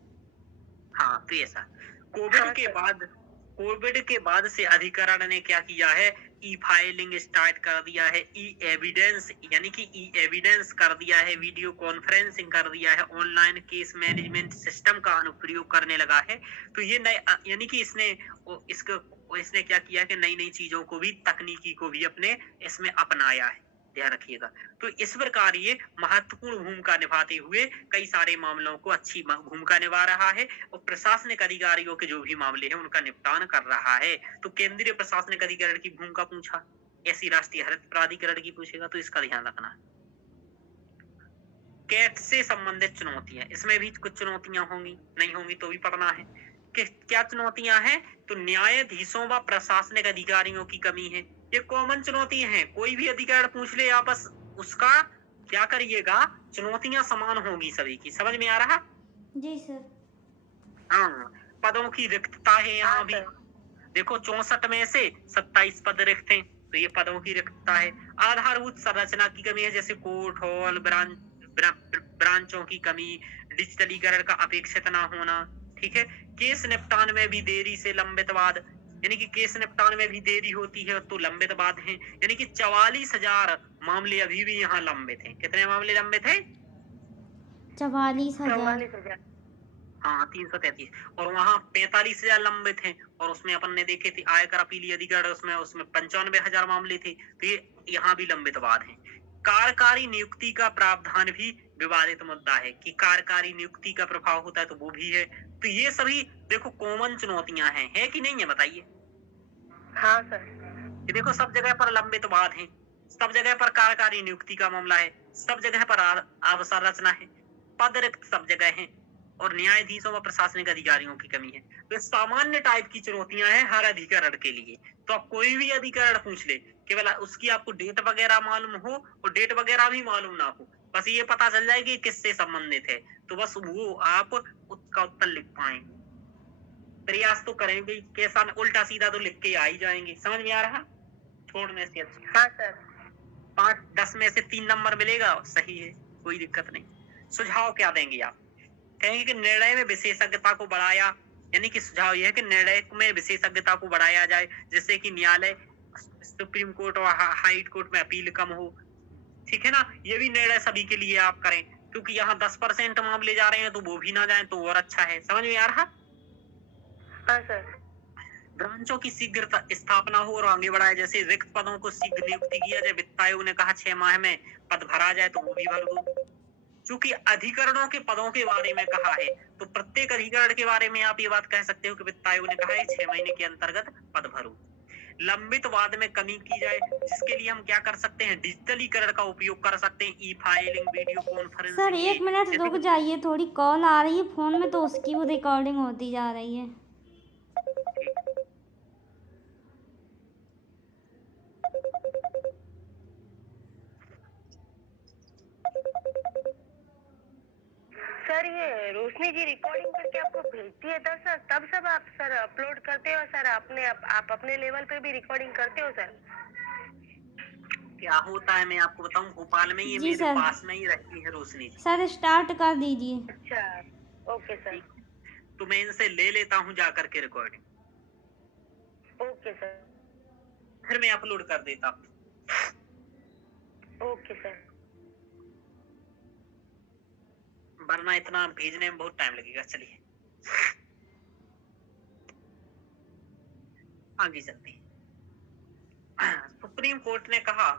हाँ, तो ऐसा कोविड के बाद से अधिकरण ने क्या किया है, ई फाइलिंग स्टार्ट कर दिया है, ई एविडेंस यानी कि ई एविडेंस कर दिया है, वीडियो कॉन्फ्रेंसिंग कर दिया है, ऑनलाइन केस मैनेजमेंट सिस्टम का अनुप्रयोग करने लगा है। तो ये नए, यानी कि इसने क्या किया कि नई नई चीजों को भी, तकनीकी को भी अपने इसमें अपनाया है, ध्यान रखिएगा। तो इस प्रकार ये महत्वपूर्ण भूमिका निभाते हुए कई सारे मामलों को अच्छी भूमिका निभा रहा है, और प्रशासनिक अधिकारियों के जो भी मामले हैं उनका निपटान कर रहा है। तो केंद्रीय प्रशासनिक अधिकरण की भूमिका पूछा, ऐसी राष्ट्रीय हरित प्राधिकरण की पूछेगा, तो इसका ध्यान रखना। कैट से संबंधित चुनौतियां, इसमें भी कुछ चुनौतियां होंगी, नहीं होंगी तो भी पढ़ना है कि क्या चुनौतियां हैं। तो न्यायाधीशों व प्रशासनिक अधिकारियों की कमी है, ये कॉमन चुनौती है, कोई भी अधिकार पूछ ले आप बस उसका क्या करिएगा, चुनौतियां समान होगी सभी की। समझ में आ रहा? जी सर। हाँ, पदों की रिक्तता है यहाँ भी, देखो 64 में से 27 पद रिक्त हैं, तो ये पदों की रिक्तता है। आधारभूत संरचना की कमी है, जैसे कोर्ट हॉल, ब्रांचों की कमी, डिजिटलीकरण का अपेक्षित ना होना, ठीक है। केस निपटान में भी देरी से लंबित वाद, यानी कि केस निपटान में भी देरी होती है तो लंबित वाद हैं, यानी कि 44,000 मामले अभी भी यहाँ लंबित हैं। कितने मामले लंबित हैं? 44,000। हाँ, 333, और वहाँ 45,000 लंबित हैं, और उसमें अपन ने देखे थे आयकर अपीली अधिकरण, उसमें 95,000 मामले थे, तो ये यहाँ भी लंबित वाद हैं। कार्यकारी नियुक्ति का प्रावधान भी विवादित मुद्दा है, कि कार्यकारी नियुक्ति का प्रभाव होता है तो वो भी है। तो ये सभी देखो कॉमन चुनौतियां हैं, है कि नहीं है, बताइए। हाँ सर। ये देखो सब जगह पर लंबित वाद हैं, सब जगह पर कार्यकारी नियुक्ति का मामला है, सब जगह पर अवसंरचना है, पद रिक्त सब जगह हैं, और न्यायाधीशों व प्रशासनिक अधिकारियों की कमी है। तो सामान्य टाइप की चुनौतियां हैं हर अधिकरण के लिए। तो आप कोई भी अधिकरण पूछ ले, केवल उसकी आपको डेट वगैरह मालूम हो और डेट वगैरह भी मालूम ना हो, बस ये पता चल जाए कि किससे संबंधित है, तो बस वो आप उसका उत्तर लिख पाए। प्रयास तो करेंगे, कैसा उल्टा सीधा तो लिख के आ ही जाएंगे। समझ में आ रहा? छोड़ने से अच्छा। हाँ सर। 5-10 में से 3 नंबर मिलेगा, सही है, कोई दिक्कत नहीं। सुझाव क्या देंगे आप? कहेंगे कि निर्णय में विशेषज्ञता को बढ़ाया, यानी कि सुझाव यह है कि निर्णय में विशेषज्ञता को बढ़ाया जाए, जिससे कि न्यायालय सुप्रीम कोर्ट और हाई कोर्ट में अपील कम हो। ठीक है ना, ये भी निर्णय सभी के लिए आप करें, क्योंकि यहाँ 10% मामले जा रहे हैं तो वो भी ना जाए तो और अच्छा है। समझ में आ रहा? हाँ सर। ब्रांचों की शीघ्र स्थापना हो और आगे बढ़ाए, जैसे रिक्त पदों को शीघ्र नियुक्त किया जाए। वित्त आयोग ने कहा 6 माह में पद भरा जाए तो वो भी भर दो। चूंकि अधिकरणों के पदों के बारे में कहा है, तो प्रत्येक अधिकरण के बारे में आप ये बात कह सकते हो कि वित्त आयोग ने कहा है 6 महीने के अंतर्गत पद भरो। लंबित वाद में कमी की जाए, जिसके लिए हम क्या कर सकते हैं, डिजिटलीकरण का उपयोग कर सकते हैं, ई filing, video sir conferencing. 1 minute रुक जाइए, थोड़ी कॉल आ रही है फ़ोन में तो उसकी वो रिकॉर्डिंग होती जा रही है। सर ये रोशनी जी रिकॉर्डिंग करके आपको भेजती है सर, तब सब आप सर अपलोड करते हो सर? आप अपने लेवल पे भी रिकॉर्डिंग करते हो सर? क्या होता है मैं आपको बताऊं, भोपाल में ये जी मेरे सर। पास में ही रहती है रोशनी जी। सर स्टार्ट कर दीजिए। अच्छा, ओके सर। ठीक है, तो मैं इनसे ले लेता हूँ जाकर के रिकॉर्डिंग, ओके सर। फिर मैं अपलोड कर देता हूँ। Okay sir. वरना इतना भेजने में बहुत टाइम लगेगा। चलिए आगे चलते हैं। सुप्रीम कोर्ट ने कहा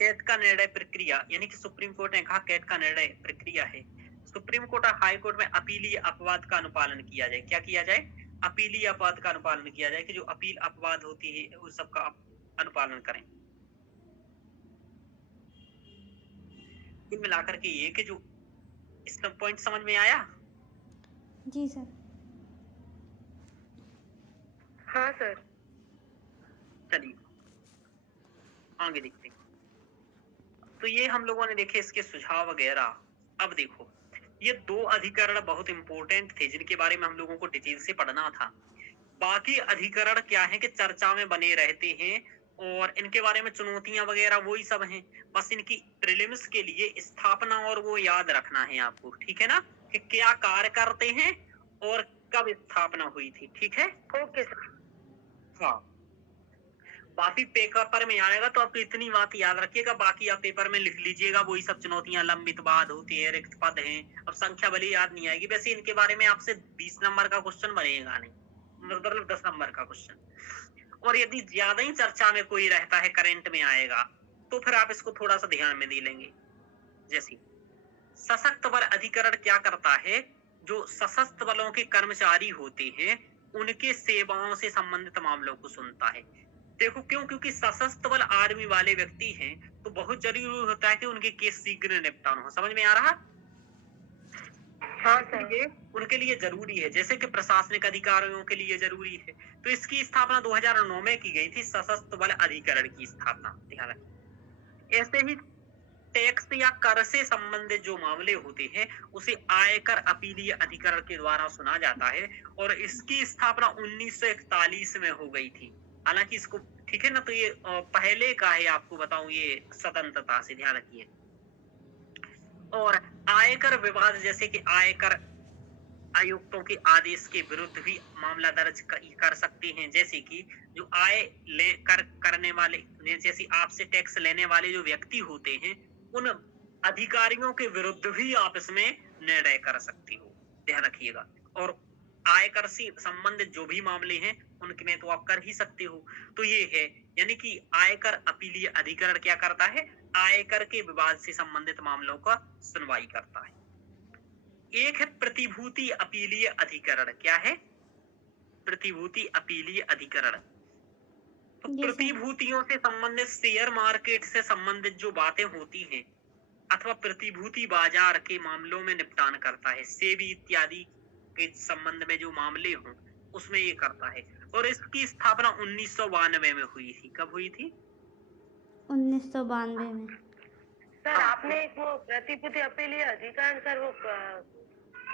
कैट का निर्णय प्रक्रिया, यानी कि सुप्रीम कोर्ट ने कहा कैट का निर्णय प्रक्रिया है। सुप्रीम कोर्ट और हाई कोर्ट में अपीलीय अपवाद का अनुपालन किया जाए। क्या किया जाए? अपीलीय अपवाद का अनुपालन किया जाए, कि जो अपील अपवाद होती है उस सबका अनुपालन करें। कुल मिलाकर के ये कि जो इसका पॉइंट समझ में आया? जी सर। हाँ सर। चलिए आगे देखते हैं। तो ये हम लोगों ने देखे इसके सुझाव वगैरह। अब देखो, ये 2 अधिकरण बहुत इंपॉर्टेंट थे जिनके बारे में हम लोगों को डिटेल से पढ़ना था। बाकी अधिकरण क्या है कि चर्चा में बने रहते हैं और इनके बारे में चुनौतियां वगैरह वही सब हैं। बस इनकी प्रीलिम्स के लिए स्थापना और वो याद रखना है आपको, ठीक है ना, कि क्या कार्य करते हैं और कब स्थापना हुई थी। ठीक है, ओके सर। हाँ। बाकी पेपर में आएगा तो आपको इतनी बात याद रखिएगा, बाकी आप पेपर में लिख लीजिएगा। वही सब चुनौतियां, लंबित वाद होती है, रिक्त पद हैं। अब संख्या भले याद नहीं आएगी, वैसे इनके बारे में आपसे 20 नंबर का क्वेश्चन बनेगा नहीं, मतलब 10 नंबर का क्वेश्चन। और यदि ज्यादा ही चर्चा में कोई रहता है, करंट में आएगा, तो फिर आप इसको थोड़ा सा ध्यान में दे लेंगे। जैसे सशक्त बल अधिकरण क्या करता है, जो सशस्त्र बलों के कर्मचारी होते हैं उनके सेवाओं से संबंधित मामलों को सुनता है। देखो क्यों? क्योंकि सशस्त्र बल आर्मी वाले व्यक्ति हैं, तो बहुत जरूरी होता है कि उनके केस शीघ्र निपटान हो। समझ में आ रहा? हाँ सर। ये उनके लिए जरूरी है, जैसे कि प्रशासनिक अधिकारियों के लिए जरूरी है। तो इसकी स्थापना 2009 में की गई थी, सशस्त्र बल अधिकरण की स्थापना। ध्यान रखें। ऐसे ही टैक्स या कर से संबंधित जो मामले होते हैं उसे आयकर अपीलीय अधिकरण के द्वारा सुना जाता है, और इसकी स्थापना 1941 में हो गई थी। हालांकि इसको, ठीक है ना, तो ये पहले का है, आपको बताऊं, ये स्वतंत्रता से। ध्यान रखिए। और आयकर विवाद, जैसे कि आयकर आयुक्तों के आदेश के विरुद्ध भी मामला दर्ज कर सकते हैं। जैसे कि जो आय करने वाले, जैसे आपसे टैक्स लेने वाले जो व्यक्ति होते हैं, उन अधिकारियों के विरुद्ध भी आप इसमें निर्णय कर सकते हो। ध्यान रखिएगा। और आयकर से संबंधित जो भी मामले हैं उनमें तो आप कर ही सकते हो। तो ये है, यानी कि आयकर अपीलीय अधिकरण क्या करता है, आयकर के विवाद से संबंधित मामलों का सुनवाई करता है। एक है प्रतिभूति अपीलीय अधिकरण। क्या है? प्रतिभूति अपीलीय अधिकरण। तो प्रतिभूतियों से संबंधित, शेयर मार्केट से संबंधित जो बातें होती हैं अथवा प्रतिभूति बाजार के मामलों में निपटान करता है। सेबी इत्यादि के संबंध में जो मामले हों उसमें ये करता है। और इसकी स्थापना 1992 में हुई थी। कब हुई थी? 1992 में। सर आपने एक वो प्रतिभूति अपीलीय अधिकरण सर वो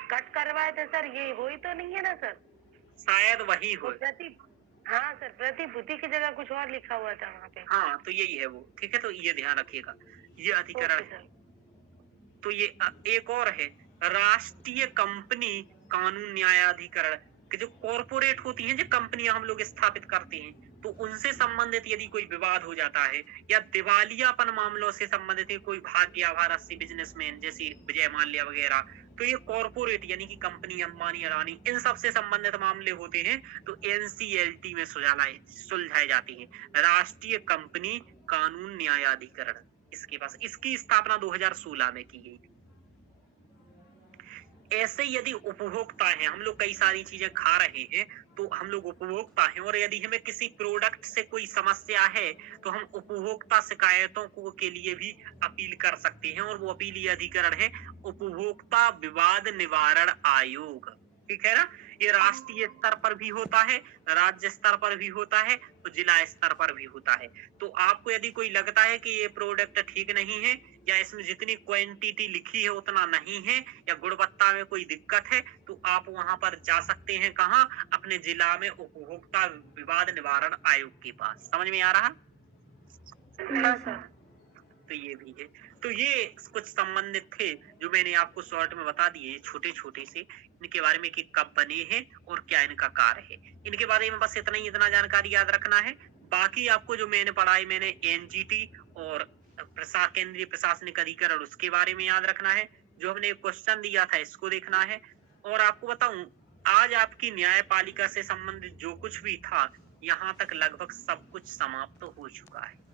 कट करवाए थे सर, ये वही तो नहीं है ना सर? शायद वही हो। हाँ सर, प्रतिभूति की जगह कुछ और लिखा हुआ था वहाँ पे। हाँ, तो यही है वो। ठीक है, तो ये ध्यान रखिएगा, ये अधिकरण है। तो ये एक और है, राष्ट्रीय कंपनी कानून न्यायाधिकरण। कि जो कॉरपोरेट होती हैं, जो कंपनियां हम लोग स्थापित करते हैं, तो उनसे संबंधित यदि कोई विवाद हो जाता है या दिवालियापन मामलों से संबंधित है, कोई भाग्य भारत से बिजनेसमैन जैसे विजय माल्या वगैरह, तो ये कॉरपोरेट यानी कि कंपनी अंबानी अडानी इन सब से संबंधित मामले होते हैं, तो एनसीएलटी में सुलझाए जाते हैं, राष्ट्रीय कंपनी कानून न्यायाधिकरण। इसके पास इसकी स्थापना 2016 में की गई थी। ऐसे यदि उपभोक्ता हैं, हम लोग कई सारी चीजें खा रहे हैं, तो हम लोग उपभोक्ता हैं, और यदि हमें किसी प्रोडक्ट से कोई समस्या है तो हम उपभोक्ता शिकायतों को के लिए भी अपील कर सकते हैं, और वो अपीलीय अधिकरण है उपभोक्ता विवाद निवारण आयोग। ठीक है ना? ये राष्ट्रीय स्तर पर भी होता है, राज्य स्तर पर भी होता है, तो जिला स्तर पर भी होता है। तो आपको यदि कोई लगता है कि ये प्रोडक्ट ठीक नहीं है, या इसमें जितनी क्वांटिटी लिखी है उतना नहीं है, या गुणवत्ता में कोई दिक्कत है, तो आप वहां पर जा सकते हैं। कहाँ? अपने जिला में उपभोक्ता विवाद निवारण आयोग के पास। समझ में आ रहा? हाँ सर। तो ये भी है। तो ये कुछ संबंधित थे जो मैंने आपको शॉर्ट में बता दिए, छोटे छोटे से, इनके बारे में कि कब बने हैं और क्या इनका कार्य है। इनके बारे में बस इतना जानकारी याद रखना है। बाकी आपको जो मैंने पढ़ाई, मैंने एनजीटी और केंद्रीय प्रशासनिक अधिकरण, उसके बारे में याद रखना है। जो हमने क्वेश्चन दिया था इसको देखना है। और आपको बताऊं, आज आपकी न्यायपालिका से संबंधित जो कुछ भी था, यहाँ तक लगभग सब कुछ समाप्त हो चुका है।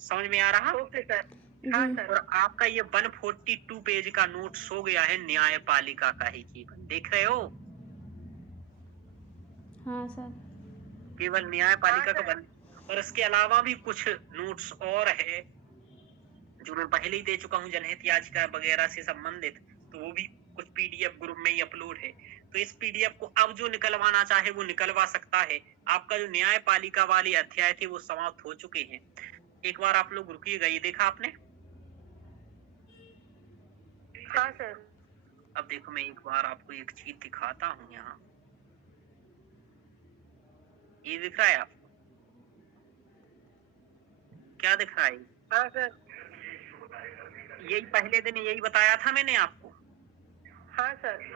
समझ में आ रहा? Okay sir. जी। हाँ सर। और आपका ये 142 पेज का नोट्स हो गया है न्यायपालिका का ही जीवन। देख रहे हो? हाँ सर। केवल न्यायपालिका हाँ, का बन, और इसके अलावा भी कुछ नोट्स और है जो मैं पहले ही दे चुका हूँ जनहित याचिका वगैरह से संबंधित, तो वो भी कुछ पीडीएफ ग्रुप में ही अपलोड है। तो इस पीडीएफ को अब जो निकलवाना चाहे वो निकलवा सकता है। आपका जो न्यायपालिका वाले अध्याय थे वो समाप्त हो चुके हैं। एक बार आप लोग रुकिएगा, ये देखा आपने? हाँ सर। अब देखो, मैं एक बार आपको एक चीज दिखाता हूँ। यहाँ ये दिख रहा है आपको? क्या दिख रहा है? हाँ सर। यही पहले दिन यही बताया था मैंने आपको। हाँ सर।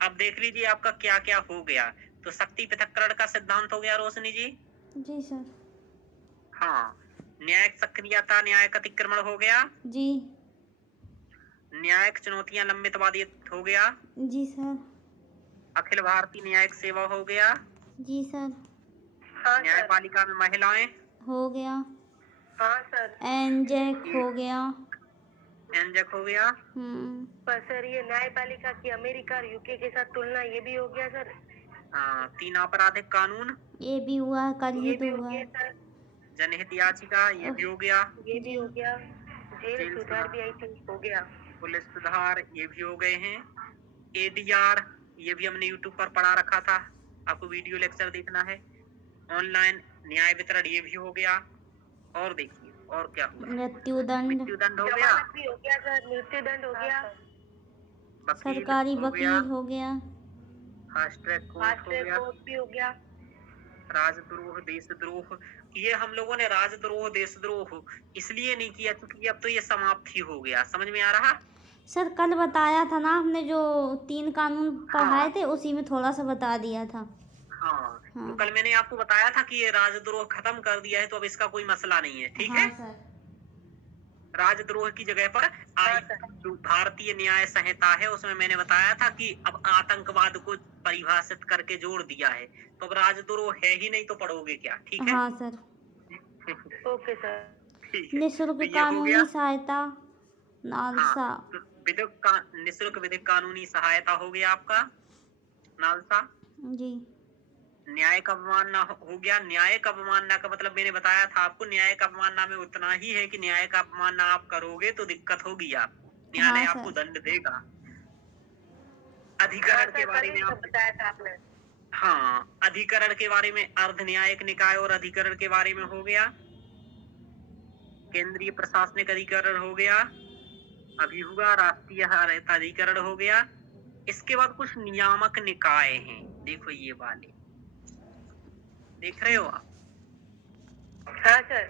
अब देख लीजिए आपका क्या क्या हो गया। तो शक्ति पृथक्करण का सिद्धांत हो गया रोशनी जी। जी सर। हाँ। न्यायिक सक्रियता, न्यायिक अतिक्रमण हो गया। जी। न्यायिक चुनौतियां, लंबित बाधित हो गया। जी सर। अखिल भारतीय न्यायिक सेवा हो गया। जी सर। हाँ सर। न्यायपालिका में महिलाएं हो गया। हाँ सर। एनजेक हो गया। एनजेक हो गया। पर सर ये न्यायपालिका की अमेरिका और यूके के साथ तुलना, ये भी हो गया सर। हाँ। 3 आपराधिक कानून, ये भी हुआ, कल ये ही भी तो हो हुआ। गया सर। जनहित याचिका, ये भी हो गया। ये भी हो गया। जेल जेल सुधार भी आई थिंक हो गया। पुलिस सुधार, ये भी हो गए हैं। एडीआर, ये भी हमने यूट्यूब पर पढ़ा रखा था, आपको वीडियो लेक्चर देखना है। ऑनलाइन न्याय वितरण, ये भी हो गया। और देखिए और क्या हुआ। मृत्युदंड। मृत्युदंड हो गया। जमानत भी हो गया सर। मृत्युदंड हो गया। वकील सरकारी हो गया। वकील हो गया। फास्ट ट्रैक कोर्ट हो राष्ट्रीय गया। कोर्ट भी हो गया। राजद्रोह, देशद्रोह, ये हम लोगों ने राजद्रोह देशद्रोह इसलिए नहीं किया क्योंकि अब तो ये समाप्त ही हो गया। समझ में आ रहा? सर कल बताया था ना आपने, जो 3 कानून पढ़ाए थे उसी में थोड़ा सा बता दिया था। हाँ। हाँ। तो कल मैंने आपको बताया था कि ये राजद्रोह खत्म कर दिया है, तो अब इसका कोई मसला नहीं है। ठीक हाँ है? सर। राजद्रोह की जगह पर जो भारतीय न्याय संहिता है उसमें मैंने बताया था कि अब आतंकवाद को परिभाषित करके जोड़ दिया है, तो अब राजद्रोह है ही नहीं, तो पढ़ोगे क्या? ठीक है? हाँ सर। Okay sir. ठीक है। निःशुल्क तो ये हो कानूनी गया। सहायता, नालसा। हाँ। तो निःशुल्क विधिक कानूनी सहायता हो गया आपका, नालसा। जी। न्यायिक अवमानना हो गया। न्यायिक अवमानना का मतलब मैंने बताया था आपको, न्यायिक अवमानना में उतना ही है कि न्यायिक अवमानना आप करोगे तो दिक्कत होगी आपको, न्यायालय हाँ, आपको सर। दंड देगा। अधिकरण के बारे में आप, बताया था आपने। हाँ, अधिकरण के बारे में अर्ध न्यायिक निकाय और अधिकरण के बारे में हो गया। केंद्रीय प्रशासनिक अधिकरण हो गया, अभी हुआ। राष्ट्रीय अधिकरण हो गया। इसके बाद कुछ नियामक निकाय हैं, देखो ये वाले देख रहे हो आप? हाँ sir.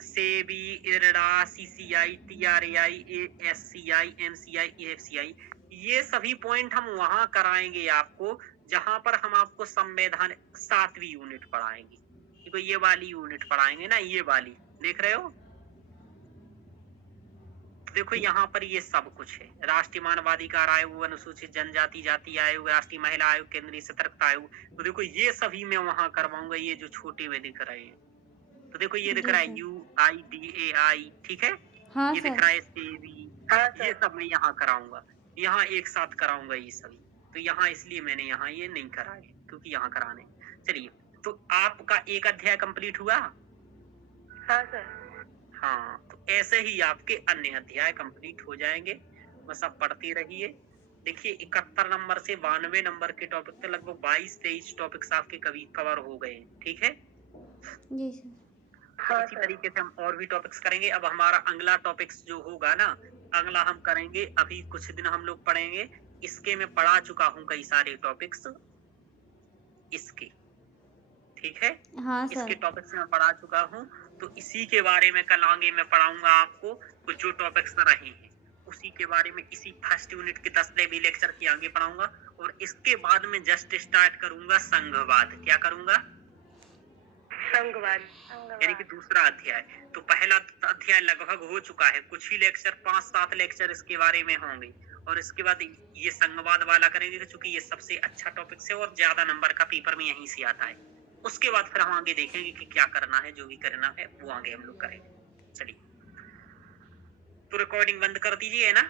SEBI, IRDA, CCI, TRAI, ASCI, MCI, AFCI, ये सभी पॉइंट हम वहां कराएंगे आपको जहां पर हम आपको संविधान 7वीं यूनिट पढ़ाएंगे। देखो ये वाली यूनिट पढ़ाएंगे ना, ये वाली देख रहे हो। देखो यहाँ पर ये सब कुछ है, राष्ट्रीय मानवाधिकार आयोग, अनुसूचित जनजाति जाति आयोग, राष्ट्रीय महिला आयोग, केंद्रीय सतर्कता आयोग। तो देखो ये सभी मैं वहां करवाऊंगा, ये जो छोटे में दिख रहे हैं। तो देखो ये दिख जी रहा है सर। UIDAI, ठीक है। हाँ ये दिख सर। रहा है सेवी, हाँ ये सर। सब मैं यहाँ कराऊंगा, यहाँ एक साथ कराऊंगा ये सभी। तो यहाँ इसलिए मैंने यहाँ ये नहीं कराए क्योंकि यहाँ कराने। चलिए, तो आपका एक अध्याय कंप्लीट हुआ। हाँ सर। हाँ, तो ऐसे ही आपके अन्य अध्याय कंप्लीट हो जाएंगे, बस आप पढ़ते रहिए। देखिए 71 नंबर से 92 नंबर के टॉपिक तक लगभग 22-23 टॉपिक्स आपके कभी कवर हो गए, ठीक है। जी सर। हाँ इसी सर। तरीके से हम और भी टॉपिक्स करेंगे। अब हमारा अगला टॉपिक्स जो होगा ना, अगला हम करेंगे, अभी कुछ दिन हम लोग पढ़ेंगे इसके, मैं पढ़ा चुका हूँ कई सारे टॉपिक्स इसके, ठीक है। हाँ इसके सर। टॉपिक्स मैं पढ़ा चुका हूँ, तो इसी के बारे में कल आगे मैं पढ़ाऊंगा आपको। कुछ जो टॉपिक्स रहे हैं उसी के बारे में, इसी फर्स्ट यूनिट के 10वें लेक्चर के आगे पढ़ाऊंगा। और इसके बाद में जस्ट स्टार्ट करूंगा संघवाद। क्या करूंगा? संघवाद। यानी कि दूसरा अध्याय। तो पहला अध्याय लगभग हो चुका है, कुछ ही लेक्चर, 5-7 लेक्चर इसके बारे में होंगे। और इसके बाद ये संघवाद वाला करेंगे क्योंकि ये सबसे अच्छा टॉपिक है और ज्यादा नंबर का पेपर में यहीं से आता है। उसके बाद फिर हम आगे देखेंगे कि क्या करना है, जो भी करना है वो आगे हम लोग करेंगे। चलिए, तो रिकॉर्डिंग बंद कर दीजिए, है ना।